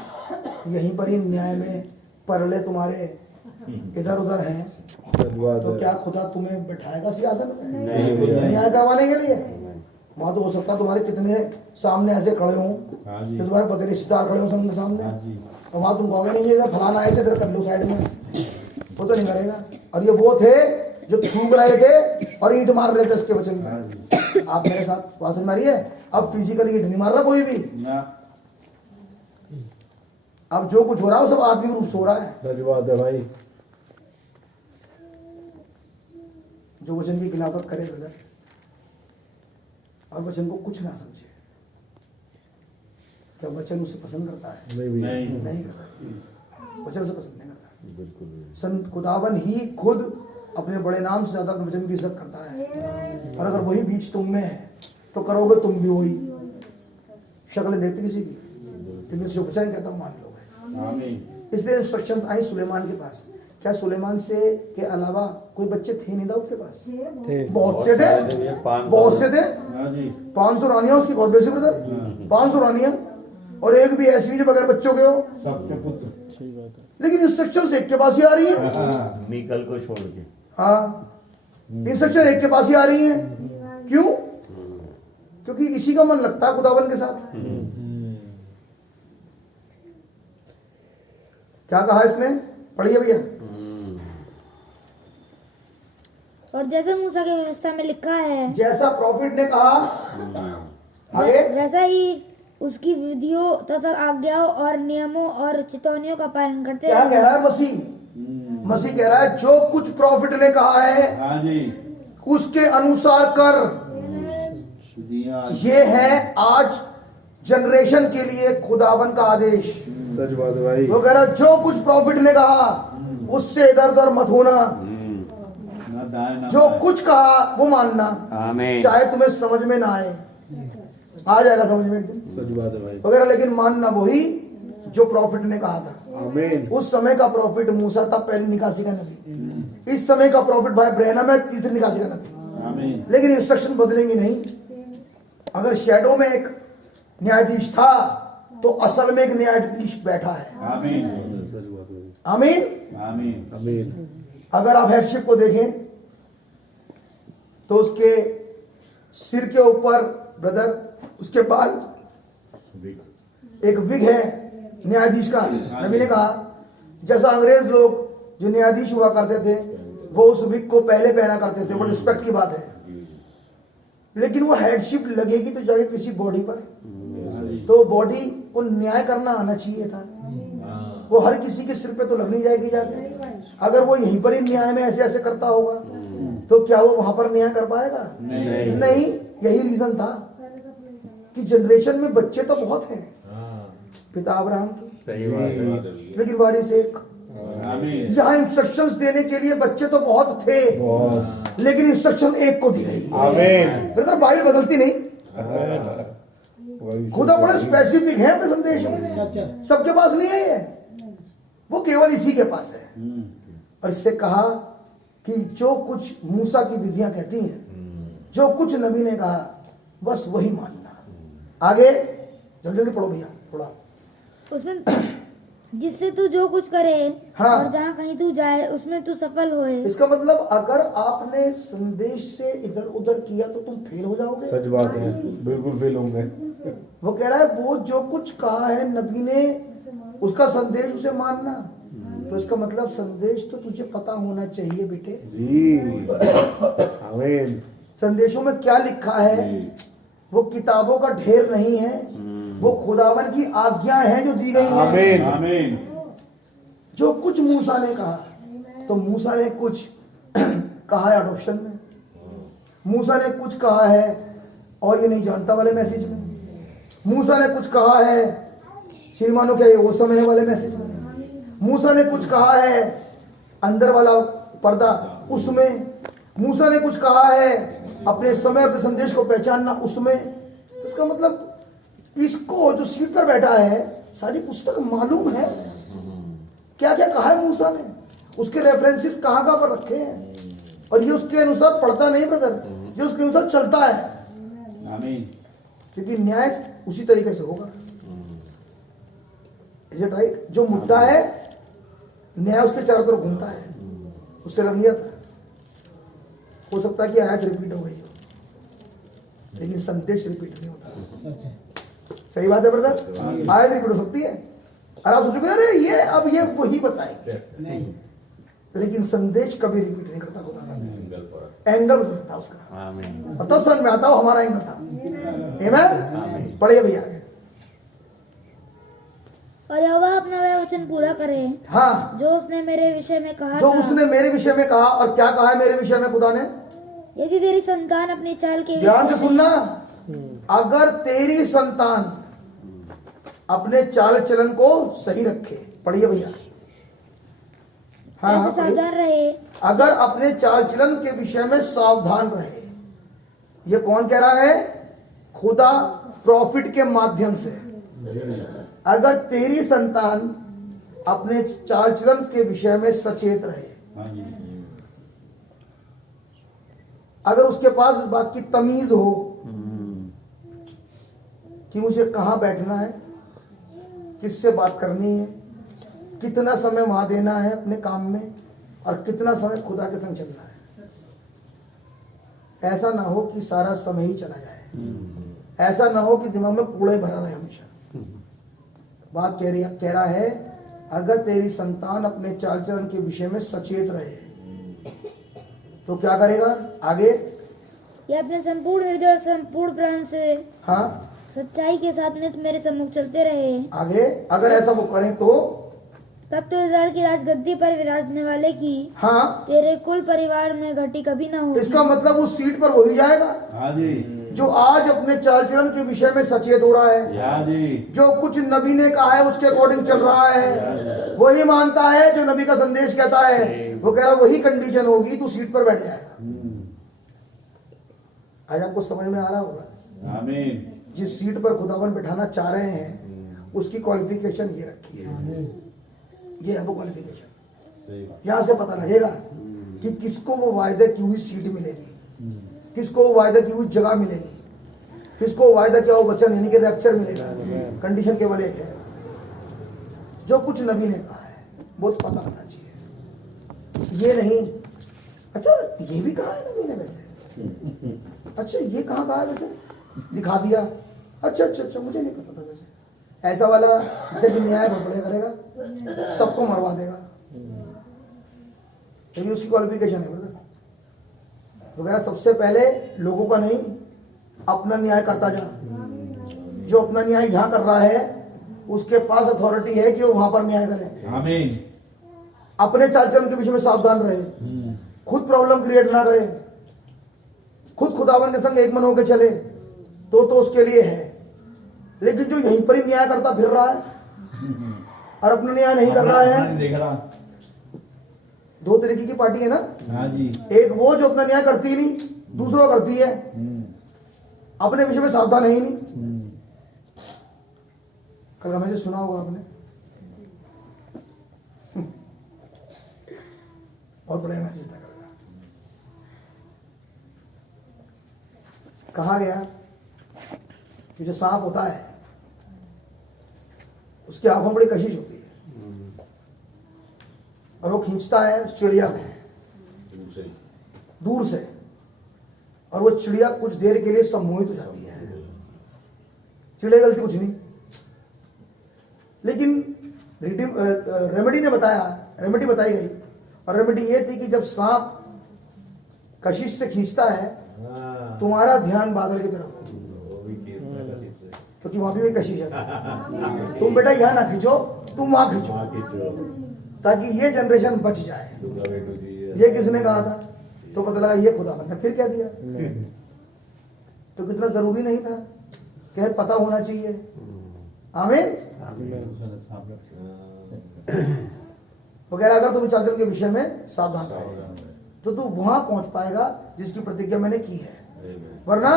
यहीं पर ही न्याय में परले तुम्हारे इधर उधर हैं सच बात तो है। क्या खुदा तुम्हें बैठाएगा सिंहासन में नहीं। न्याय करवाने के लिए? वहां तो हो सकता है तुम्हारे कितने सामने ऐसे खड़े हों हाँ जी। कि तुम्हारे पति रिश्तेदार खड़े हों सामने। हाँ जी। तो वहां तुम कहोगे नहीं ये फलाना ऐसे इधर कर लो साइड में। वो तो नहीं करेगा। और ये वो थे जो थूक रहे थे और ईंट मार रहे थे उसके वचन में। आप मेरे साथ भाषण मारिए, अब फिजिकली ईंट नहीं मार रहा कोई भी, ना अब जो कुछ हो रहा है वो सब आत्मिक रूप से हो रहा है। सच बात है भाई। जो वचन की खिलाफत करे ब्रदर और वचन को कुछ ना समझे, क्या वचन उसे पसंद करता है? नहीं भी नहीं करता, वचन उसे पसंद नहीं करता। संत खुदावन ही खुद अपने बड़े नाम से ज्यादा अपने वचन की इज्जत करता है। और अगर वही बीच तुम में है तो करोगे तुम भी वही। शक्ल देखते किसी की, लेकिन जो वचन कहता हूँ मान लोगे। आमीन। इसलिए इंस्ट्रक्शन आई सुलेमान के पास। क्या सुलेमान से के अलावा कोई बच्चे थे नहीं दाऊद के पास? थे। बहुत से थे, 500 बहुत से थे। हाँ जी 500 रानियां उसकी, गॉड ब्लेस यू ब्रदर। 500 रानियां और एक भी ऐसी जो बगैर बच्चों के हो। सबके पुत्र। लेकिन इंस्ट्रक्शन एक के पास ही आ रही है। हाँ मीकल को छोड़ के। हाँ, इंस्ट्रक्शन एक के पास ही आ रही है। क्यों? क्योंकि इसी का मन लगता है खुदावन के साथ। क्या कहा इसने? पढ़िए भैया। और जैसे मूसा की व्यवस्था में लिखा है, जैसा प्रॉफिट ने कहा, आगे वैसा ही उसकी विधियों तथा आज्ञाओं और नियमों और चेतावनियों का पालन करते क्या हैं। कह रहा है मसीह? मसीह कह रहा है जो कुछ प्रॉफिट ने कहा है हाँ जी उसके अनुसार कर। दिया ये है आज जनरेशन के लिए खुदावन का आदेश। सच बात है भाई। वो कह रहा है जो कुछ प्रॉफिट ने कहा उससे इधर उधर मत होना, ना दाएं ना जो बाएं। कुछ कहा वो मानना, आमीन। चाहे तुम्हें समझ में ना आए। आ जाएगा समझ में एक दिन सच बात है भाई। वगैरह, लेकिन मानना वही जो प्रॉफिट ने कहा था। आमीन। उस समय का प्रॉफिट मूसा था, पहली निकासी का नबी। इस समय का प्रॉफिट भाई ब्रैनम है, तीसरी निकासी का नबी। आमीन। लेकिन इंस्ट्रक्शन बदलेंगी नहीं। अगर शैडो में एक न्यायाधीश था तो असल में एक न्यायाधीश बैठा है। आमीन सच बात है भाई। आमीन। आमीन। आमीन। अगर आप हेडशिप को देखें तो उसके सिर के ऊपर ब्रदर उसके बाल, एक विग है न्यायाधीश का। नबी ने कहा जैसा अंग्रेज लोग जो न्यायाधीश हुआ करते थे वो उस विग को पहले पहना करते थे, वो रिस्पेक्ट की बात है। लेकिन वो हेडशिप लगेगी तो जाके किसी बॉडी पर, तो बॉडी को न्याय करना आना चाहिए था। वो हर किसी के सिर पे तो लग नहीं जाएगी जाके। अगर वो यहीं पर ही न्याय में ऐसे ऐसे करता होगा तो क्या वो वहां पर न्याय कर पाएगा? नहीं। यही रीजन था कि जनरेशन में बच्चे तो बहुत हैं पिता अब्राहम की, सही बात है। लेकिन वारिस एक। आमीन। यहाँ इंस्ट्रक्शंस देने के लिए बच्चे तो बहुत थे, लेकिन इंस्ट्रक्शन एक को दी गई। आमीन। ब्रदर बाइबल बदलती नहीं, खुदा बड़े स्पेसिफिक है अपने संदेश में। सबके पास नहीं है ये, वो केवल इसी के पास है। और इससे कहा कि जो कुछ मूसा की विधियां कहती हैं, जो कुछ नबी ने कहा बस वही मानना। आगे जल्दी जल्दी पढ़ो भैया थोड़ा। उसमें जिससे तू जो कुछ करे हाँ। और जहाँ कहीं तू जाए उसमें तू सफल होए। इसका मतलब अगर आपने संदेश से इधर उधर किया तो तुम फेल हो जाओगे। सच बात है, बिल्कुल फेल होंगे। वो कह रहा है वो जो कुछ कहा है नबी ने, उसका संदेश उसे मानना। तो इसका मतलब संदेश तो तुझे पता होना चाहिए बेटे। जी आमीन। संदेशों में क्या लिखा है वो किताबों का ढेर नहीं है, वो खुदावन की आज्ञाएं हैं जो दी गई हैं। आमीन। आमीन। जो कुछ मूसा ने कहा, तो मूसा ने कुछ कहा है अडॉप्शन में, मूसा ने कुछ कहा है और ये नहीं जानता वाले मैसेज में, मूसा ने कुछ कहा है श्रीमानों के वो समय वाले मैसेज में, मूसा ने कुछ कहा है अंदर वाला पर्दा उसमें, मूसा ने कुछ कहा है अपने समय अपने संदेश को पहचानना उसमें। तो इसका मतलब इसको जो सीट पर बैठा है सारी पुस्तक मालूम है क्या क्या कहा है मूसा ने, उसके रेफरेंसेस कहाँ कहाँ पर रखे हैं, और ये उसके अनुसार पढ़ता नहीं ब्रदर, ये उसके अनुसार चलता है। आमीन। क्योंकि न्याय उसी तरीके से होगा। Is it right? जो मुद्दा है न्याय उसके चारों तरफ घूमता है, उससे लग नहीं जाता। हो सकता है कि आयत रिपीट हो गई हो, लेकिन संदेश रिपीट नहीं होता। सही बात है ब्रदर, आयत रिपीट हो सकती है और आप सोचोगे अरे ये अब ये वही बताएंगे। लेकिन संदेश कभी रिपीट नहीं करता खुदा का। एंगल पर एंगल बदल देता उसका, आमीन और तब समझ में आता हो हमारा एंगल था। आमीन। पढ़िए भैया। और यहोवा अपना वह वचन पूरा करे हाँ, जो उसने मेरे विषय में कहा जो था। उसने मेरे विषय में कहा। और क्या कहा है मेरे विषय में खुदा ने? यदि तेरी संतान अपनी चाल के ध्यान से विषय में- सुनना, अगर तेरी संतान अपने चाल चलन को सही रखे। पढ़िए भैया। हाँ, ऐसे पढ़िए। सावधान रहे। अगर अपने चाल चलन के विषय में सावधान रहे। ये कौन कह रहा है? खुदा प्रॉफिट के माध्यम से। अगर तेरी संतान अपने चाल चलन के विषय में सचेत रहे, हाँ जी, अगर उसके पास इस बात की तमीज हो कि मुझे कहाँ बैठना है, किससे बात करनी है, कितना समय वहां देना है अपने काम में, और कितना समय खुदा के संग चलना है। ऐसा ना हो कि सारा समय ही चला जाए। ऐसा ना हो कि दिमाग में कूड़े भरा रहे हमेशा। बात कह रहा है, अगर तेरी संतान अपने चाल चलन के विषय में सचेत रहे तो क्या करेगा आगे? ये अपने संपूर्ण हृदय और संपूर्ण प्राण से हाँ, सच्चाई के साथ नित्य मेरे सम्मुख चलते रहे। आगे अगर ऐसा वो करें तो तब तो इस्राएल की राजगद्दी पर विराजने वाले की हाँ, तेरे कुल परिवार में घटी कभी ना हो। इसका मतलब उस सीट पर वही जाएगा हाँ जी, जो आज अपने चाल चलन के विषय में सचेत हो रहा है, हाँ जी, जो कुछ नबी ने कहा है उसके अकॉर्डिंग चल रहा है, वही मानता है जो नबी का संदेश कहता है। वो कह रहा वही कंडीशन होगी, तू सीट पर बैठ जाएगा। आज आपको समझ में आ रहा होगा, आमीन, जिस सीट पर खुदावन बिठाना चाह रहे हैं उसकी क्वालिफिकेशन ये रखी है। ये है वो क्वालिफिकेशन। सही बात यहां से पता लगेगा कि किसको वो वायदे की हुई सीट मिलेगी, किसको वो वायदा की हुई जगह मिलेगी, किसको वायदा किया हुआ वचन यानी कि रैप्चर मिलेगा। कंडीशन केवल एक है, जो कुछ नबी ने कहा है वो तो पता होना चाहिए। ये नहीं, अच्छा ये भी कहा है नबी ने वैसे, अच्छा ये कहाँ कहा है वैसे, दिखा दिया, अच्छा अच्छा अच्छा मुझे नहीं पता था वैसे। ऐसा वाला जज न्याय भड़बड़े करेगा, सबको मरवा देगा। लेकिन उसकी क्वालिफिकेशन है ब्रदर वगैरह। सबसे पहले लोगों का नहीं, अपना न्याय करता जा। जो अपना न्याय यहां कर रहा है उसके पास अथॉरिटी है कि वो वहां पर न्याय करे। आमीन, अपने चाल चलन के विषय में सावधान रहे, खुद प्रॉब्लम क्रिएट ना करे, खुद खुदावन के संग एक मन होकर चले तो उसके लिए है। लेकिन जो यहीं पर ही न्याय करता फिर रहा है और अपना न्याय नहीं कर रहा अपना है, नहीं देख रहा। दो तरीके की पार्टी है ना। हाँ जी, एक वो जो अपना न्याय करती ही नहीं, दूसरों का करती है, अपने विषय में सावधान है ही नहीं। कल का मैसेज सुना होगा आपने, बहुत बड़ा मैसेज था कल का। कहा गया कि जो सांप होता है उसकी आंखों में बड़ी कशिश होती है और वो खींचता है उस चिड़िया को दूर से, और वो चिड़िया कुछ देर के लिए सम्मोहित हो जाती है। चिड़िया गलती कुछ नहीं, लेकिन रेमेडी बताई गई, और रेमेडी ये थी कि जब सांप कशिश से खींचता है तुम्हारा ध्यान बादल की तरफ हो, क्योंकि वहां भी कशिश है। तुम बेटा यहाँ ना खींचो, तुम वहां खींचो ताकि ये जनरेशन बच जाए। ये किसने कहा था? तो पता लगा ये खुदा ने फिर कह दिया। तो कितना जरूरी नहीं था, क्या पता होना चाहिए। आमीन वगैरह। अगर तुम चाचल के विषय में सावधान रहे तो तू वहां पहुंच पाएगा जिसकी प्रतिज्ञा मैंने की है, वरना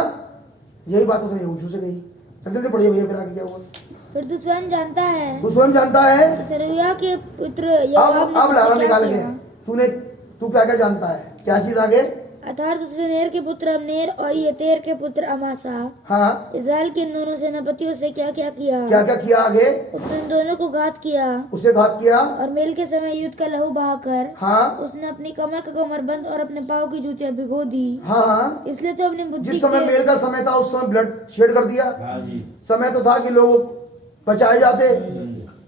यही बात उसने यहोशू से कही। जल्दी पढ़िए भैया, फिर आगे क्या हुआ? फिर तू स्वयं जानता है तू स्वयं जानता है। कि सरूया के पुत्र योआब ने अब लारा क्या निकाल के किया। तू क्या क्या जानता है, क्या चीज आगे? अर्थात दूसरे नेर के पुत्र अब्नेर और येतेर के पुत्र अमासा हाँ, इस्राएल के इन दोनों सेनापतियों से क्या क्या किया। क्या क्या किया आगे? उसने इन दोनों को घात किया उसे घात किया। और मेल के समय युद्ध का लहू बहाकर हाँ उसने अपनी कमर का कमरबंद और अपने पाँव की जूतियां भिगो दी। हाँ हाँ, इसलिए तो अपनी बुद्धि जिस समय के मेल का समय था उस समय ब्लड शेड कर दिया। हाँ जी, समय तो था कि लोग बचाए जाते,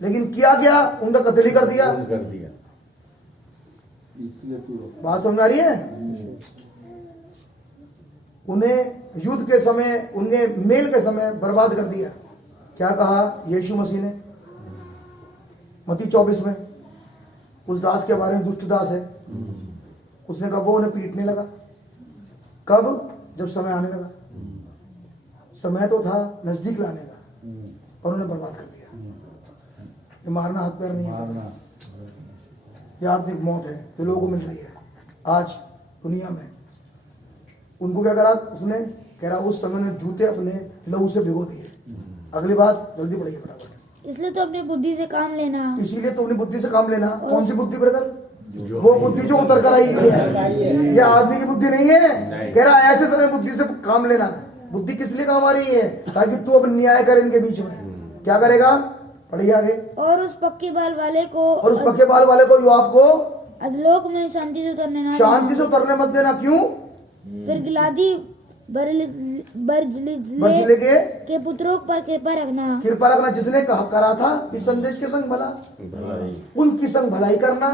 लेकिन किया क्या? उनका कत्ल ही कर दिया। कर दिया इसलिए तू बात समझ आ रही है? उन्हें युद्ध के समय, उन्हें मेल के समय बर्बाद कर दिया। क्या कहा यीशु मसीह ने मत्ती 24 में? उस दास के बारे में, दुष्ट दास है, उसने कहा वो उन्हें पीटने लगा। कब? जब समय आने लगा। समय तो था नजदीक लाने का, और उन्हें बर्बाद कर दिया। ये मारना हक पैर नहीं है, मारना ये आत्मिक मौत है जो लोगों को मिल रही है आज दुनिया में। उनको क्या करा उसने? कह रहा उस समय में जूते अपने लहू से भिगो दिए। अगली बात जल्दी पढ़िए फटाफट। इसलिए तो अपनी बुद्धि से काम लेना। इसीलिए तो अपनी बुद्धि से काम लेना। कौन सी बुद्धि ब्रदर? वो बुद्धि जो उतर कर आई हुई है। ये आदमी की बुद्धि नहीं है। कह रहा ऐसे समय बुद्धि से काम लेना। बुद्धि किस लिए काम आ रही है? ताकि तू अब न्याय करे इनके बीच में। क्या करेगा? पढ़िए आगे। और उस पक्के बाल वाले को, और उस पक्के बाल वाले को, योआब को, अधलोक में शांति से उतरने ना शांति से उतरने मत देना। क्यों? फिर गिलादी बर्जिल्ले के पुत्रों पर कृपा रखना। कृपा रखना, जिसने करा था इस संदेश के संग भला, उनकी संग भलाई करना।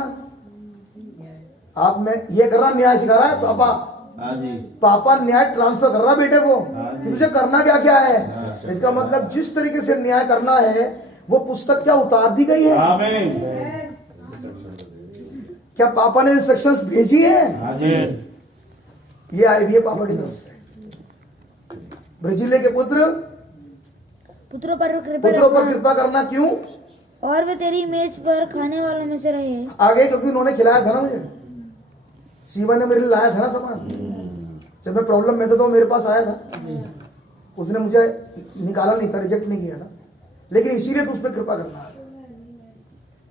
आप में ये कर रहा, न्याय सिखा रहा है पापा। हाँ जी, पापा न्याय ट्रांसफर कर रहा बेटे को कि तुझे करना क्या क्या है। इसका मतलब जिस तरीके से न्याय करना है वो पुस्तक क्या उतार दी गई है? आमीन। क्या पापा ने इंस्ट्रक्शंस भेजी है? हाँ जी, ये आई भी है पापा की तरफ से। ब्रजीले के पुत्रों पर कृपा करना। क्यों? और वे तेरी मेज पर खाने वालों में से रहे। आगे क्योंकि उन्होंने खिलाया था ना मुझे। शिवा ने मेरे लिए लाया था ना सामान। जब मैं प्रॉब्लम में था तो मेरे पास आया था। उसने मुझे निकाला नहीं था, रिजेक्ट नहीं किया था। लेकिन इसीलिए तो उस पर कृपा करना है।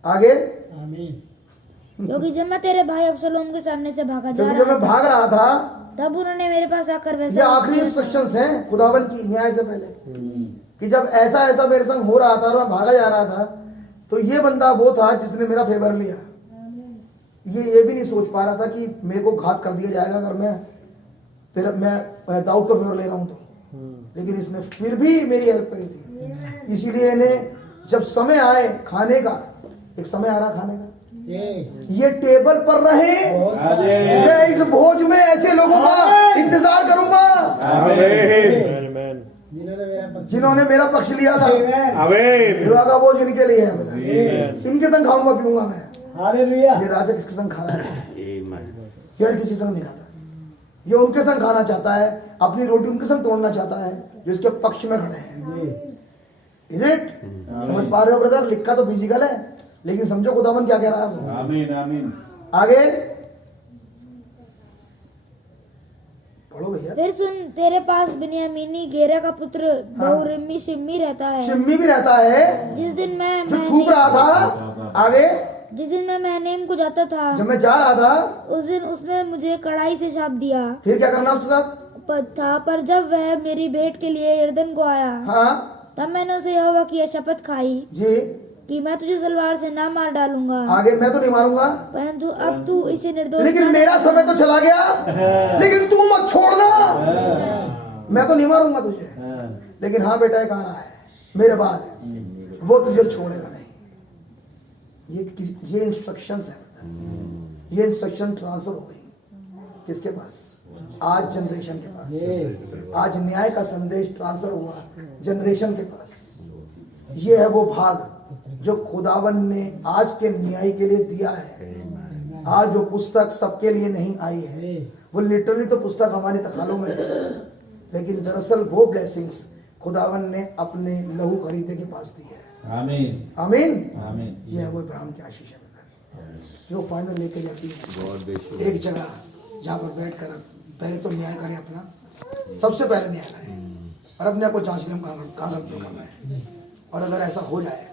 आगे, क्योंकि जब मैं तेरे भाई अब्सलोम के सामने से भागा जा क्योंकि जब मैं भाग रहा था, तब उन्होंने मेरे पास आकर ये वैसा आखिरी इंस्ट्रक्शंस हैं खुदावन की न्याय से पहले, कि जब ऐसा ऐसा मेरे संग हो रहा था और मैं भागा जा रहा था, तो ये बंदा वो था जिसने मेरा फेवर लिया। ये भी नहीं सोच पा रहा था कि मेरे को घात कर दिया जाएगा अगर मैं दाऊद का फेवर ले रहा हूं तो। लेकिन इसने फिर भी मेरी हेल्प करी थी। इसीलिए इन्हें जब समय आए खाने का, एक समय आ रहा खाने का, ये टेबल पर रहे। मैं इस भोज में ऐसे लोगों का इंतजार करूंगा जिन्होंने मेरा पक्ष लिया था। विवाह का भोज इनके लिए है। इनके संग खाऊंगा पीऊंगा मैं। ये राजा किसके संग खा रहा है? यार किसी संग नहीं खाता। ये उनके संग खाना चाहता है, अपनी रोटी उनके संग तोड़ना चाहता है जो इसके पक्ष में खड़े हैं। Is it? समझ पा रहे हो ब्रदर? लिखा तो फिजिकल है, लेकिन समझो खुदावन क्या कह रहा है। आमीन आमीन। आगे पढ़ो भैया। फिर सुन, तेरे पास बिन्यामीनी गेरा का पुत्र बहुरिम्मी शिम्मी रहता है। शिम्मी भी रहता है जिस दिन मैं जो थूक रहा था। आगे, जिस दिन मैं महनेम को जाता था, जब मैं जा रहा था, उस दिन उसने मुझे कड़ाई से शाप दिया फिर क्या करना उसके साथ? पर जब वह मेरी भेंट के लिए यरदन को आया, हाँ तब मैंने उसे यहोवा की शपथ खाई जी, कि मैं तुझे तलवार से ना मार डालूंगा, आगे मैं तो नहीं मारूंगा, परंतु अब तू इसे निर्दोष लेकिन मेरा समय तो चला गया। लेकिन तू मत छोड़ना, मैं तो नहीं मारूंगा तुझे। लेकिन हाँ बेटा एक आ रहा है मेरे बाद, वो तुझे छोड़ेगा नहीं। ये इंस्ट्रक्शंस है। ये इंस्ट्रक्शन ट्रांसफर हो गई किसके पास? आज जनरेशन के पास। आज न्याय का संदेश ट्रांसफर हुआ जनरेशन के पास। ये है वो भाग जो खुदावन ने आज के न्याय के लिए दिया है। आज जो पुस्तक सबके लिए नहीं आई है, वो लिटरली तो पुस्तक हमारी तखालों में है, लेकिन दरअसल वो ब्लेसिंग्स खुदावन ने अपने लहू खरीदे के पास दी है। आमीन आमीन आमीन। ये है वो इब्राहिम की आशीष है जो फाइनल लेके जाती है एक जगह जहाँ पर बैठ कर पहले तो न्याय करें अपना, सबसे पहले न्याय करें और अपने आप को जांच लें कहाँ गलत कर रहे हैं। और अगर ऐसा हो जाए,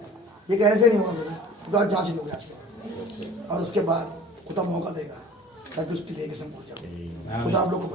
ये कहने से नहीं होगा मेरे, तो आज जांच लोगे आज के बाद, और उसके बाद खुदा मौका देगा ताकि उसकी देह के संग पहुंच जाओ। खुदा आप लोग को